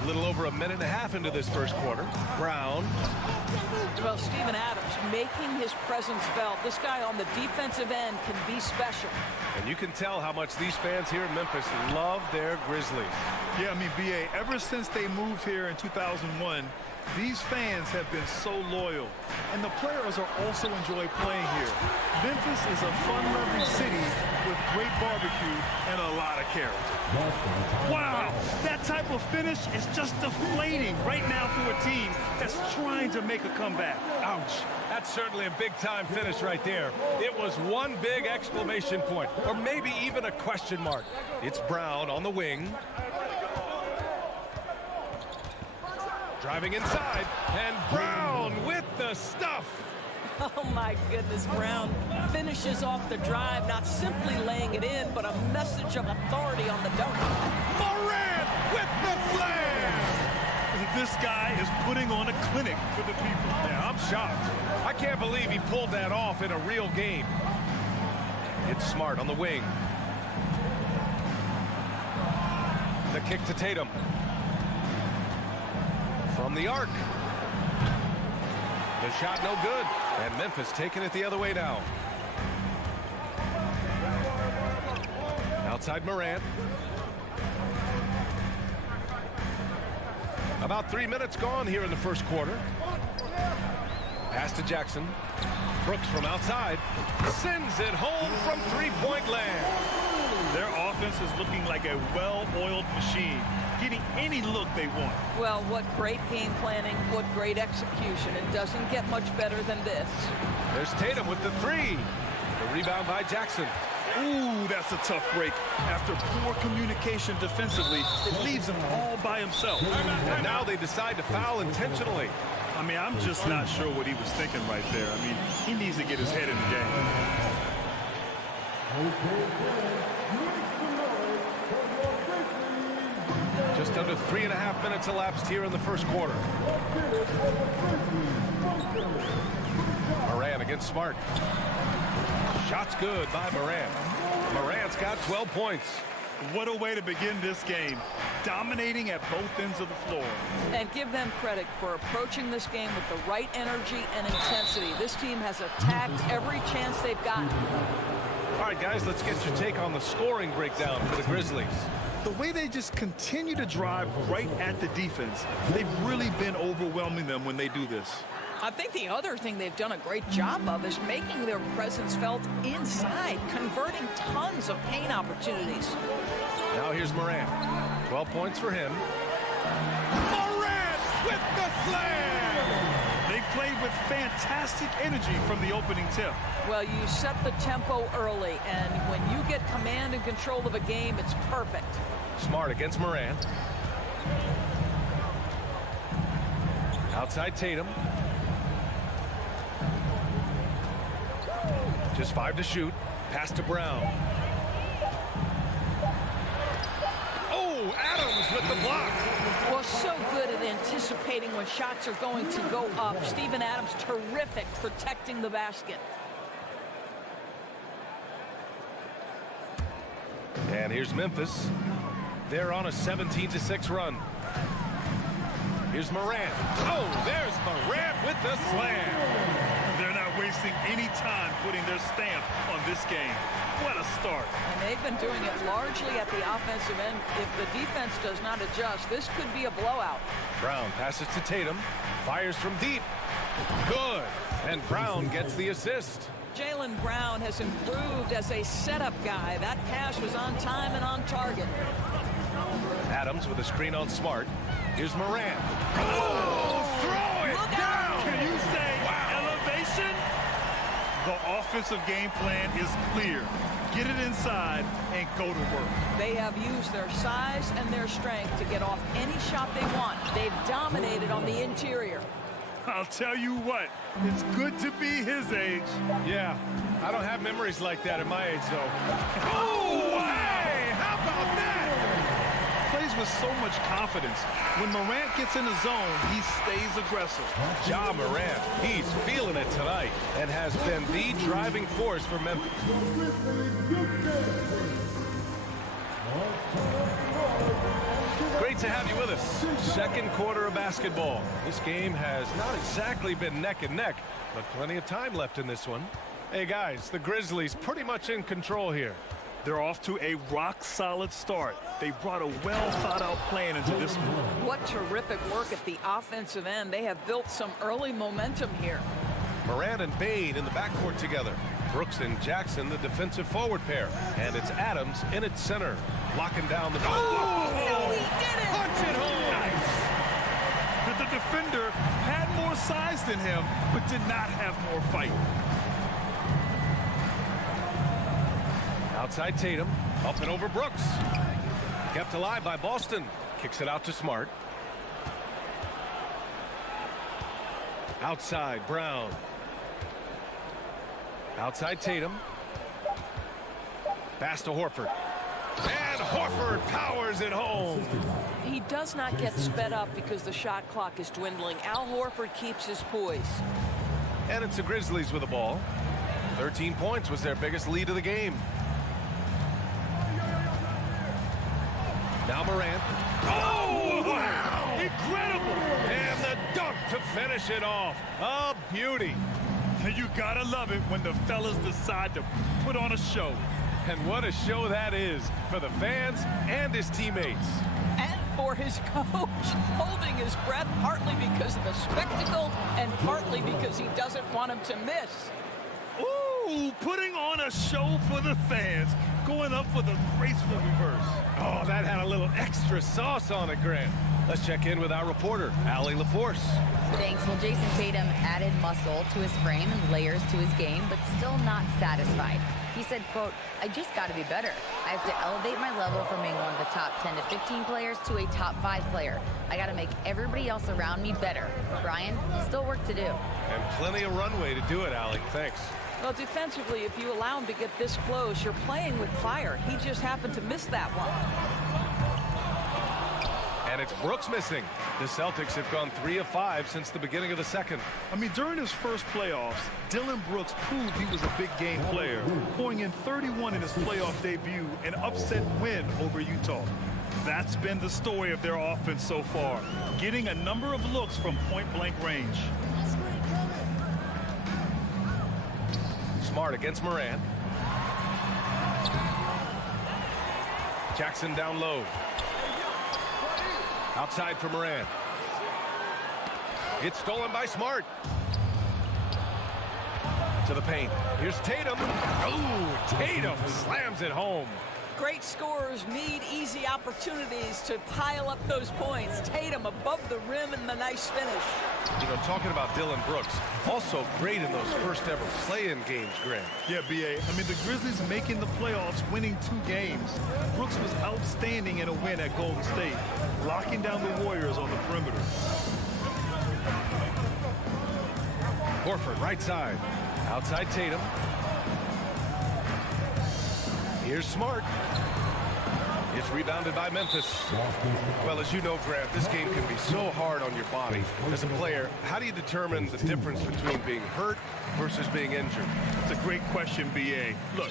A little over a minute and a half into this first quarter. Brown. Well, Steven Adams making his presence felt. This guy on the defensive end can be special. And you can tell how much these fans here in Memphis love their Grizzlies. Yeah, I mean, B.A., ever since they moved here in 2001, these fans have been so loyal, and the players are also enjoy playing here. Memphis is a fun-loving city with great barbecue and a lot of character. Wow, that type of finish is just deflating right now for a team that's trying to make a comeback. Ouch. That's certainly a big-time finish right there. It was one big exclamation point, or maybe even a question mark. It's Brown on the wing. Driving inside, and Brown with the stuff. Oh, my goodness, Brown finishes off the drive, not simply laying it in, but a message of authority on the dunk. Morant with the slam. This guy is putting on a clinic for the people. Yeah, I'm shocked. I can't believe he pulled that off in a real game. It's Smart on the wing. The kick to Tatum. From the arc. The shot no good. And Memphis taking it the other way now. Outside Morant. About 3 minutes gone here in the first quarter. Pass to Jackson. Brooks from outside. Sends it home from three-point land. Their offense is looking like a well-oiled machine, getting any look they want. Well, what great game planning, what great execution. It doesn't get much better than this. There's Tatum with the three. The rebound by Jackson. Ooh, that's a tough break. After poor communication defensively, it leaves him all by himself. And now they decide to foul intentionally. I mean, I'm just not sure what he was thinking right there. I mean, he needs to get his head in the game. Just under 3.5 minutes elapsed here in the first quarter. Morant against Smart. Shot's good by Morant. Morant's got 12 points. What a way to begin this game. Dominating at both ends of the floor. And give them credit for approaching this game with the right energy and intensity. This team has attacked every chance they've gotten. All right, guys, let's get your take on the scoring breakdown for the Grizzlies. The way they just continue to drive right at the defense, they've really been overwhelming them when they do this. I think the other thing they've done a great job of is making their presence felt inside, converting tons of paint opportunities. Now here's Morant. 12 points for him. Morant with the slam! They played with with fantastic energy from the opening tip. Well, you set the tempo early, and when you get command and control of a game, it's perfect. Smart against Moran. Outside Tatum. Just 5 to shoot. Pass to Brown. Oh, Adams with the block. Well, so good at anticipating when shots are going to go up. Steven Adams, terrific protecting the basket. And here's Memphis. They're on a 17-6 run. Here's Morant. Oh, there's Morant with the slam. They're not wasting any time putting their stamp on this game. What a start. And they've been doing it largely at the offensive end. If the defense does not adjust, this could be a blowout. Brown passes to Tatum. Fires from deep. Good. And Brown gets the assist. Jaylen Brown has improved as a setup guy. That pass was on time and on target. Adams with a screen on Smart. Here's Morant. Oh, throw it Look down. out. Can you say elevation? The offensive game plan is clear. Get it inside and go to work. They have used their size and their strength to get off any shot they want. They've dominated on the interior. I'll tell you what, it's good to be his age. Yeah, I don't have memories like that at my age, though. Oh, hey, how about that? Plays with so much confidence. When Morant gets in the zone, he stays aggressive. Ja Morant, he's feeling it tonight and has been the driving force for Memphis. Great to have you with us. Second quarter of basketball. This game has not exactly been neck and neck, but plenty of time left in this one. Hey guys, the Grizzlies pretty much in control here. They're off to a rock-solid start. They brought a well-thought-out plan into this one. What terrific work at the offensive end. They have built some early momentum here. Moran and Bane in the backcourt together. Brooks and Jackson, the defensive forward pair. And it's Adams in its center, locking down the... Oh, no, he did it! Punch it home! Nice. The defender had more size than him, but did not have more fight. Outside Tatum, up and over Brooks. Kept alive by Boston. Kicks it out to Smart. Outside Brown. Outside Tatum. Pass to Horford. And Horford powers it home. He does not get sped up because the shot clock is dwindling. Al Horford keeps his poise. And it's the Grizzlies with the ball. 13 points was their biggest lead of the game. Now Morant. Oh, wow! Incredible! And the dunk to finish it off. A beauty. You gotta love it when the fellas decide to put on a show. And what a show that is for the fans and his teammates. And for his coach, holding his breath partly because of the spectacle and partly because he doesn't want him to miss. Ooh, putting on a show for the fans, going up for the graceful reverse. Oh, that had a little extra sauce on it, Grant. Let's check in with our reporter, Allie LaForce. Thanks. Well, Jason Tatum added muscle to his frame and layers to his game, but still not satisfied. He said, quote, "I just got to be better. I have to elevate my level from being one of the top 10 to 15 players to a top 5 player. I got to make everybody else around me better. Brian, still work to do." And plenty of runway to do it, Allie. Thanks. Well, defensively, if you allow him to get this close, you're playing with fire. He just happened to miss that one. And it's Brooks missing. The Celtics have gone 3 of 5 since the beginning of the second. I mean, during his first playoffs, Dillon Brooks proved he was a big game player, pouring in 31 in his playoff debut, an upset win over Utah. That's been the story of their offense so far, getting a number of looks from point-blank range. Smart against Moran. Jackson down low. Outside for Moran. It's stolen by Smart. To the paint. Here's Tatum. Oh, Tatum slams it home. Great scorers need easy opportunities to pile up those points. Tatum above the rim and the nice finish. You know, talking about Dylan Brooks, also great in those first ever play-in games, Grant. Yeah, B.A. I mean, the Grizzlies making the playoffs, winning 2 games. Brooks was outstanding in a win at Golden State, locking down the Warriors on the perimeter. Horford, right side. Outside Tatum. Here's Smart. It's rebounded by Memphis. Well, as you know, Grant, this game can be so hard on your body. As a player, how do you determine the difference between being hurt versus being injured? It's a great question, B.A. Look,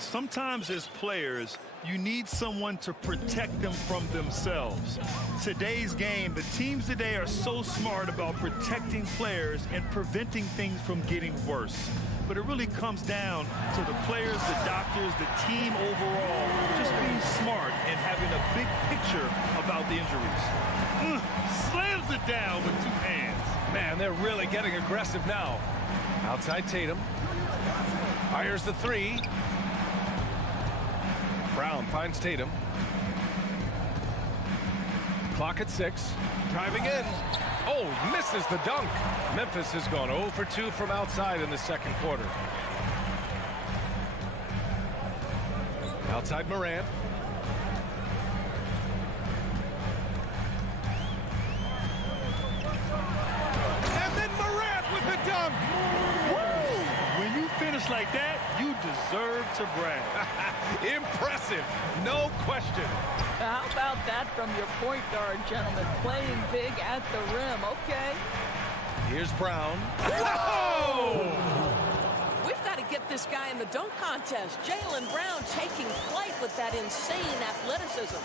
sometimes as players, you need someone to protect them from themselves. Today's game, the teams today are so smart about protecting players and preventing things from getting worse. But it really comes down to the players, the doctors, the team overall, just being smart and having a big picture about the injuries. Slams it down with 2 hands. Man, they're really getting aggressive now. Outside Tatum. Fires the 3. Brown finds Tatum. Clock at 6. Driving in. Oh, misses the dunk. Memphis has gone 0 for 2 from outside in the second quarter. Outside Morant. And then Morant with the dunk. Woo! When you finish like that, you deserve to brag. Impressive, no question. How about that from your point guard, gentlemen? Playing big at the rim. Okay. Here's Brown. Whoa! We've got to get this guy in the dunk contest. Jaylen Brown taking flight with that insane athleticism.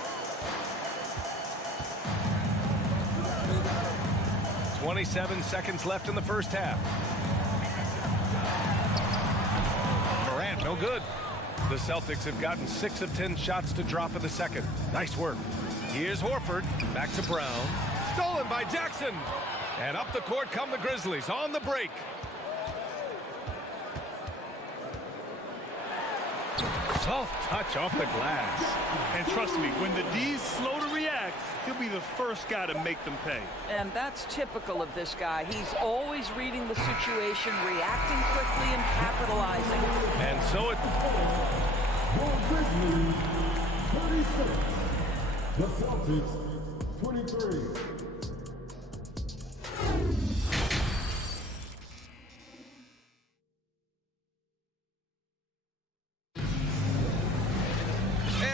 27 seconds left in the first half. Morant, no good. The Celtics have gotten 6 of 10 shots to drop in the second. Nice work. Here's Horford. Back to Brown. Stolen by Jackson. And up the court come the Grizzlies on the break. Soft touch off the glass. And trust me, when the D's slow to react, he'll be the first guy to make them pay. And that's typical of this guy. He's always reading the situation, reacting quickly, and capitalizing. And so it... Grizzlies, 36. The Celtics, 23.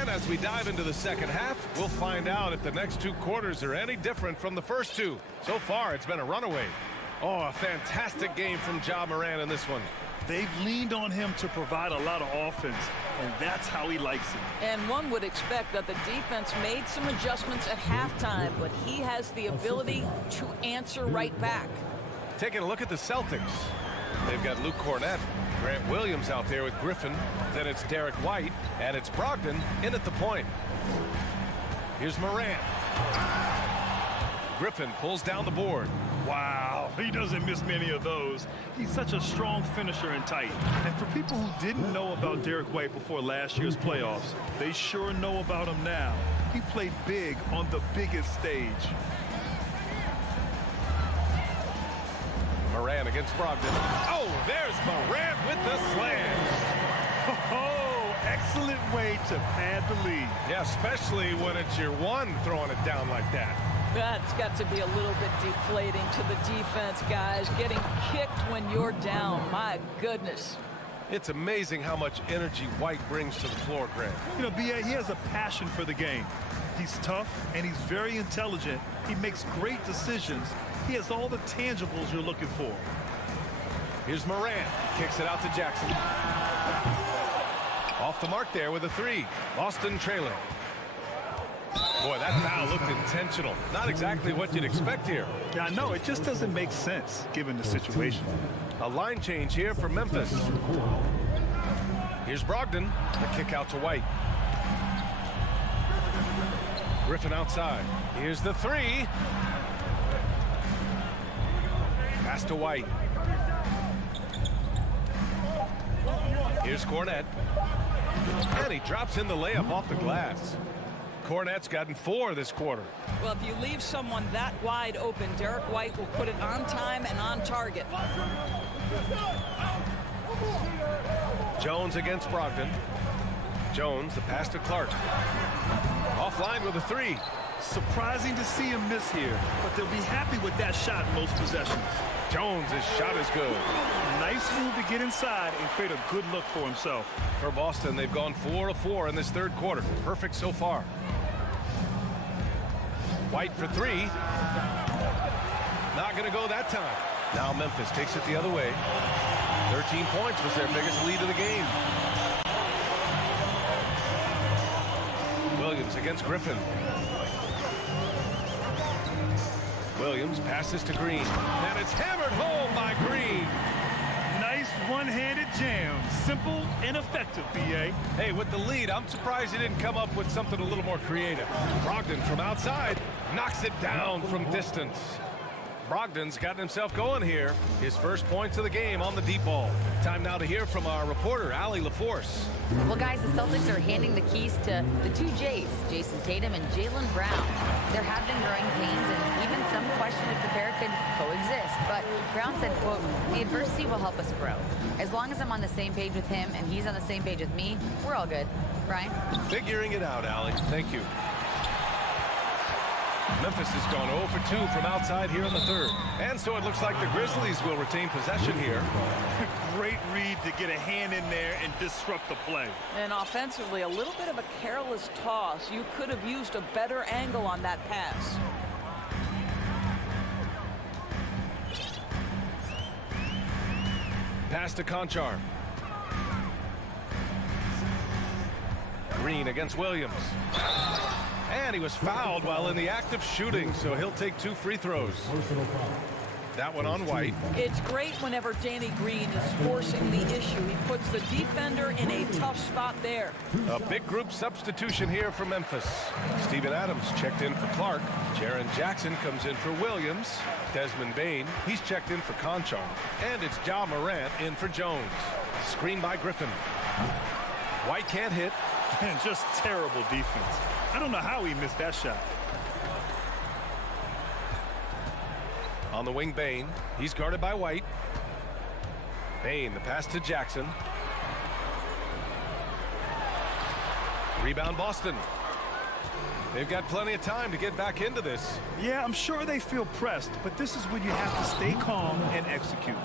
As we dive into the second half, we'll find out if the next 2 quarters are any different from the first 2. So far, it's been a runaway. Oh, a fantastic game from Ja Morant in this one. They've leaned on him to provide a lot of offense, and that's how he likes it. And one would expect that the defense made some adjustments at halftime, but he has the ability to answer right back. Taking a look at the Celtics. They've got Luke Cornett, Grant Williams out there with Griffin. Then it's Derek White, and it's Brogdon in at the point. Here's Morant. Griffin pulls down the board. Wow, he doesn't miss many of those. He's such a strong finisher and tight. And for people who didn't know about Derek White before last year's playoffs, they sure know about him now. He played big on the biggest stage. Morant against Brogdon. Oh, there's Morant with the slam. Oh, excellent way to pad the lead. Yeah, especially when it's your one throwing it down like that. That's got to be a little bit deflating to the defense, guys. Getting kicked when you're down. My goodness. It's amazing how much energy White brings to the floor, Grant. You know, B.A., he has a passion for the game. He's tough, and he's very intelligent. He makes great decisions. He has all the tangibles you're looking for. Here's Morant. Kicks it out to Jackson. Off the mark there with a 3. Boston trailing. Boy, that foul looked intentional. Not exactly what you'd expect here. Yeah, I know. It just doesn't make sense given the situation. A line change here for Memphis. Here's Brogdon. The kick out to White. Griffin outside. Here's the 3. Pass to White. Here's Cornett. And he drops in the layup off the glass. Cornette's gotten 4 this quarter. Well, if you leave someone that wide open, Derek White will put it on time and on target. Jones against Brogdon. Jones, the pass to Clark. Offline with a 3. Surprising to see him miss here, but they'll be happy with that shot in most possessions. Jones' shot is good. Nice move to get inside and create a good look for himself. For Boston, they've gone 4 of 4 in this third quarter. Perfect so far. White for 3. Not going to go that time. Now Memphis takes it the other way. 13 points was their biggest lead of the game. Williams against Griffin. Williams passes to Green. And it's hammered home by Green. Nice one-handed jam. Simple and effective, B.A. Hey, with the lead, I'm surprised he didn't come up with something a little more creative. Brogdon from outside knocks it down from distance. Brogdon's gotten himself going here. His first points of the game on the deep ball. Time now to hear from our reporter, Allie LaForce. Well, guys, the Celtics are handing the keys to the 2 J's, Jason Tatum and Jaylen Brown. There have been growing pains and even some question if the pair could coexist. But Brown said, quote, "The adversity will help us grow. As long as I'm on the same page with him and he's on the same page with me, we're all good." Brian? Figuring it out, Allie. Thank you. Memphis has gone 0 for 2 from outside here in the third. And so it looks like the Grizzlies will retain possession here. Great read to get a hand in there and disrupt the play. And offensively, a little bit of a careless toss. You could have used a better angle on that pass. Pass to Conchar. Green against Williams. And he was fouled while in the act of shooting, so he'll take 2 free throws. That one on White. It's great whenever Danny Green is forcing the issue. He puts the defender in a tough spot there. A big group substitution here for Memphis. Steven Adams checked in for Clark. Jaren Jackson comes in for Williams. Desmond Bane, he's checked in for Conchar. And it's Ja Morant in for Jones. Screen by Griffin. White can't hit. And just terrible defense. I don't know how he missed that shot. On the wing, Bane. He's guarded by White. Bane, the pass to Jackson. Rebound, Boston. They've got plenty of time to get back into this. Yeah, I'm sure they feel pressed, but this is when you have to stay calm and execute.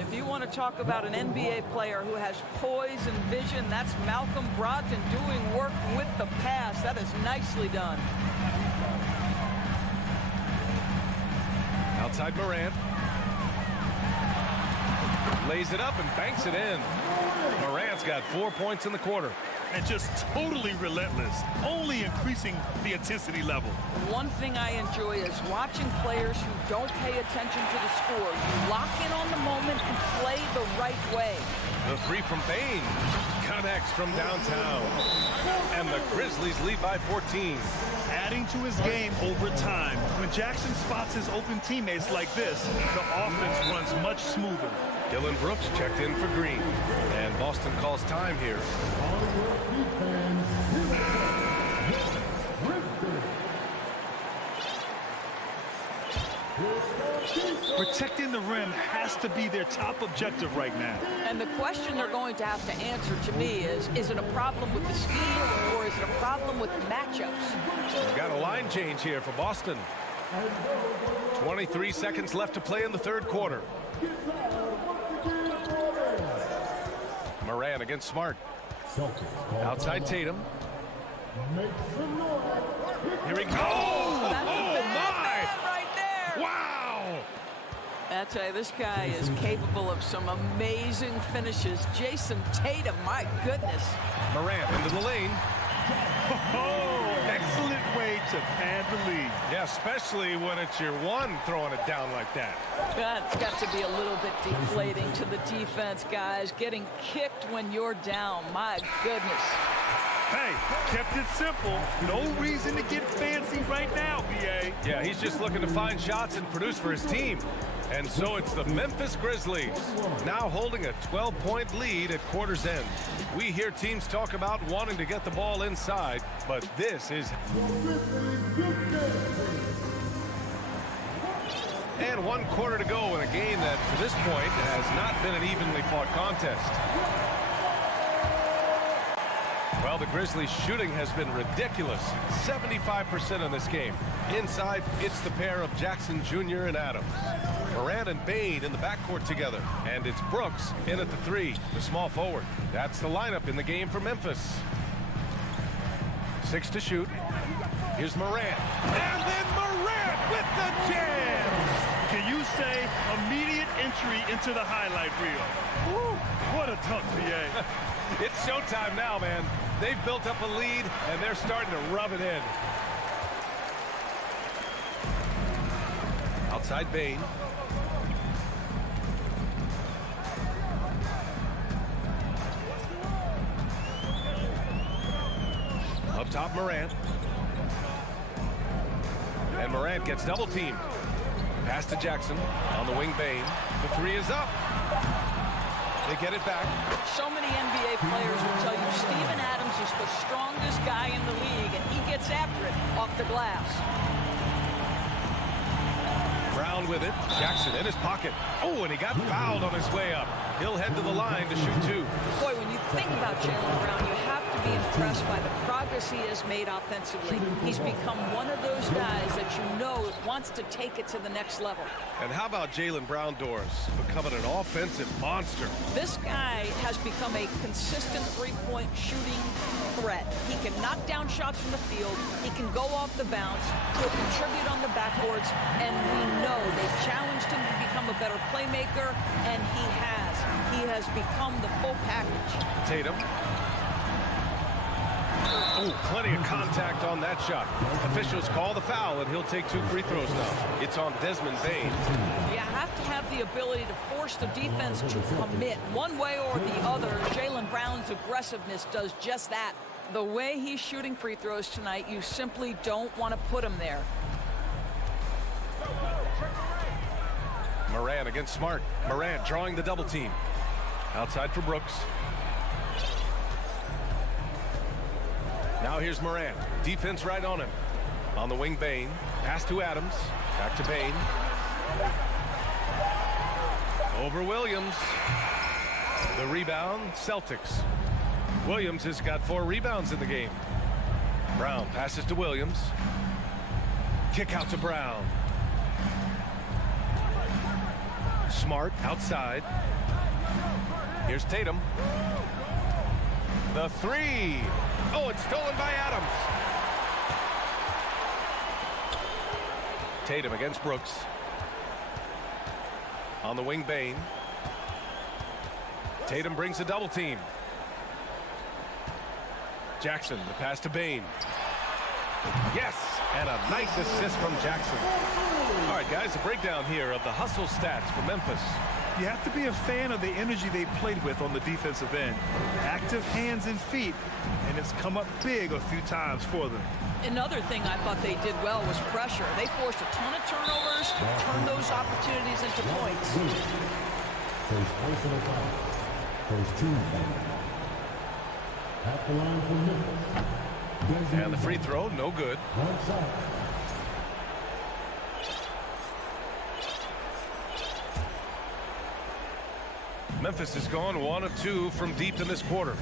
If you want to talk about an NBA player who has poise and vision, that's Malcolm Brogdon doing work with the pass. That is nicely done. Outside Morant. Lays it up and banks it in. Morant's got 4 points in the quarter. And just totally relentless, only increasing the intensity level. One thing I enjoy is watching players who don't pay attention to the score. You lock in on the moment and play the right way. The 3 from Bane connects from downtown. And the Grizzlies lead by 14. Adding to his game over time. When Jackson spots his open teammates like this, the offense runs much smoother. Dylan Brooks checked in for Green. And Boston calls time here. Protecting the rim has to be their top objective right now. And the question they're going to have to answer to me is it a problem with the scheme or is it a problem with matchups? We've got a line change here for Boston. 23 seconds left to play in the third quarter. Morant against Smart. Outside Tatum. Here he goes. Oh, my! Right there. Wow! I tell you, this guy is capable of some amazing finishes. Jason Tatum, my goodness. Morant into the lane. Oh, excellent way to pad the lead. Yeah, especially when it's your one throwing it down like that. That's got to be a little bit deflating to the defense, guys. Getting kicked when you're down. My goodness. Hey, kept it simple. No reason to get fancy right now, B.A. Yeah, he's just looking to find shots and produce for his team. And so it's the Memphis Grizzlies, now holding a 12-point lead at quarter's end. We hear teams talk about wanting to get the ball inside, but this is... And 1 quarter to go in a game that, to this point, has not been an evenly fought contest. Well, the Grizzlies' shooting has been ridiculous. 75% in this game. Inside, it's the pair of Jackson Jr. and Adams. Morant and Bane in the backcourt together. And it's Brooks in at the 3, the small forward. That's the lineup in the game for Memphis. 6 to shoot. Here's Morant. And then Morant with the jam! Can you say immediate entry into the highlight reel? Woo, what a dunk, PA. It's showtime now, man. They've built up a lead, and they're starting to rub it in. Outside Bane. Up top, Morant. And Morant gets double-teamed. Pass to Jackson. On the wing, Bane. The 3 is up. They get it back. So many NBA players will tell you Steven Adams is the strongest guy in the league, and he gets after it off the glass. Brown with it. Jackson in his pocket. Oh, and he got fouled on his way up. He'll head to the line to shoot 2. Boy, when you think about Jaylen Brown, you have to be impressed by the progress he has made offensively. He's become one of those guys that you know wants to take it to the next level. And how about Jaylen Brown doors becoming an offensive monster? This guy has become a consistent three-point shooting threat. He can knock down shots from the field. He can go off the bounce. He'll contribute on the backboards. And we know they've challenged him to become a better playmaker, and he has. He has become the full package. Tatum. Oh, plenty of contact on that shot. Officials call the foul, and he'll take 2 free throws now. It's on Desmond Bane. You have to have the ability to force the defense to commit one way or the other. Jaylen Brown's aggressiveness does just that. The way he's shooting free throws tonight, you simply don't want to put him there. Morant against Smart. Morant drawing the double team. Outside for Brooks. Now here's Morant. Defense right on him. On the wing, Bane. Pass to Adams. Back to Bane. Over Williams. The rebound, Celtics. Williams has got 4 rebounds in the game. Brown passes to Williams. Kick out to Brown. Smart outside. Here's Tatum. The 3. Oh, it's stolen by Adams. Tatum against Brooks. On the wing, Bane. Tatum brings a double team. Jackson, the pass to Bane. Yes, and a nice assist from Jackson. All right, guys, a breakdown here of the hustle stats for Memphis. You have to be a fan of the energy they've played with on the defensive end. Active hands and feet, and it's come up big a few times for them. Another thing I thought they did well was pressure. They forced a ton of turnovers, turned those opportunities into points. First personal foul. First team foul. At the line for Memphis. And the free throw, no good. Right side. Memphis has gone 1 of 2 from deep in this quarter.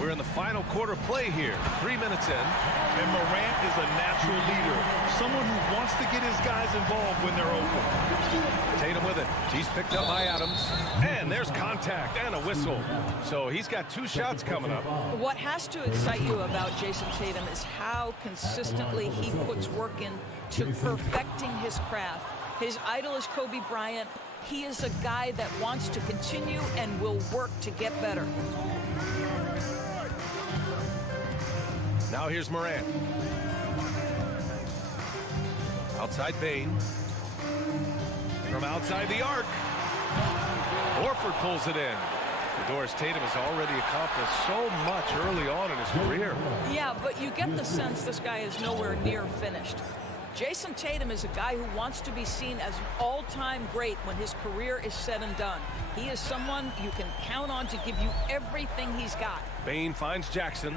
We're in the final quarter play here. 3 minutes in. And Morant is a natural leader. Someone who wants to get his guys involved when they're open. Tatum with it. He's picked up by Adams. And there's contact and a whistle. So he's got 2 shots coming up. What has to excite you about Jason Tatum is how consistently he puts work in to perfecting his craft. His idol is Kobe Bryant. He is a guy that wants to continue and will work to get better. Now here's Morant. Outside Bane. From outside the arc. Horford pulls it in. Doris Tatum has already accomplished so much early on in his career. Yeah, but you get the sense this guy is nowhere near finished. Jason Tatum is a guy who wants to be seen as an all-time great when his career is said and done. He is someone you can count on to give you everything he's got. Bane finds Jackson.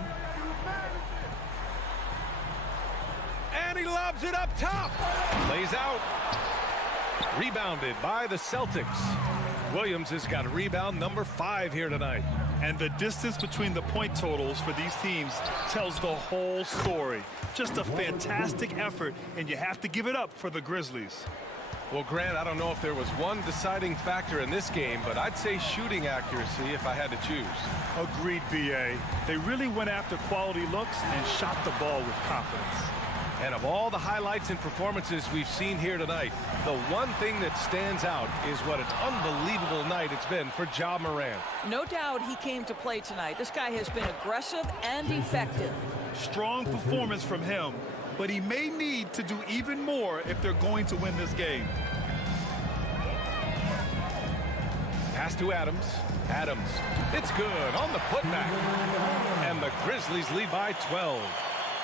And he lobs it up top. Lays out. Rebounded by the Celtics. Williams has got rebound number 5 here tonight. And the distance between the point totals for these teams tells the whole story. Just a fantastic effort, and you have to give it up for the Grizzlies. Well, Grant, I don't know if there was one deciding factor in this game, but I'd say shooting accuracy if I had to choose. Agreed, B.A. They really went after quality looks and shot the ball with confidence. And of all the highlights and performances we've seen here tonight, the one thing that stands out is what an unbelievable night it's been for Ja Morant. No doubt he came to play tonight. This guy has been aggressive and effective. Strong performance from him, but he may need to do even more if they're going to win this game. Pass to Adams. Adams, it's good on the putback. And the Grizzlies lead by 12.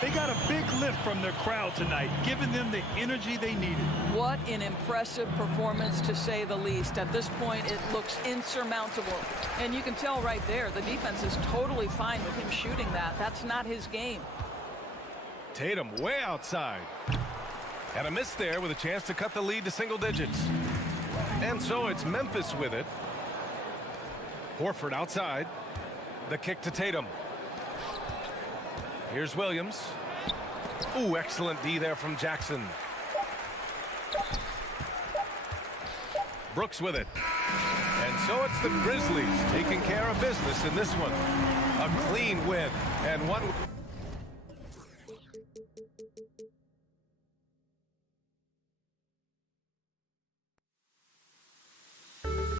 They got a big lift from their crowd tonight, giving them the energy they needed. What an impressive performance, to say the least. At this point, it looks insurmountable. And you can tell right there, the defense is totally fine with him shooting that. That's not his game. Tatum way outside. And a miss there with a chance to cut the lead to single digits. And so it's Memphis with it. Horford outside. The kick to Tatum. Here's Williams. Ooh, excellent D there from Jackson. Brooks with it. And so it's the Grizzlies taking care of business in this one. A clean win and one.